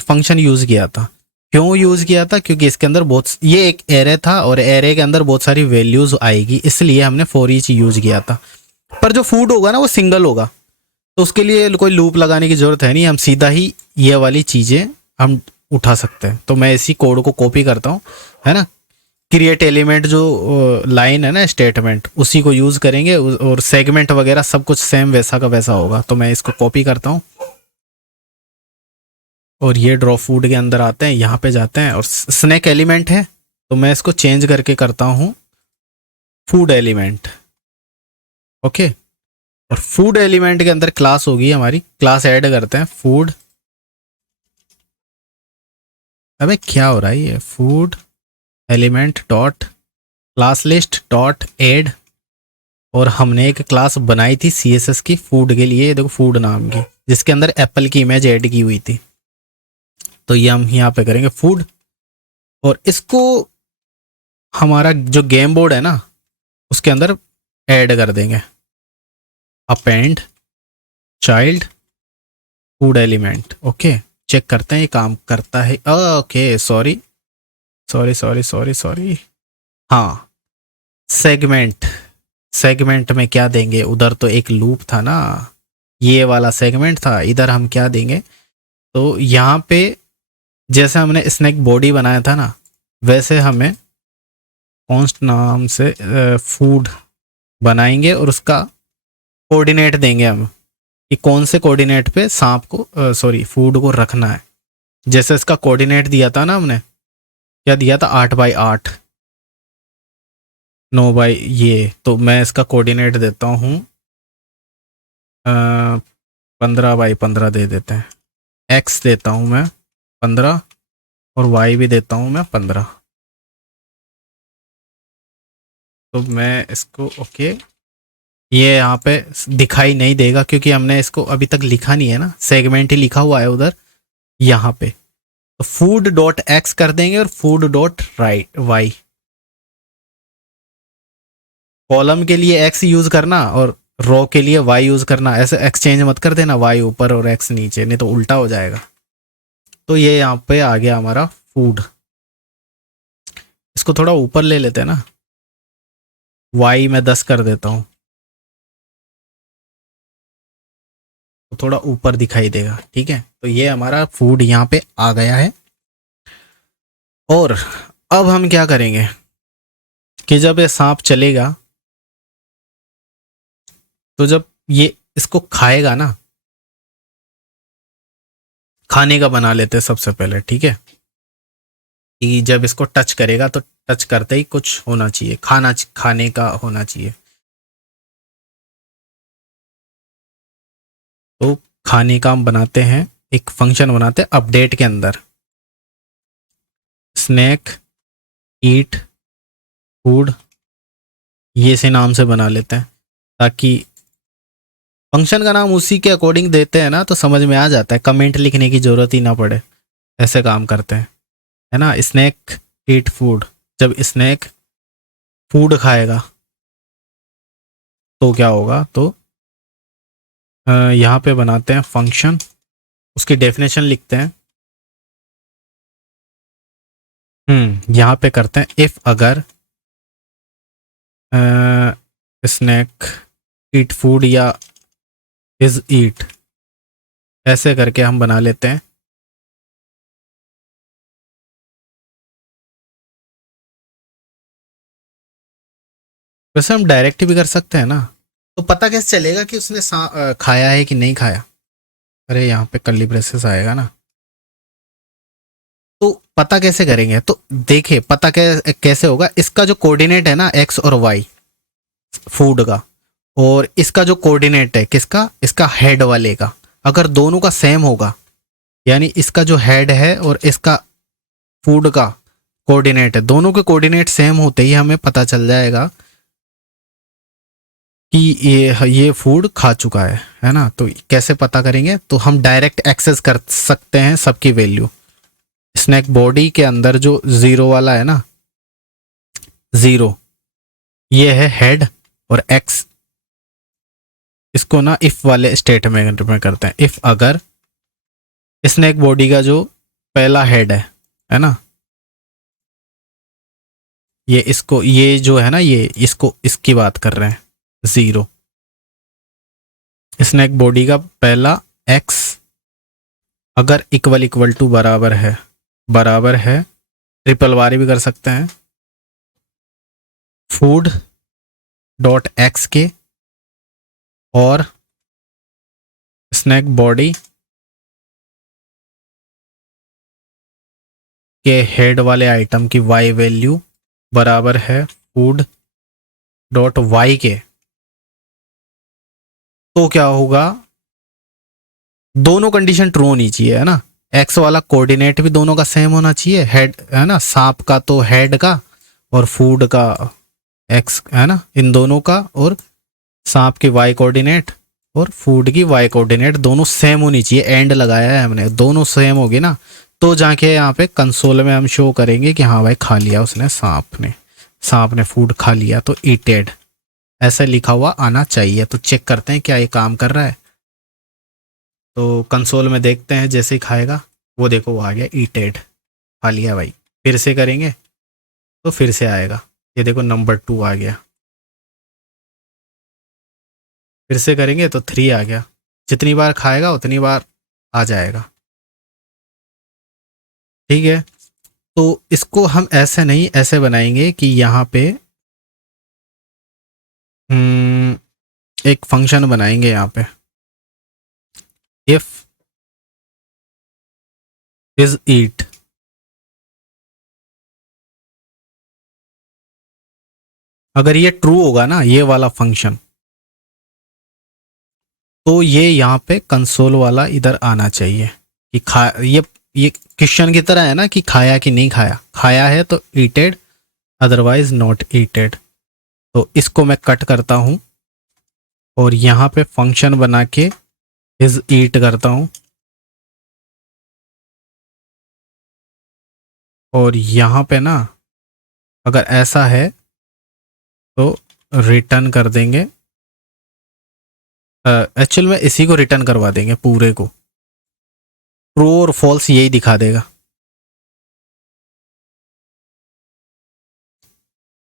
फंक्शन यूज किया था। क्यों यूज किया था, क्योंकि इसके अंदर बहुत, ये एक एरे था और एरे के अंदर बहुत सारी वैल्यूज आएगी, इसलिए हमने फॉर ईच यूज किया था। पर जो फूड होगा ना वो सिंगल होगा, तो उसके लिए कोई लूप लगाने की जरूरत है नहीं। हम सीधा ही ये वाली चीजें हम उठा सकते हैं। तो मैं इसी कोड को कॉपी करता हूँ, है ना। क्रिएट एलिमेंट जो लाइन है ना, स्टेटमेंट, उसी को यूज करेंगे और सेगमेंट वगैरह सब कुछ सेम वैसा का वैसा होगा। तो मैं इसको कॉपी करता हूँ और ये ड्रॉ फूड के अंदर आते हैं, यहाँ पे जाते हैं और स्नैक एलिमेंट है तो मैं इसको चेंज करके करता हूँ फूड एलिमेंट। ओके, और फूड एलिमेंट के अंदर क्लास होगी हमारी, क्लास ऐड करते हैं फूड। अबे क्या हो रहा है ये, food element dot class list dot add. और हमने एक क्लास बनाई थी CSS की फूड के लिए, देखो फूड नाम की, जिसके अंदर एप्पल की इमेज ऐड की हुई थी। तो ये हम यहाँ पे करेंगे फूड, और इसको हमारा जो गेम बोर्ड है ना उसके अंदर ऐड कर देंगे। Append child food element. Okay, check करते हैं ये काम करता है। Okay sorry sorry sorry sorry sorry, हाँ सेगमेंट में क्या देंगे, उधर तो एक लूप था ना, ये वाला सेगमेंट था, इधर हम क्या देंगे। तो यहाँ पे जैसे हमने स्नैक बॉडी बनाया था ना, वैसे हमें कॉन्स्ट नाम से फूड बनाएंगे और उसका कोऑर्डिनेट देंगे हम कि कौन से कोऑर्डिनेट पे सांप को फूड को रखना है। जैसे इसका कोऑर्डिनेट दिया था ना हमने, क्या दिया था, 8x8 9 बाई ये। तो मैं इसका कोऑर्डिनेट देता हूँ 15/15 दे देते हैं। एक्स देता हूँ मैं 15 और वाई भी देता हूँ मैं 15। तो मैं इसको ओके, ये यहाँ पे दिखाई नहीं देगा क्योंकि हमने इसको अभी तक लिखा नहीं है ना, सेगमेंट ही लिखा हुआ है उधर यहाँ पे। तो फूड डॉट एक्स कर देंगे और food dot right y. Column के लिए एक्स यूज करना और रो के लिए वाई यूज करना, ऐसे एक्सचेंज मत कर देना, वाई ऊपर और एक्स नीचे, नहीं तो उल्टा हो जाएगा। तो ये यहाँ पे आ गया हमारा फूड। इसको थोड़ा ऊपर ले लेते हैं ना, वाई मैं 10 कर देता हूँ तो थोड़ा ऊपर दिखाई देगा। ठीक है, तो ये हमारा फूड यहाँ पे आ गया है। और अब हम क्या करेंगे कि जब ये सांप चलेगा तो जब ये इसको खाएगा ना, खाने का बना लेते हैं सबसे पहले। ठीक है, कि जब इसको टच करेगा तो टच करते ही कुछ होना चाहिए, खाने का होना चाहिए। तो खाने का हम बनाते हैं, एक फंक्शन बनाते हैं अपडेट के अंदर, स्नैक ईट फूड, ये से नाम से बना लेते हैं ताकि फंक्शन का नाम उसी के अकॉर्डिंग देते हैं ना तो समझ में आ जाता है, कमेंट लिखने की जरूरत ही ना पड़े। ऐसे काम करते हैं, है ना। स्नैक ईट फूड, जब स्नैक फूड खाएगा तो क्या होगा, तो यहाँ पे बनाते हैं फंक्शन, उसकी डेफिनेशन लिखते हैं। यहाँ पे करते हैं इफ अगर स्नैक ईट फूड या इज ईट, ऐसे करके हम बना लेते हैं। वैसे हम डायरेक्ट भी कर सकते हैं ना, तो पता कैसे चलेगा कि उसने खाया है कि नहीं खाया। अरे यहाँ पे कर्ली ब्रेसेस आएगा ना, तो पता कैसे करेंगे, तो देखिए पता कैसे होगा। इसका जो कोऑर्डिनेट है ना एक्स और वाई फूड का, और इसका जो कोऑर्डिनेट है किसका, इसका हेड वाले का, अगर दोनों का सेम होगा, यानी इसका जो हेड है और इसका फूड का कोऑर्डिनेट है, दोनों के कोऑर्डिनेट सेम होते ही हमें पता चल जाएगा कि ये फूड खा चुका है ना। तो कैसे पता करेंगे, तो हम डायरेक्ट एक्सेस कर सकते हैं सबकी वैल्यू। स्नैक बॉडी के अंदर जो जीरो वाला है ना, जीरो, ये है हेड, और एक्स इसको ना इफ वाले स्टेटमेंट में करते हैं। इफ अगर स्नैक बॉडी का जो पहला हेड है ना, ये इसको, ये जो है ना, ये इसको, इसकी बात कर रहे हैं, जीरो, स्नैक बॉडी का पहला एक्स अगर इक्वल इक्वल टू बराबर है, बराबर है, ट्रिपल बारी भी कर सकते हैं, फूड डॉट एक्स के, और स्नैक बॉडी के हेड वाले आइटम की वाई वैल्यू बराबर है फूड डॉट वाई के। तो क्या होगा, दोनों कंडीशन ट्रू होनी चाहिए, है ना। एक्स वाला कोऑर्डिनेट भी दोनों का सेम होना चाहिए, हेड है ना, सांप का तो हेड का, और फूड का एक्स है ना, इन दोनों का, और सांप की वाई कोऑर्डिनेट और फूड की वाई कोऑर्डिनेट दोनों सेम होनी चाहिए। एंड लगाया है हमने, दोनों सेम होगी ना, तो जाके यहाँ पे कंसोल में हम शो करेंगे कि हाँ भाई खा लिया उसने, सांप ने फूड खा लिया, तो ईटेड ऐसा लिखा हुआ आना चाहिए। तो चेक करते हैं क्या ये काम कर रहा है। तो कंसोल में देखते हैं, जैसे ही खाएगा वो देखो वो आ गया ईटेड, खा लिया भाई। फिर से करेंगे तो फिर से आएगा, ये देखो नंबर 2 आ गया। फिर से करेंगे तो 3 आ गया। जितनी बार खाएगा उतनी बार आ जाएगा। ठीक है, तो इसको हम ऐसे नहीं, ऐसे बनाएंगे कि यहाँ पे एक फंक्शन बनाएंगे यहाँ पे, इफ इज ईट, अगर ये ट्रू होगा ना ये वाला फंक्शन, तो ये यहाँ पे कंसोल वाला इधर आना चाहिए कि खा ये क्वेश्चन की तरह है ना कि खाया कि नहीं खाया, खाया है तो ईटेड, अदरवाइज नॉट ईटेड। तो इसको मैं कट करता हूँ और यहाँ पे फंक्शन बना के इज ईट करता हूँ और यहाँ पे ना अगर ऐसा है तो रिटर्न कर देंगे। एक्चुअल में इसी को रिटर्न करवा देंगे पूरे को, ट्रू और फॉल्स यही दिखा देगा,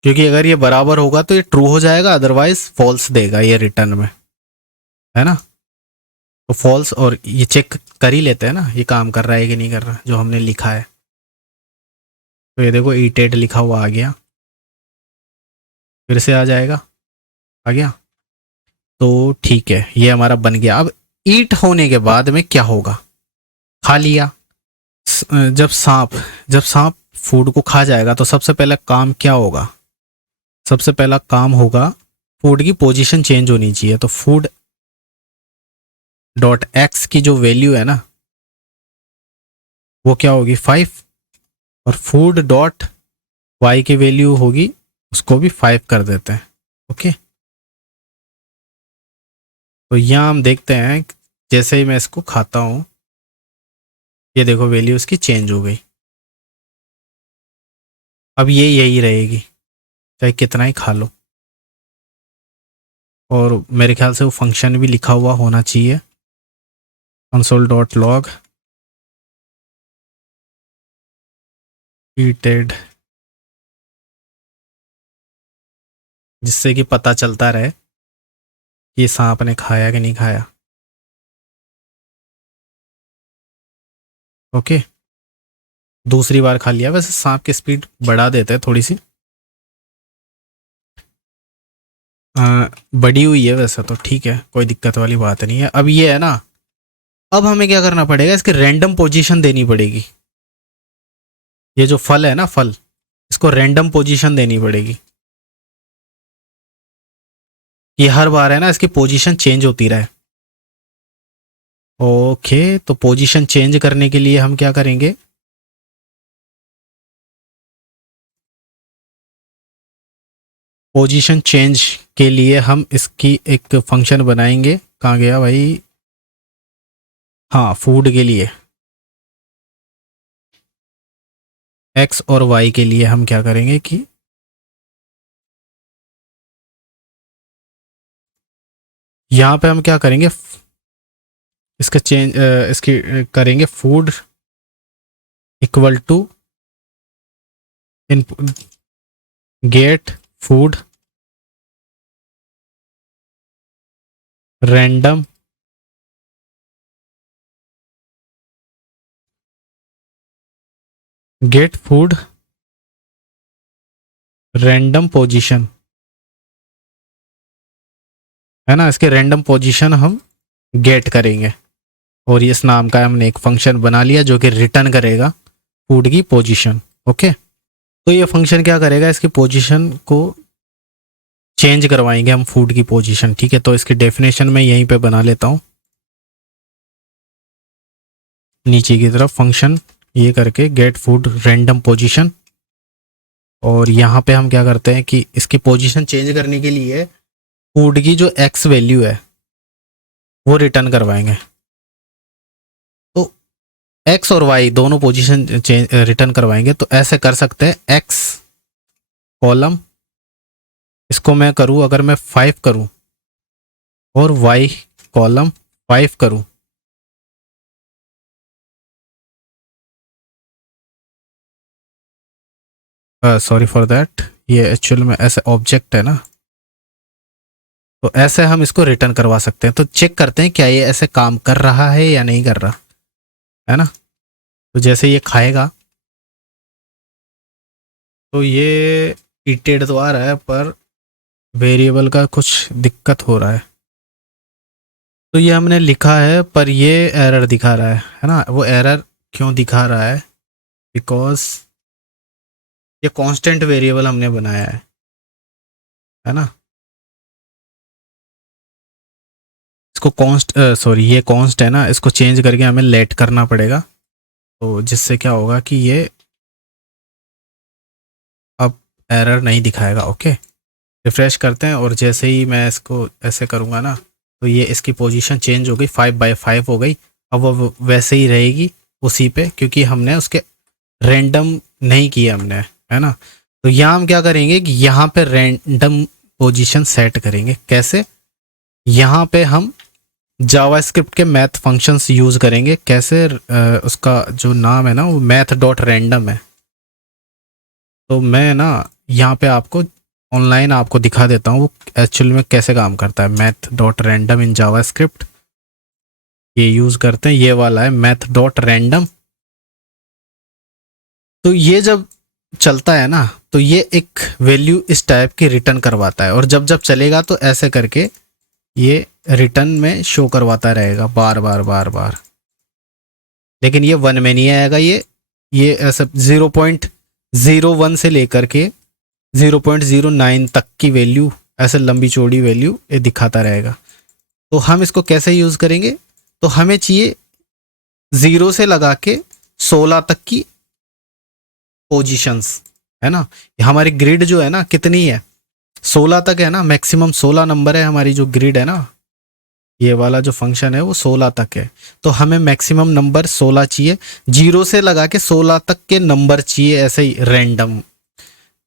क्योंकि अगर ये बराबर होगा तो ये ट्रू हो जाएगा, अदरवाइज फॉल्स देगा ये रिटर्न में, है ना। तो फॉल्स, और ये चेक कर ही लेते हैं ना ये काम कर रहा है कि नहीं कर रहा जो हमने लिखा है। तो ये देखो ईटेड लिखा हुआ आ गया, फिर से आ जाएगा, आ गया। तो ठीक है, ये हमारा बन गया। अब ईट होने के बाद में क्या होगा, खा लिया। जब सांप फूड को खा जाएगा तो सबसे पहला काम क्या होगा, सबसे पहला काम होगा फूड की पोजीशन चेंज होनी चाहिए। तो फूड डॉट एक्स की जो वैल्यू है ना वो क्या होगी 5, और फूड डॉट वाई की वैल्यू होगी उसको भी 5 कर देते हैं। ओके, तो यहाँ हम देखते हैं जैसे ही मैं इसको खाता हूँ ये देखो वैल्यू इसकी चेंज हो गई। अब ये यही रहेगी चाहे कितना ही खा लो, और मेरे ख्याल से वो फंक्शन भी लिखा हुआ होना चाहिए, कंसोल डॉट लॉग ईटेड, जिससे कि पता चलता रहे कि सांप ने खाया कि नहीं खाया। ओके, दूसरी बार खा लिया। वैसे सांप की स्पीड बढ़ा देते हैं थोड़ी सी, बड़ी हुई है वैसे तो ठीक है, कोई दिक्कत वाली बात नहीं है। अब ये है ना, अब हमें क्या करना पड़ेगा, इसकी रैंडम पोजीशन देनी पड़ेगी। ये जो फल है ना फल, इसको रैंडम पोजीशन देनी पड़ेगी। ये हर बार है ना इसकी पोजीशन चेंज होती रहे। ओके, तो पोजीशन चेंज करने के लिए हम क्या करेंगे, पोजीशन चेंज के लिए हम इसकी एक फंक्शन बनाएंगे। कहाँ गया भाई, हाँ फूड के लिए, एक्स और वाई के लिए हम क्या करेंगे कि यहाँ पे हम क्या करेंगे, इसका चेंज इसकी करेंगे food equal to input get food random get food random position, है ना। इसके रैंडम पोजीशन हम गेट करेंगे और इस नाम का हमने एक फंक्शन बना लिया जो कि रिटर्न करेगा फूड की पोजीशन। ओके, तो ये फंक्शन क्या करेगा, इसकी पोजीशन को चेंज करवाएंगे हम फूड की पोजीशन। ठीक है, तो इसकी डेफिनेशन मैं यहीं पे बना लेता हूँ नीचे की तरफ फंक्शन ये करके गेट फूड रैंडम पोजीशन, और यहाँ पे हम क्या करते हैं कि इसकी पोजीशन चेंज करने के लिए फूड की जो एक्स वैल्यू है वो रिटर्न करवाएंगे। तो एक्स और वाई दोनों पोजीशन चेंज रिटर्न करवाएंगे। तो ऐसे कर सकते हैं, एक्स कॉलम, इसको मैं करूँ अगर मैं 5 करूँ और वाई कॉलम 5 करूँ, सॉरी फॉर दैट, ये एक्चुअल में ऐसे ऑब्जेक्ट है ना, तो ऐसे हम इसको रिटर्न करवा सकते हैं। तो चेक करते हैं क्या ये ऐसे काम कर रहा है या नहीं कर रहा, है ना। तो जैसे ये खाएगा तो ये इटेड तो आ रहा है पर वेरिएबल का कुछ दिक्कत हो रहा है। तो ये हमने लिखा है पर ये एरर दिखा रहा है ना। वो एरर क्यों दिखा रहा है, बिकॉज ये कांस्टेंट वेरिएबल हमने बनाया है ना। इसको कॉन्स्ट सॉरी ये कॉन्स्ट है ना, इसको चेंज करके हमें लेट करना पड़ेगा। तो जिससे क्या होगा कि ये अब एरर नहीं दिखाएगा। ओके, रिफ्रेश करते हैं और जैसे ही मैं इसको ऐसे करूँगा ना, तो ये इसकी पोजीशन चेंज हो गई, 5/5 हो गई। अब वो वैसे ही रहेगी उसी पे, क्योंकि हमने उसके रैंडम नहीं किया हमने, है ना। तो यहाँ हम क्या करेंगे कि यहाँ पे रैंडम पोजीशन सेट करेंगे। कैसे? यहाँ पे हम जावास्क्रिप्ट के मैथ फंक्शंस यूज़ करेंगे। कैसे? उसका जो नाम है ना वो math.random है। तो मैं ना यहाँ पे आपको ऑनलाइन आपको दिखा देता हूँ वो एक्चुअल में कैसे काम करता है। math.random इन जावास्क्रिप्ट ये यूज़ करते हैं, ये वाला है math.random। तो ये जब चलता है ना, तो ये एक वैल्यू इस टाइप की रिटर्न करवाता है, और जब जब चलेगा तो ऐसे करके ये रिटर्न में शो करवाता रहेगा बार बार बार बार। लेकिन ये 1 में नहीं आएगा, ये ऐसा 0.01 से लेकर के 0.09 तक की वैल्यू, ऐसे लंबी चौड़ी वैल्यू ये दिखाता रहेगा। तो हम इसको कैसे यूज़ करेंगे? तो हमें चाहिए 0 से लगा के 16 तक की पोजीशंस, है ना। हमारी ग्रिड जो है ना कितनी है? 16 तक है ना, मैक्सिमम 16 नंबर है हमारी जो ग्रिड है ना। ये वाला जो फंक्शन है वो 16 तक है, तो हमें मैक्सिमम नंबर 16 चाहिए। 0 से लगा के 16 तक के नंबर चाहिए, ऐसे ही रैंडम।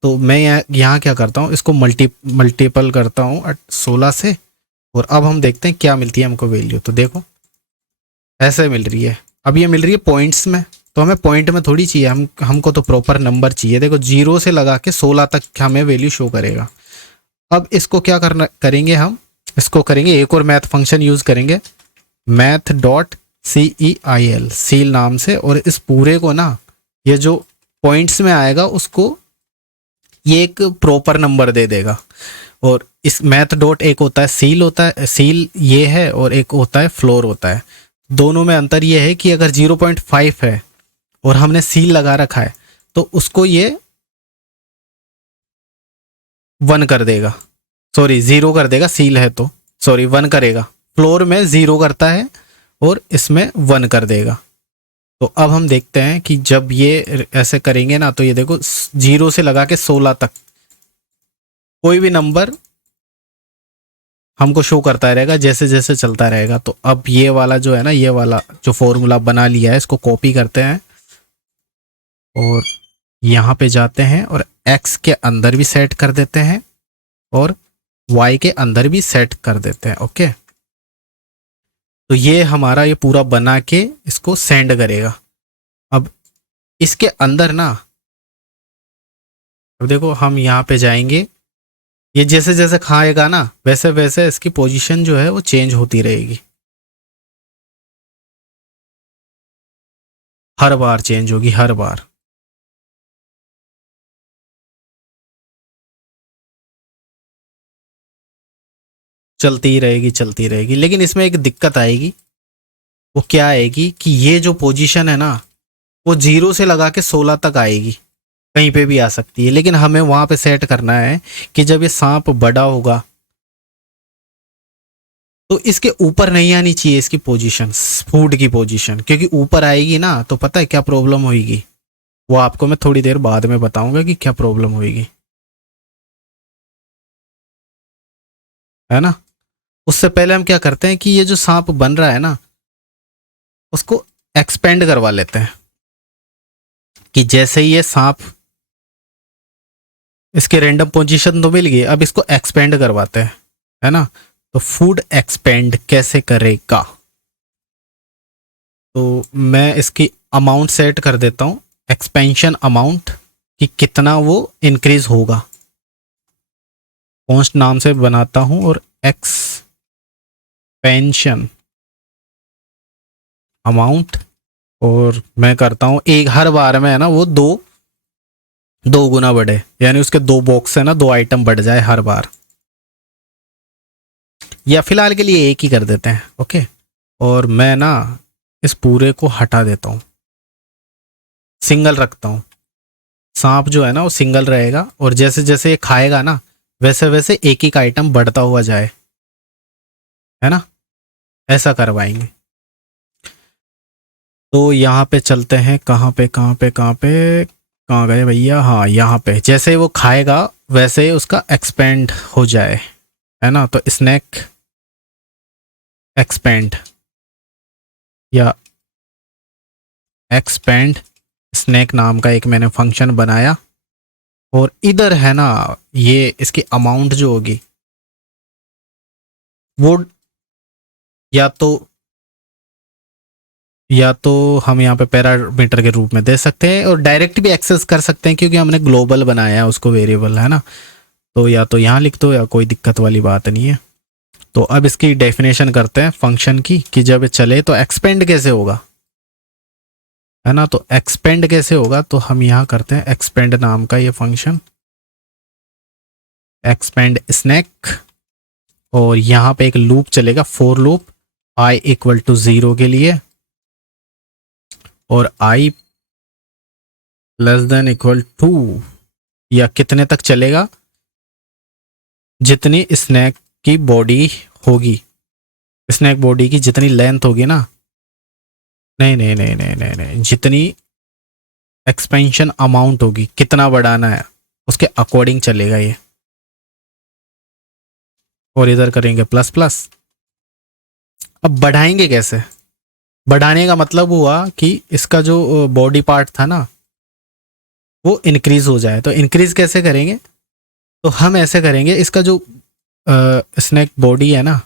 तो मैं यहाँ क्या करता हूँ, इसको मल्टीपल करता हूँ 16 से, और अब हम देखते हैं क्या मिलती है हमको वैल्यू। तो देखो ऐसे मिल रही है। अब ये मिल रही है पॉइंट्स में, तो हमें पॉइंट में थोड़ी चाहिए, हमको तो प्रॉपर नंबर चाहिए। देखो 0 से लगा के 16 तक हमें वैल्यू शो करेगा। अब इसको क्या करेंगे हम, इसको करेंगे एक और मैथ फंक्शन यूज़ करेंगे, math.ceil सील नाम से। और इस पूरे को ना, ये जो पॉइंट्स में आएगा उसको ये एक प्रॉपर नंबर दे देगा। और इस मैथ डॉट, एक होता है सील, होता है सील ये है, और एक होता है फ्लोर होता है। दोनों में अंतर ये है कि अगर 0.5 है और हमने सील लगा रखा है तो उसको ये 1 कर देगा, सॉरी 0 कर देगा। सील है तो सॉरी 1 करेगा। फ्लोर में 0 करता है और इसमें 1 कर देगा। तो अब हम देखते हैं कि जब ये ऐसे करेंगे ना, तो ये देखो 0 से लगा के 16 तक कोई भी नंबर हमको शो करता रहेगा जैसे जैसे चलता रहेगा। तो अब ये वाला जो है ना, ये वाला जो फॉर्मूला बना लिया है, इसको कॉपी करते हैं और यहाँ पे जाते हैं और x के अंदर भी सेट कर देते हैं और y के अंदर भी सेट कर देते हैं। ओके, तो ये हमारा ये पूरा बना के इसको सेंड करेगा। अब इसके अंदर ना, अब देखो हम यहाँ पे जाएंगे, ये जैसे जैसे खाएगा ना वैसे वैसे इसकी पोजीशन जो है वो चेंज होती रहेगी, हर बार चेंज होगी, हर बार। चलती ही रहेगी, चलती रहेगी। लेकिन इसमें एक दिक्कत आएगी, वो क्या आएगी कि ये जो पोजीशन है ना वो 0 से लगा के 16 तक आएगी, कहीं पे भी आ सकती है। लेकिन हमें वहां पे सेट करना है कि जब ये सांप बड़ा होगा तो इसके ऊपर नहीं आनी चाहिए इसकी पोजीशन, फूड की पोजीशन, क्योंकि ऊपर आएगी ना तो पता है क्या प्रॉब्लम होगी। वो आपको मैं थोड़ी देर बाद में बताऊंगा कि क्या प्रॉब्लम होगी, है ना। उससे पहले हम क्या करते हैं कि ये जो सांप बन रहा है ना उसको एक्सपेंड करवा लेते हैं, कि जैसे ही ये सांप, इसके रैंडम पोजीशन तो मिल गई, अब इसको एक्सपेंड करवाते हैं, है ना। तो फूड एक्सपेंड कैसे करेगा, तो मैं इसकी अमाउंट सेट कर देता हूँ, एक्सपेंशन अमाउंट, कि कितना वो इंक्रीज होगा। कॉन्स्ट नाम से बनाता हूँ और एक्सपेंशन अमाउंट, और मैं करता हूँ एक, हर बार में है ना वो दो गुना बढ़े, यानी उसके 2 बॉक्स है ना, 2 आइटम बढ़ जाए हर बार। या फिलहाल के लिए एक ही कर देते हैं। ओके, और मैं ना इस पूरे को हटा देता हूँ, सिंगल रखता हूँ। सांप जो है ना वो सिंगल रहेगा, और जैसे जैसे ये खाएगा ना वैसे वैसे एक एक आइटम बढ़ता हुआ जाए, है ना। ऐसा करवाएंगे। तो यहाँ पे चलते हैं, कहाँ गए भैया, हाँ यहाँ पे। जैसे वो खाएगा वैसे ही उसका एक्सपेंड हो जाए, है ना। तो स्नैक एक्सपेंड या एक्सपेंड स्नैक नाम का एक मैंने फंक्शन बनाया, और इधर है ना ये इसकी अमाउंट जो होगी वो या तो हम यहाँ पे पैरामीटर के रूप में दे सकते हैं, और डायरेक्ट भी एक्सेस कर सकते हैं क्योंकि हमने ग्लोबल बनाया है उसको वेरिएबल, है ना। तो या तो यहाँ लिख दो या कोई दिक्कत वाली बात नहीं है। तो अब इसकी डेफिनेशन करते हैं फंक्शन की कि जब ये चले तो एक्सपेंड कैसे होगा, है ना। तो एक्सपेंड कैसे होगा, तो हम यहाँ करते हैं एक्सपेंड नाम का ये फंक्शन, एक्सपेंड स्नैक, और यहाँ पे एक लूप चलेगा, for loop i equal to 0 के लिए, और i less than equal to, या कितने तक चलेगा, जितनी स्नैक की बॉडी होगी, स्नैक बॉडी की जितनी लेंथ होगी ना, नहीं, जितनी एक्सपेंशन अमाउंट होगी, कितना बढ़ाना है उसके अकॉर्डिंग चलेगा ये। और इधर करेंगे प्लस प्लस। अब बढ़ाएंगे कैसे, बढ़ाने का मतलब हुआ कि इसका जो बॉडी पार्ट था ना वो इंक्रीज हो जाए। तो इंक्रीज कैसे करेंगे, तो हम ऐसे करेंगे, इसका जो स्नैक बॉडी है ना,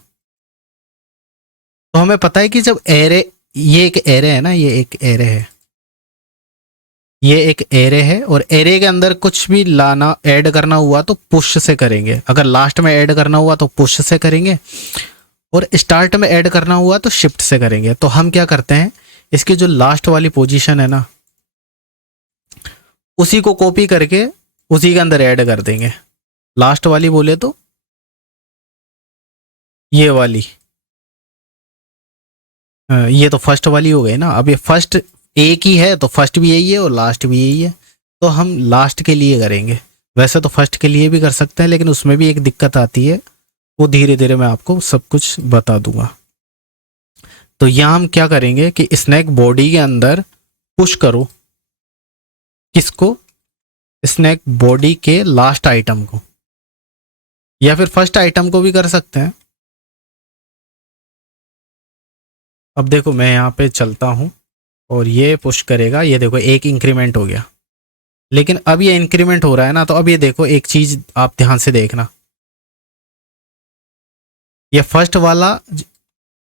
तो हमें पता है कि जब एरे, ये एक एरे है ना, ये एक एरे है, ये एक एरे है, और एरे के अंदर कुछ भी लाना ऐड करना हुआ तो पुश से करेंगे, अगर लास्ट में ऐड करना हुआ तो पुश से करेंगे, और स्टार्ट में ऐड करना हुआ तो शिफ्ट से करेंगे। तो हम क्या करते हैं, इसकी जो लास्ट वाली पोजीशन है ना उसी को कॉपी करके उसी के अंदर ऐड कर देंगे। लास्ट वाली बोले तो ये वाली, ये तो फर्स्ट वाली हो गई ना। अब ये फर्स्ट एक ही है तो फर्स्ट भी यही है और लास्ट भी यही है, तो हम लास्ट के लिए करेंगे। वैसे तो फर्स्ट के लिए भी कर सकते हैं, लेकिन उसमें भी एक दिक्कत आती है, वो धीरे धीरे मैं आपको सब कुछ बता दूंगा। तो यहाँ हम क्या करेंगे कि स्नैक बॉडी के अंदर पुश करो, किसको, स्नैक बॉडी के लास्ट आइटम को, या फिर फर्स्ट आइटम को भी कर सकते हैं। अब देखो मैं यहाँ पे चलता हूँ और ये पुश करेगा, ये देखो एक इंक्रीमेंट हो गया, लेकिन अब ये इंक्रीमेंट हो रहा है ना, तो अब ये देखो एक चीज आप ध्यान से देखना, ये फर्स्ट वाला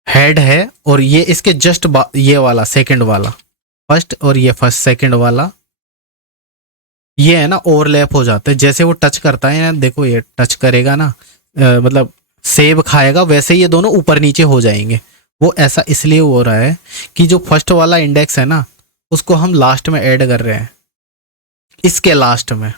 हेड है और ये इसके जस्ट ये वाला सेकंड वाला फर्स्ट, और ये फर्स्ट सेकंड वाला ये है ना ओवरलैप हो जाता है। जैसे वो टच करता है ना, देखो ये टच करेगा ना, मतलब सेब खाएगा, वैसे ये दोनों ऊपर नीचे हो जाएंगे। वो ऐसा इसलिए हो रहा है कि जो फर्स्ट वाला इंडेक्स है ना उसको हम लास्ट में ऐड कर रहे हैं, इसके लास्ट में,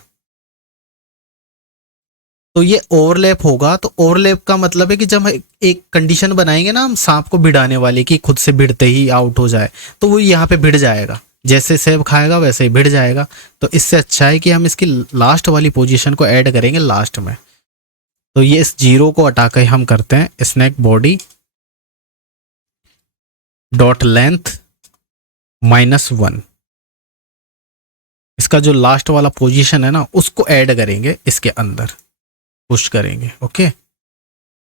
तो ये ओवरलैप होगा। तो ओवरलैप का मतलब है कि जब एक कंडीशन बनाएंगे ना हम सांप को भिड़ाने वाली, कि खुद से भिड़ते ही आउट हो जाए, तो वो यहाँ पे भिड़ जाएगा, जैसे सेब खाएगा वैसे ही भिड़ जाएगा। तो इससे अच्छा है कि हम इसकी लास्ट वाली पोजीशन को ऐड करेंगे लास्ट में। तो ये इस जीरो को हटा कर हम करते हैं स्नैक बॉडी डॉट लेंथ -1, इसका जो लास्ट वाला पोजीशन है ना उसको ऐड करेंगे, इसके अंदर पुश करेंगे। ओके,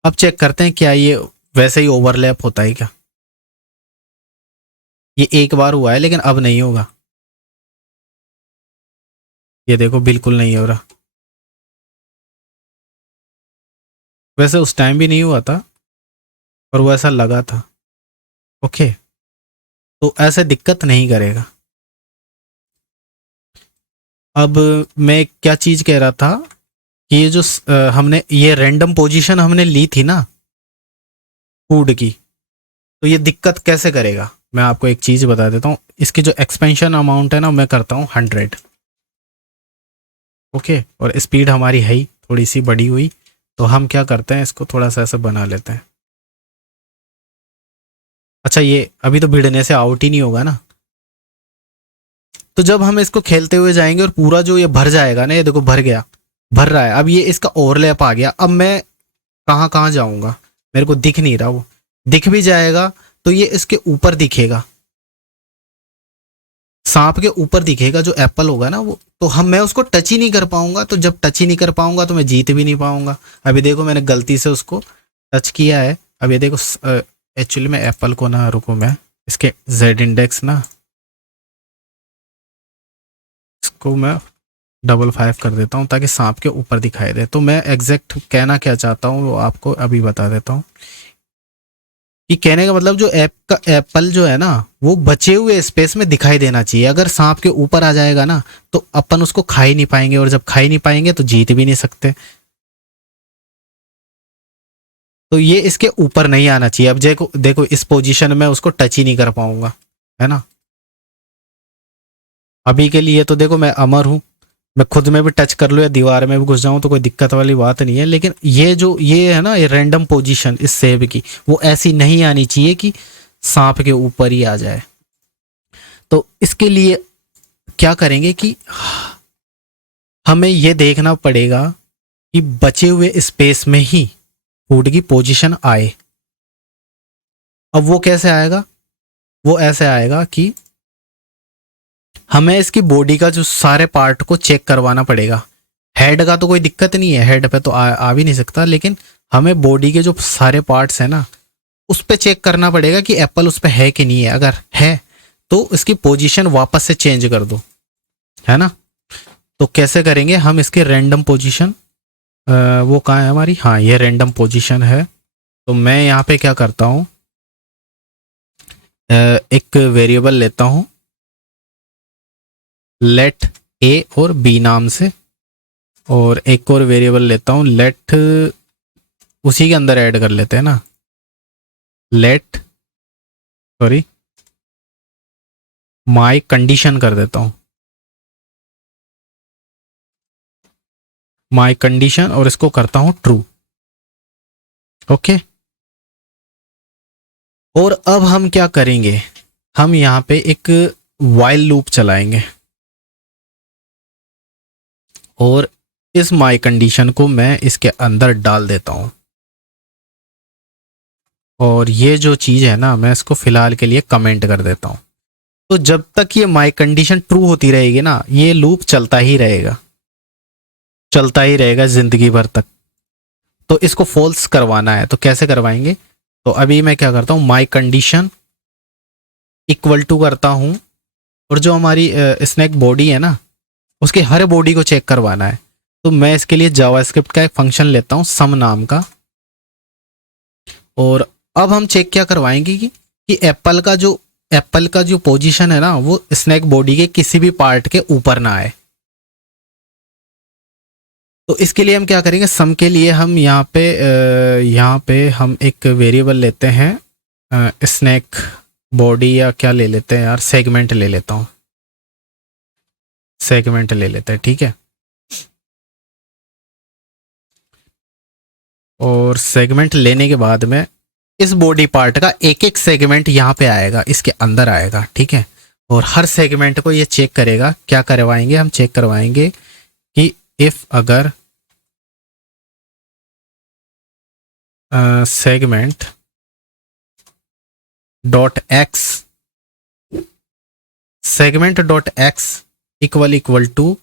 अब चेक करते हैं क्या ये वैसे ही ओवरलैप होता है क्या। ये एक बार हुआ है लेकिन अब नहीं होगा, ये देखो बिल्कुल नहीं हो रहा। वैसे उस टाइम भी नहीं हुआ था और वो ऐसा लगा था। ओके, तो ऐसे दिक्कत नहीं करेगा। अब मैं क्या चीज कह रहा था कि ये जो हमने ये रैंडम पोजीशन हमने ली थी ना फूड की, तो ये दिक्कत कैसे करेगा मैं आपको एक चीज बता देता हूँ। इसकी जो एक्सपेंशन अमाउंट है ना मैं करता हूँ 100। ओके, और स्पीड हमारी है ही थोड़ी सी बढ़ी हुई, तो हम क्या करते हैं इसको थोड़ा सा ऐसा बना लेते हैं। अच्छा, ये अभी तो भिड़ने से आउट ही नहीं होगा ना, तो जब हम इसको खेलते हुए जाएंगे और पूरा जो ये भर जाएगा ना, ये देखो भर गया, भर रहा है। अब ये इसका ओवरलैप आ गया, अब मैं कहाँ कहाँ जाऊँगा, मेरे को दिख नहीं रहा वो। दिख भी जाएगा तो ये इसके ऊपर दिखेगा, सांप के ऊपर दिखेगा जो एप्पल होगा ना वो, तो मैं उसको टच ही नहीं कर पाऊंगा। तो जब टच ही नहीं कर पाऊंगा तो मैं जीत भी नहीं पाऊंगा। अभी देखो मैंने गलती से उसको टच किया है। अब ये देखो एक्चुअली मैं एप्पल को ना, रुको मैं इसके जेड इंडेक्स ना, इसको मैं 555 कर देता हूँ ताकि सांप के ऊपर दिखाई दे। तो मैं एग्जैक्ट कहना क्या चाहता हूँ वो आपको अभी बता देता हूँ कि कहने का मतलब जो ऐप का एप्पल जो है ना वो बचे हुए स्पेस में दिखाई देना चाहिए। अगर सांप के ऊपर आ जाएगा ना तो अपन उसको खा ही नहीं पाएंगे, और जब खा ही नहीं पाएंगे तो जीत भी नहीं सकते। तो ये इसके ऊपर नहीं आना चाहिए। अब देखो देखो इस पोजीशन में उसको टच ही नहीं कर पाऊंगा, है ना। अभी के लिए तो देखो मैं अमर हूं, मैं खुद में भी टच कर लूँ या दीवार में भी घुस जाऊं तो कोई दिक्कत वाली बात नहीं है। लेकिन ये जो ये है ना ये रैंडम पोजीशन इस सेब की, वो ऐसी नहीं आनी चाहिए कि सांप के ऊपर ही आ जाए। तो इसके लिए क्या करेंगे कि हमें ये देखना पड़ेगा कि बचे हुए स्पेस में ही फूड की पोजीशन आए। अब वो कैसे आएगा, वो ऐसे आएगा कि हमें इसकी बॉडी का जो सारे पार्ट को चेक करवाना पड़ेगा। हेड का तो कोई दिक्कत नहीं है, हेड पे तो आ भी नहीं सकता, लेकिन हमें बॉडी के जो सारे पार्ट्स हैं ना उस पे चेक करना पड़ेगा कि एप्पल उस पे है कि नहीं है। अगर है तो इसकी पोजीशन वापस से चेंज कर दो, है ना। तो कैसे करेंगे हम इसके रैंडम पोजीशन, वो कहाँ है हमारी, हाँ ये रैंडम पोजीशन है। तो मैं यहाँ पे क्या करता हूँ, एक वेरिएबल लेता हूँ लेट ए और बी नाम से, और एक और वेरिएबल लेता हूँ लेट, उसी के अंदर ऐड कर लेते हैं ना, लेट सॉरी माई कंडीशन कर देता हूँ, माई कंडीशन, और इसको करता हूँ ट्रू। ओके। और अब हम क्या करेंगे, हम यहाँ पे एक वाइल लूप चलाएंगे और इस माई कंडीशन को मैं इसके अंदर डाल देता हूँ। और ये जो चीज़ है ना मैं इसको फिलहाल के लिए कमेंट कर देता हूँ। तो जब तक ये माई कंडीशन ट्रू होती रहेगी ना ये लूप चलता ही रहेगा, चलता ही रहेगा जिंदगी भर तक। तो इसको फॉल्स करवाना है, तो कैसे करवाएंगे, तो अभी मैं क्या करता हूँ माई कंडीशन इक्वल टू करता हूँ, और जो हमारी स्नैक बॉडी है ना उसके हर बॉडी को चेक करवाना है। तो मैं इसके लिए जावास्क्रिप्ट का एक फंक्शन लेता हूँ सम नाम का, और अब हम चेक क्या करवाएंगे कि एप्पल का जो पोजीशन है ना वो स्नैक बॉडी के किसी भी पार्ट के ऊपर ना आए। तो इसके लिए हम क्या करेंगे, सम के लिए हम यहाँ पे हम एक वेरिएबल लेते हैं स्नैक बॉडी, या क्या ले लेते हैं यार, सेगमेंट ले लेता हूँ, सेगमेंट ले लेते हैं, ठीक है। और सेगमेंट लेने के बाद में इस बॉडी पार्ट का एक एक सेगमेंट यहाँ पे आएगा, इसके अंदर आएगा, ठीक है। और हर सेगमेंट को ये चेक करेगा। क्या करवाएंगे हम, चेक करवाएंगे कि इफ अगर segment dot x, segment dot x equal to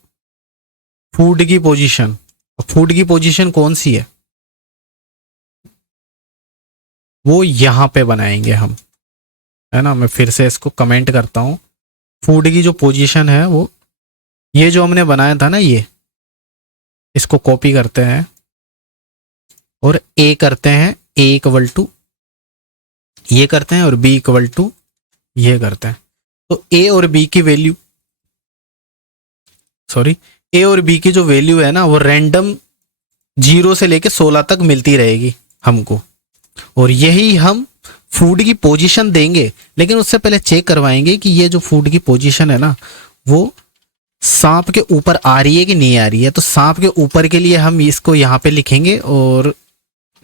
food की पोजीशन। फूड की पोजीशन कौन सी है, वो यहाँ पे बनाएंगे हम, है ना। मैं फिर से इसको कमेंट करता हूँ। फूड की जो पोजीशन है वो ये जो हमने बनाया था ना, ये इसको कॉपी करते हैं और ए करते हैं, ए इक्वल टू ये करते हैं, और बी इक्वल टू ये करते हैं। तो ए और बी की वैल्यू, सॉरी ए और बी की जो वैल्यू है ना वो रैंडम 0 से लेके 16 तक मिलती रहेगी हमको, और यही हम फूड की पोजीशन देंगे। लेकिन उससे पहले चेक करवाएंगे कि ये जो फूड की पोजीशन है ना वो सांप के ऊपर आ रही है कि नहीं आ रही है। तो सांप के ऊपर के लिए हम इसको यहाँ पे लिखेंगे, और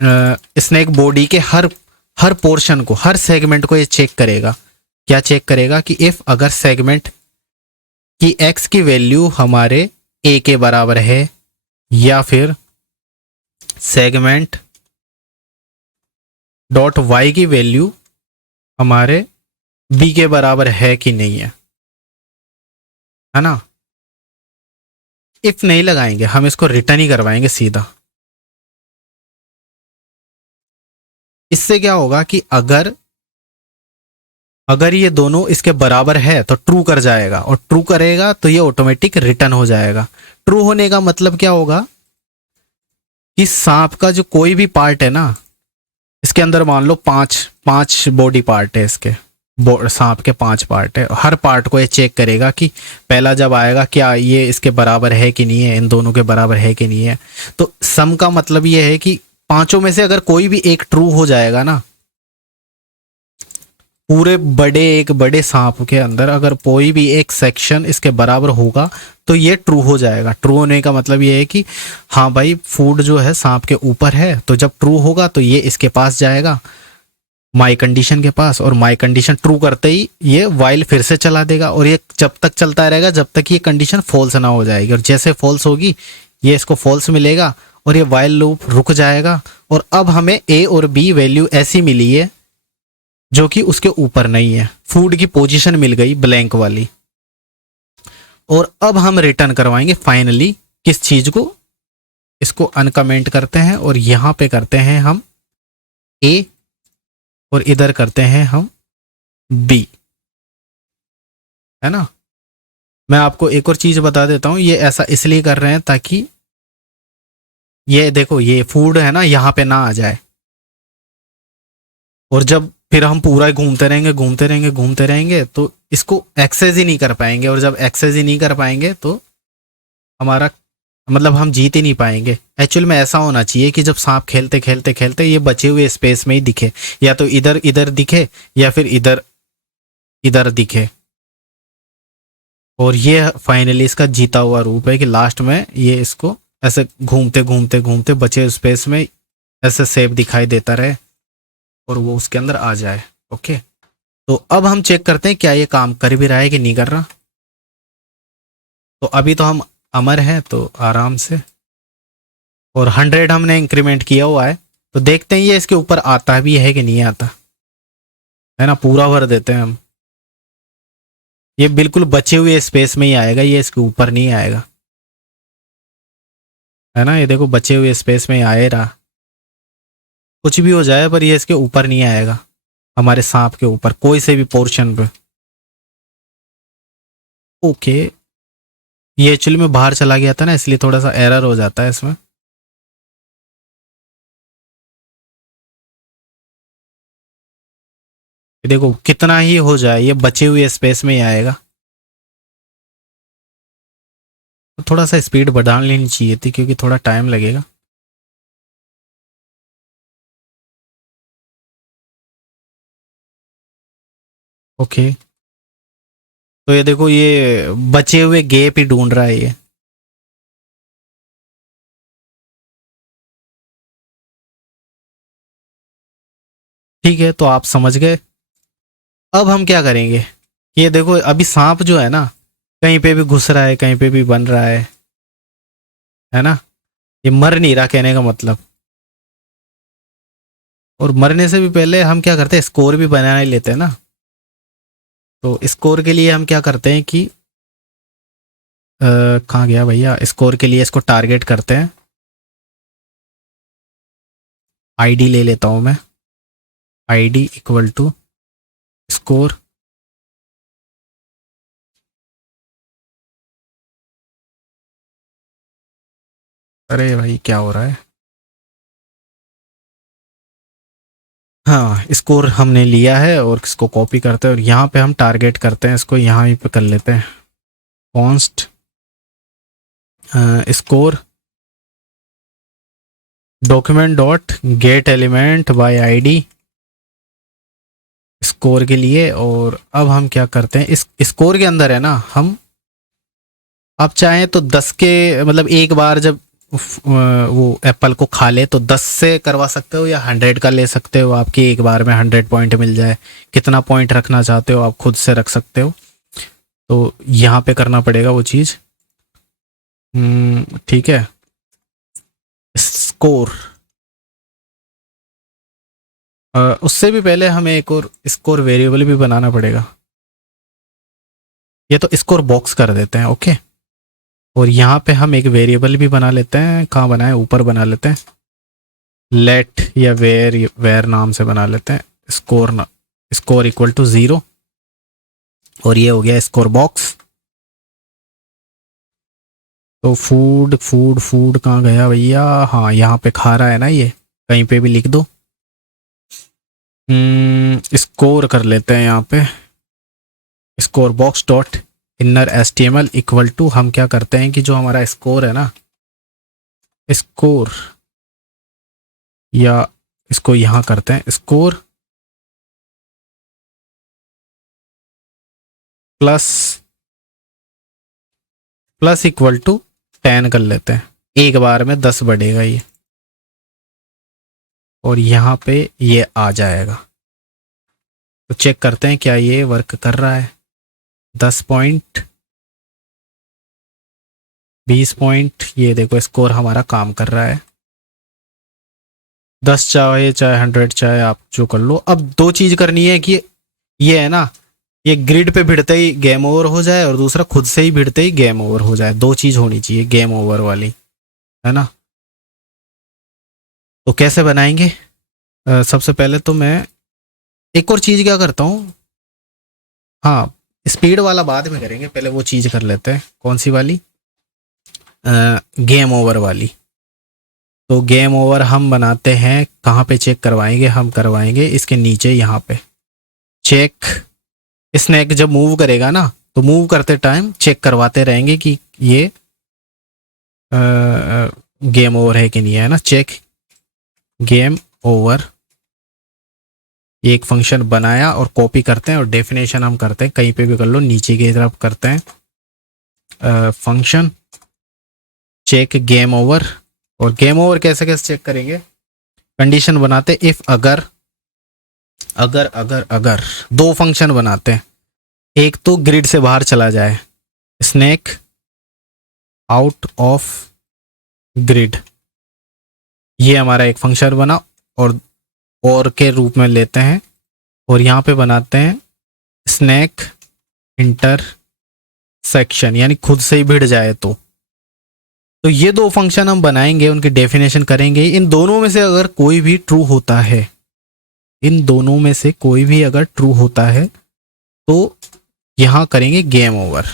स्नैक बॉडी के हर पोर्शन को, हर सेगमेंट को ये चेक करेगा। क्या चेक करेगा कि इफ अगर सेगमेंट की एक्स की वैल्यू हमारे ए के बराबर है, या फिर सेगमेंट डॉट वाई की वैल्यू हमारे बी के बराबर है कि नहीं है ना। इफ नहीं लगाएंगे, हम इसको रिटर्न ही करवाएंगे सीधा। इससे क्या होगा कि अगर अगर ये दोनों इसके बराबर है तो ट्रू कर जाएगा, और ट्रू करेगा तो ये ऑटोमेटिक रिटर्न हो जाएगा। ट्रू होने का मतलब क्या होगा कि सांप का जो कोई भी पार्ट है ना, इसके अंदर मान लो पांच पांच बॉडी पार्ट है इसके, सांप के 5 पार्ट है, हर पार्ट को ये चेक करेगा कि पहला जब आएगा क्या ये इसके बराबर है कि नहीं है, इन दोनों के बराबर है कि नहीं है। तो सम का मतलब ये है कि पांचों में से अगर कोई भी एक ट्रू हो जाएगा ना, पूरे एक बड़े सांप के अंदर अगर कोई भी एक सेक्शन इसके बराबर होगा तो ये ट्रू हो जाएगा। ट्रू होने का मतलब ये है कि हाँ भाई फूड जो है सांप के ऊपर है, तो जब ट्रू होगा तो ये इसके पास जाएगा, माई कंडीशन के पास, और माई कंडीशन ट्रू करते ही ये वाइल फिर से चला देगा, और ये जब तक चलता रहेगा जब तक ये कंडीशन फॉल्स ना हो जाएगी, और जैसे फॉल्स होगी ये इसको फॉल्स मिलेगा और ये वाइल लूप रुक जाएगा। और अब हमें ए और बी वैल्यू ऐसी मिली है जो कि उसके ऊपर नहीं है, फूड की पोजीशन मिल गई ब्लैंक वाली। और अब हम रिटर्न करवाएंगे फाइनली किस चीज को, इसको अनकमेंट करते हैं और यहां पे करते हैं हम ए और इधर करते हैं हम बी, है ना। मैं आपको एक और चीज बता देता हूं, ये ऐसा इसलिए कर रहे हैं ताकि ये देखो ये फूड है ना यहां पे ना आ जाए, और जब फिर हम पूरा घूमते रहेंगे घूमते रहेंगे घूमते रहेंगे तो इसको एक्सेस ही नहीं कर पाएंगे, और जब एक्सेस ही नहीं कर पाएंगे तो हमारा मतलब हम जीत ही नहीं पाएंगे। एक्चुअल में ऐसा होना चाहिए कि जब सांप खेलते खेलते खेलते ये बचे हुए स्पेस में ही दिखे, या तो इधर इधर दिखे या फिर इधर इधर दिखे, और ये फाइनली इसका जीता हुआ रूप है कि लास्ट में ये इसको ऐसे घूमते घूमते घूमते बचे स्पेस में ऐसे सेप दिखाई देता रहे और वो उसके अंदर आ जाए। ओके, तो अब हम चेक करते हैं क्या ये काम कर भी रहा है कि नहीं कर रहा। तो अभी तो हम अमर हैं तो आराम से, और 100 हमने इंक्रीमेंट किया हुआ है, तो देखते हैं ये इसके ऊपर आता भी है कि नहीं आता, है ना। पूरा भर देते हैं हम, ये बिल्कुल बचे हुए स्पेस में ही आएगा, ये इसके ऊपर नहीं आएगा, है ना। ये देखो बचे हुए स्पेस में ही आए रहा, कुछ भी हो जाए पर ये इसके ऊपर नहीं आएगा, हमारे सांप के ऊपर कोई से भी पोर्शन पे। ओके, ये एक्चुअली में बाहर चला गया था ना, इसलिए थोड़ा सा एरर हो जाता है इसमें। देखो कितना ही हो जाए ये बचे हुए स्पेस में ही आएगा। तो थोड़ा सा स्पीड बढ़ा लेनी चाहिए थी क्योंकि थोड़ा टाइम लगेगा। ओके, तो ये देखो ये बचे हुए गैप ही ढूंढ रहा है ये। ठीक है, तो आप समझ गए। अब हम क्या करेंगे, ये देखो अभी सांप जो है ना कहीं पे भी घुस रहा है, कहीं पे भी बन रहा है ना। ये मर नहीं रहा कहने का मतलब। और मरने से भी पहले हम क्या करते हैं, स्कोर भी बना ही लेते हैं ना। तो स्कोर के लिए हम क्या करते हैं कि कहाँ गया भैया, स्कोर के लिए इसको टारगेट करते हैं। आईडी ले लेता हूं मैं, आईडी इक्वल टू स्कोर। अरे भाई क्या हो रहा है। हाँ, स्कोर हमने लिया है और इसको कॉपी करते हैं और यहाँ पे हम टारगेट करते हैं, इसको यहाँ पे कर लेते हैं const score document dot gate element by ID score के लिए। और अब हम क्या करते हैं, इस स्कोर के अंदर है ना, हम आप चाहें तो 10 के मतलब एक बार जब वो एप्पल को खा ले तो 10 से करवा सकते हो, या 100 का ले सकते हो, आपकी एक बार में 100 पॉइंट मिल जाए। कितना पॉइंट रखना चाहते हो आप खुद से रख सकते हो, तो यहाँ पे करना पड़ेगा वो चीज़। ठीक है, स्कोर उससे भी पहले हमें एक और स्कोर वेरिएबल भी बनाना पड़ेगा। ये तो स्कोर बॉक्स कर देते हैं, ओके। और यहाँ पे हम एक वेरिएबल भी बना लेते हैं। कहाँ बनाए, ऊपर बना लेते हैं। लेट या वेयर नाम से बना लेते हैं। स्कोर इक्वल टू 0 और ये हो गया स्कोर बॉक्स। तो फूड फूड फूड कहाँ गया भैया? हाँ, यहाँ पे खा रहा है ना, ये कहीं पे भी लिख दो। स्कोर कर लेते हैं यहाँ पे। Score box dot inner HTML equal to, हम क्या करते हैं कि जो हमारा स्कोर है ना, स्कोर, या इसको यहाँ करते हैं स्कोर प्लस इक्वल टू 10 कर लेते हैं। एक बार में 10 बढ़ेगा ये, और यहाँ पे ये आ जाएगा। तो चेक करते हैं क्या ये वर्क कर रहा है। 10 पॉइंट, 20 पॉइंट, ये देखो स्कोर हमारा काम कर रहा है। 10 चाहे 100 चाहे आप जो कर लो। अब दो चीज करनी है कि ये है ना, ये ग्रिड पे भिड़ते ही गेम ओवर हो जाए, और दूसरा खुद से ही भिड़ते ही गेम ओवर हो जाए। दो चीज होनी चाहिए गेम ओवर वाली, है ना। तो कैसे बनाएंगे? सबसे पहले तो मैं एक और चीज क्या करता हूँ, हाँ, स्पीड वाला बाद में करेंगे, पहले वो चीज कर लेते हैं। कौन सी वाली? गेम ओवर वाली। तो गेम ओवर हम बनाते हैं, कहाँ पे चेक करवाएंगे? हम करवाएंगे इसके नीचे, यहाँ पे चेक। स्नैक जब मूव करेगा ना, तो मूव करते टाइम चेक करवाते रहेंगे कि ये गेम ओवर है कि नहीं है ना। चेक गेम ओवर, एक फंक्शन बनाया और कॉपी करते हैं, और डेफिनेशन हम करते हैं, कहीं पे भी कर लो, नीचे की तरफ करते हैं फंक्शन चेक गेम ओवर। और गेम ओवर कैसे कैसे चेक करेंगे? कंडीशन बनाते, इफ अगर अगर अगर अगर दो फंक्शन बनाते हैं। एक तो ग्रिड से बाहर चला जाए, स्नैक आउट ऑफ ग्रिड, ये हमारा एक फंक्शन बना, और के रूप में लेते हैं, और यहाँ पे बनाते हैं स्नैक इंटरसेक्शन, यानी खुद से ही भिड़ जाए। तो ये दो फंक्शन हम बनाएंगे, उनकी डेफिनेशन करेंगे। इन दोनों में से अगर कोई भी ट्रू होता है, इन दोनों में से कोई भी अगर ट्रू होता है, तो यहां करेंगे game over.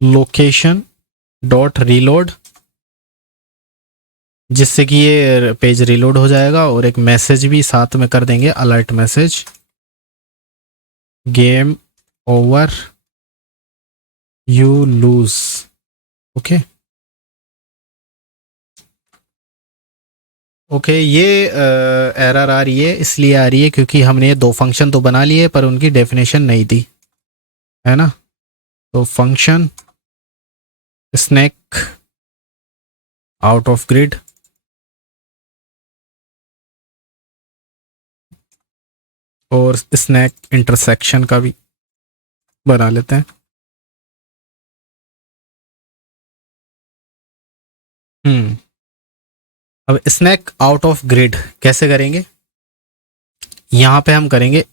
Location dot reload, जिससे कि ये पेज रीलोड हो जाएगा, और एक मैसेज भी साथ में कर देंगे, alert message, game over you lose. Okay okay, ये एरर आ रही है, इसलिए आ रही है क्योंकि हमने ये दो फंक्शन तो बना लिए पर उनकी डेफिनेशन नहीं दी, है ना। तो function snake out of grid, और स्नैक इंटरसेक्शन का भी बना लेते हैं। अब स्नैक आउट ऑफ ग्रिड कैसे करेंगे? यहां पे हम करेंगे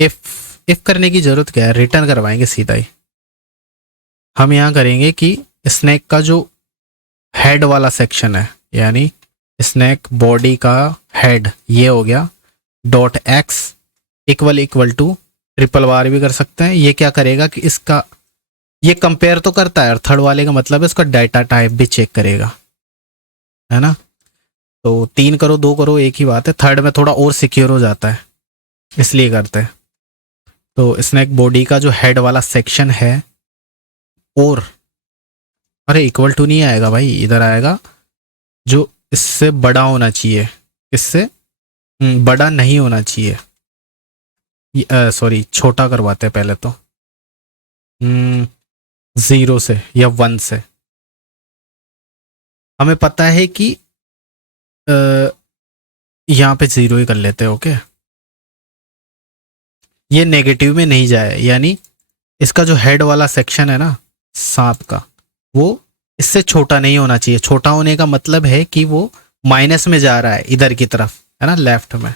इफ करने की जरूरत क्या है, रिटर्न करवाएंगे सीधा ही। हम यहां करेंगे कि स्नैक का जो हेड वाला सेक्शन है, यानी स्नैक बॉडी का हेड, ये हो गया, dot x equal to triple bar भी कर सकते हैं। ये क्या करेगा कि इसका ये कंपेयर तो करता है, और थर्ड वाले का मतलब है इसका डाटा टाइप भी चेक करेगा, है ना। तो 3 करो 2 करो एक ही बात है, थर्ड में थोड़ा और सिक्योर हो जाता है, इसलिए करते हैं। तो स्नैक बॉडी का जो हेड वाला सेक्शन है, और अरे इक्वल टू नहीं आएगा भाई, इधर आएगा जो इससे बड़ा होना चाहिए, इससे बड़ा नहीं होना चाहिए। सॉरी, छोटा करवाते हैं पहले तो 0 से या 1 से। हमें पता है कि यहाँ पे 0 ही कर लेते हैं, ओके। ये नेगेटिव में नहीं जाए, यानी इसका जो हेड वाला सेक्शन है ना सांप का, वो इससे छोटा नहीं होना चाहिए। छोटा होने का मतलब है कि वो माइनस में जा रहा है इधर की तरफ, है ना, लेफ्ट में।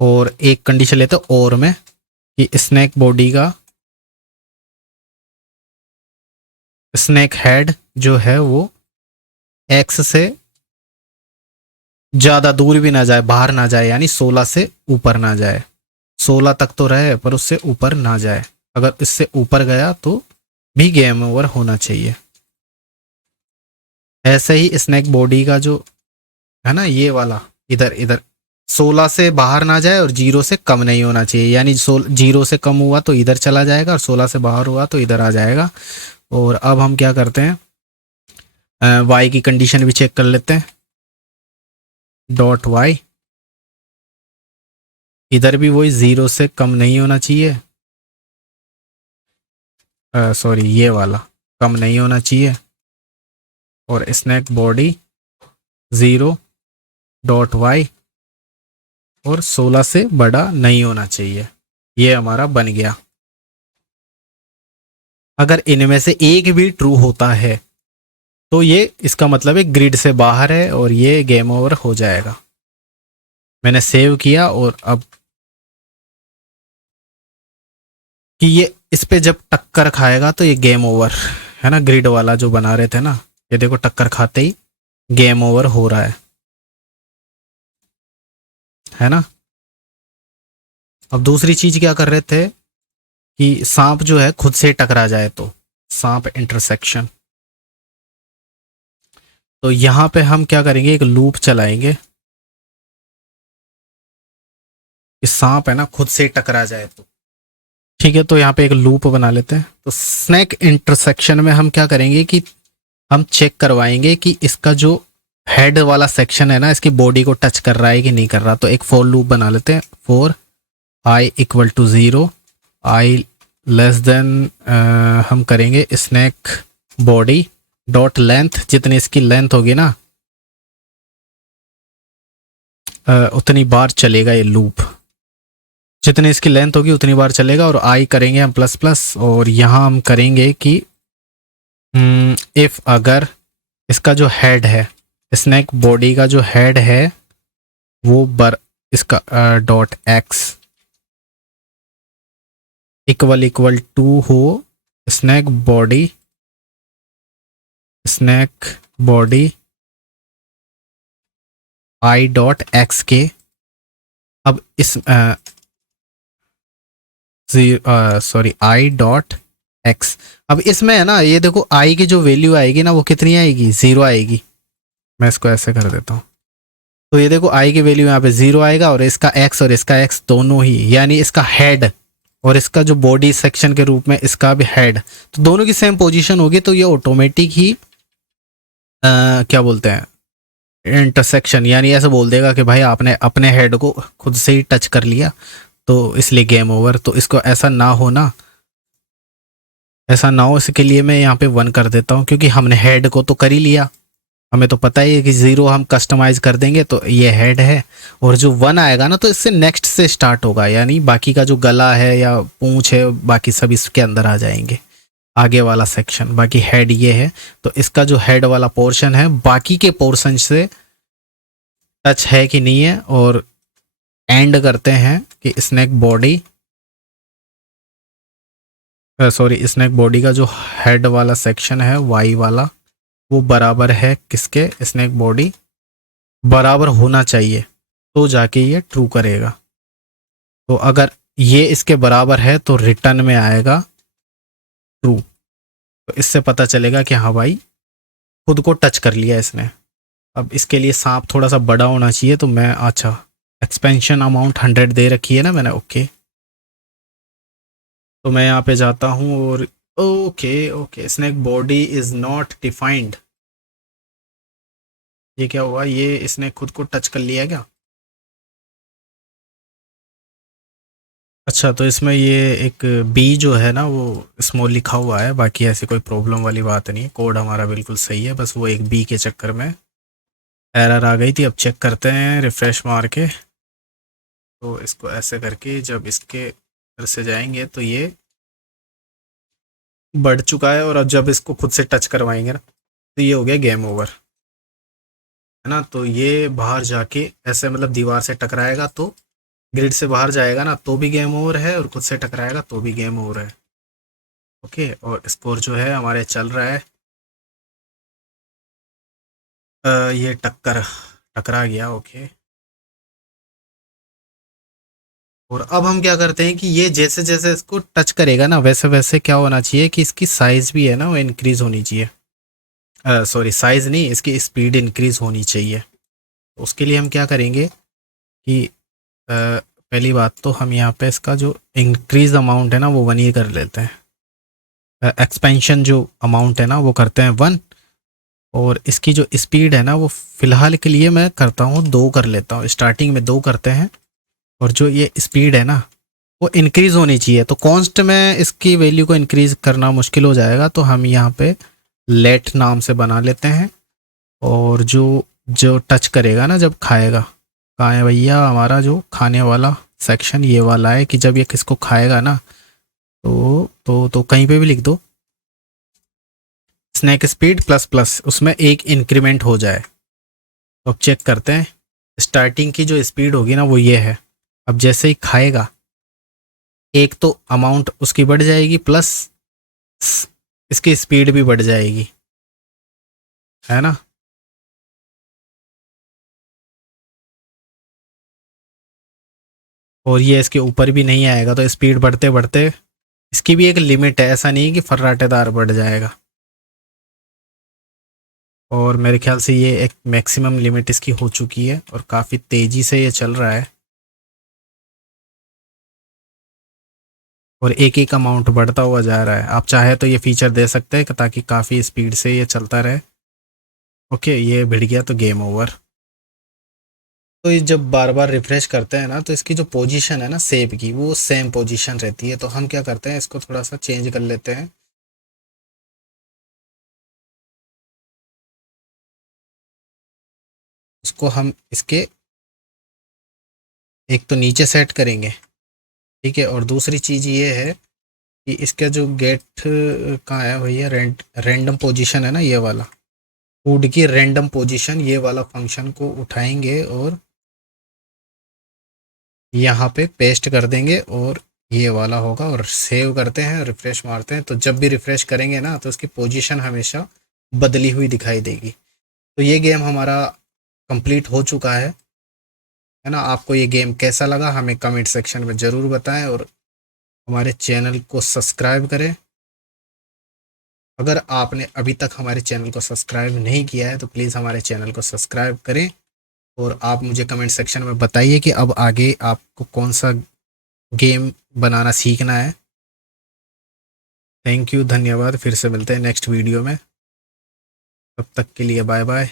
और एक कंडीशन लेते हैं और में कि स्नैक बॉडी का स्नैक हेड जो है वो एक्स से ज़्यादा दूर भी ना जाए, बाहर ना जाए, यानी 16 से ऊपर ना जाए। 16 तक तो रहे पर उससे ऊपर ना जाए। अगर इससे ऊपर गया तो भी गेम ओवर होना चाहिए। ऐसे ही स्नैक बॉडी का जो है ना, ये वाला इधर इधर 16 से बाहर ना जाए और 0 से कम नहीं होना चाहिए, यानी 0 से कम हुआ तो इधर चला जाएगा और 16 से बाहर हुआ तो इधर आ जाएगा। और अब हम क्या करते हैं, वाई की कंडीशन भी चेक कर लेते हैं। डॉट वाई, इधर भी वही 0 से कम नहीं होना चाहिए, सॉरी ये वाला कम नहीं होना चाहिए। और स्नैक बॉडी 0 डॉट वाई और 16 से बड़ा नहीं होना चाहिए। ये हमारा बन गया। अगर इनमें से एक भी ट्रू होता है तो ये इसका मतलब है ग्रिड से बाहर है और ये गेम ओवर हो जाएगा। मैंने सेव किया और अब कि ये इस पे जब टक्कर खाएगा तो ये गेम ओवर है ना, ग्रिड वाला जो बना रहे थे ना, ये देखो टक्कर खाते ही गेम ओवर हो रहा है ना। अब दूसरी चीज क्या कर रहे थे कि सांप जो है खुद से टकरा जाए, तो सांप इंटरसेक्शन। तो यहां पे हम क्या करेंगे, एक लूप चलाएंगे कि सांप है ना खुद से टकरा जाए तो। ठीक है, तो यहाँ पे एक लूप बना लेते हैं। तो स्नैक इंटरसेक्शन में हम क्या करेंगे कि हम चेक करवाएंगे कि इसका जो हेड वाला सेक्शन है ना, इसकी बॉडी को टच कर रहा है कि नहीं कर रहा। तो एक फॉर लूप बना लेते हैं। For i equal to 0, i less than हम करेंगे स्नैक बॉडी डॉट लेंथ, जितनी इसकी लेंथ होगी ना उतनी बार चलेगा ये लूप, जितनी इसकी लेंथ होगी उतनी बार चलेगा। और आई करेंगे हम प्लस प्लस, और यहाँ हम करेंगे कि इफ अगर इसका जो हेड है, स्नैक बॉडी का जो हेड है वो इसका dot x equal equal to हो snake body i dot x के। अब इस सॉरी आई डॉट एक्स, अब इसमें है ना, ये देखो आई की जो वैल्यू आएगी ना वो कितनी आएगी, 0 आएगी। मैं इसको ऐसे कर देता हूँ। तो ये देखो आई की वैल्यू यहाँ पे 0 आएगा और इसका एक्स दोनों ही, यानी इसका हेड और इसका जो बॉडी सेक्शन के रूप में इसका भी हेड, तो दोनों की सेम पोजीशन होगी। तो ये ऑटोमेटिक ही क्या बोलते हैं, इंटरसेक्शन, यानी ऐसे बोल देगा कि भाई आपने अपने हेड को खुद से ही टच कर लिया, तो इसलिए गेम ओवर। तो इसको ऐसा ना हो ना, ऐसा ना हो इसके लिए मैं यहाँ पे 1 कर देता हूँ, क्योंकि हमने हेड को तो कर ही लिया। हमें तो पता ही है कि 0 हम कस्टमाइज कर देंगे तो ये हेड है, और जो 1 आएगा ना तो इससे नेक्स्ट से स्टार्ट होगा, यानी बाकी का जो गला है या पूंछ है बाकी सब इसके अंदर आ जाएंगे, आगे वाला सेक्शन। बाकी हेड ये है, तो इसका जो हेड वाला पोर्शन है बाकी के पोर्शन से टच है कि नहीं है। और एंड करते हैं कि स्नैक बॉडी का जो हेड वाला सेक्शन है वाई वाला, वो बराबर है किसके, स्नैक बॉडी बराबर होना चाहिए, तो जाके ये ट्रू करेगा। तो अगर ये इसके बराबर है तो रिटर्न में आएगा ट्रू। तो इससे पता चलेगा कि हाँ भाई खुद को टच कर लिया इसने। अब इसके लिए सांप थोड़ा सा बड़ा होना चाहिए, तो मैं अच्छा एक्सपेंशन अमाउंट 100 दे रखी है ना मैंने, ओके। तो मैं यहाँ पे जाता हूँ और okay snake body is not defined. ये क्या हुआ, ये इसने खुद को टच कर लिया क्या? अच्छा, तो इसमें ये एक बी जो है ना वो स्मॉल लिखा हुआ है, बाकी ऐसी कोई प्रॉब्लम वाली बात नहीं है, कोड हमारा बिल्कुल सही है। बस वो एक बी के चक्कर में एरर आ गई थी। अब चेक करते हैं रिफ्रेश मार के। तो इसको ऐसे करके जब इसके अंदर से जाएंगे तो ये बढ़ चुका है, और अब जब इसको खुद से टच करवाएंगे ना तो ये हो गया गेम ओवर। है ना। तो ये बाहर जाके ऐसे मतलब दीवार से टकराएगा तो ग्रिड से बाहर जाएगा ना तो भी गेम ओवर है, और खुद से टकराएगा तो भी गेम ओवर है। ओके, और स्कोर जो है हमारे चल रहा है ये टकरा गया। ओके, और अब हम क्या करते हैं कि ये जैसे जैसे इसको टच करेगा ना वैसे वैसे क्या होना चाहिए कि इसकी साइज भी है ना वो इंक्रीज होनी चाहिए। सॉरी, साइज नहीं, इसकी स्पीड इंक्रीज होनी चाहिए। तो उसके लिए हम क्या करेंगे कि पहली बात तो हम यहाँ पे इसका जो इंक्रीज अमाउंट है ना वो 1 ही कर लेते हैं। एक्सपेंशन जो अमाउंट है ना वो करते हैं 1, और इसकी जो स्पीड है ना वो फिलहाल के लिए मैं करता हूँ 2 कर लेता हूँ। स्टार्टिंग में 2 करते हैं, और जो ये स्पीड है ना वो इंक्रीज होनी चाहिए। तो कॉन्स्ट में इसकी वैल्यू को इंक्रीज करना मुश्किल हो जाएगा, तो हम यहाँ पे लेट नाम से बना लेते हैं। और जो जो टच करेगा ना जब खाएगा, कहाँ है भैया हमारा जो खाने वाला सेक्शन, ये वाला है कि जब ये किसको खाएगा ना तो कहीं पे भी लिख दो स्नैक स्पीड प्लस प्लस, उसमें एक इंक्रीमेंट हो जाए। तो अब चेक करते हैं, स्टार्टिंग की जो स्पीड होगी ना वो ये है। अब जैसे ही खाएगा एक तो अमाउंट उसकी बढ़ जाएगी, प्लस इसकी स्पीड भी बढ़ जाएगी, है ना। और ये इसके ऊपर भी नहीं आएगा, तो स्पीड बढ़ते बढ़ते इसकी भी एक लिमिट है, ऐसा नहीं कि फर्राटेदार बढ़ जाएगा। और मेरे ख्याल से ये एक मैक्सिमम लिमिट इसकी हो चुकी है, और काफ़ी तेज़ी से ये चल रहा है, और एक एक अमाउंट बढ़ता हुआ जा रहा है। आप चाहे तो ये फीचर दे सकते हैं ताकि काफ़ी स्पीड से ये चलता रहे। ओके, ये भिड़ गया तो गेम ओवर। तो ये जब बार बार रिफ्रेश करते हैं ना तो इसकी जो पोजीशन है ना सेव की वो सेम पोजीशन रहती है। तो हम क्या करते हैं, इसको थोड़ा सा चेंज कर लेते हैं। उसको हम इसके एक तो नीचे सेट करेंगे, ठीक है, और दूसरी चीज़ ये है कि इसका जो गेट कहाँ है भैया, रैंडम पोजीशन है ना ये वाला, फूड की रैंडम पोजीशन, ये वाला फंक्शन को उठाएंगे और यहाँ पे पेस्ट कर देंगे, और ये वाला होगा, और सेव करते हैं, रिफ्रेश मारते हैं। तो जब भी रिफ्रेश करेंगे ना तो उसकी पोजीशन हमेशा बदली हुई दिखाई देगी। तो ये गेम हमारा कंप्लीट हो चुका है ना। आपको ये गेम कैसा लगा हमें कमेंट सेक्शन में ज़रूर बताएं, और हमारे चैनल को सब्सक्राइब करें। अगर आपने अभी तक हमारे चैनल को सब्सक्राइब नहीं किया है तो प्लीज़ हमारे चैनल को सब्सक्राइब करें, और आप मुझे कमेंट सेक्शन में बताइए कि अब आगे आपको कौन सा गेम बनाना सीखना है। थैंक यू, धन्यवाद। फिर से मिलते हैं नेक्स्ट वीडियो में, तब तक के लिए बाय बाय।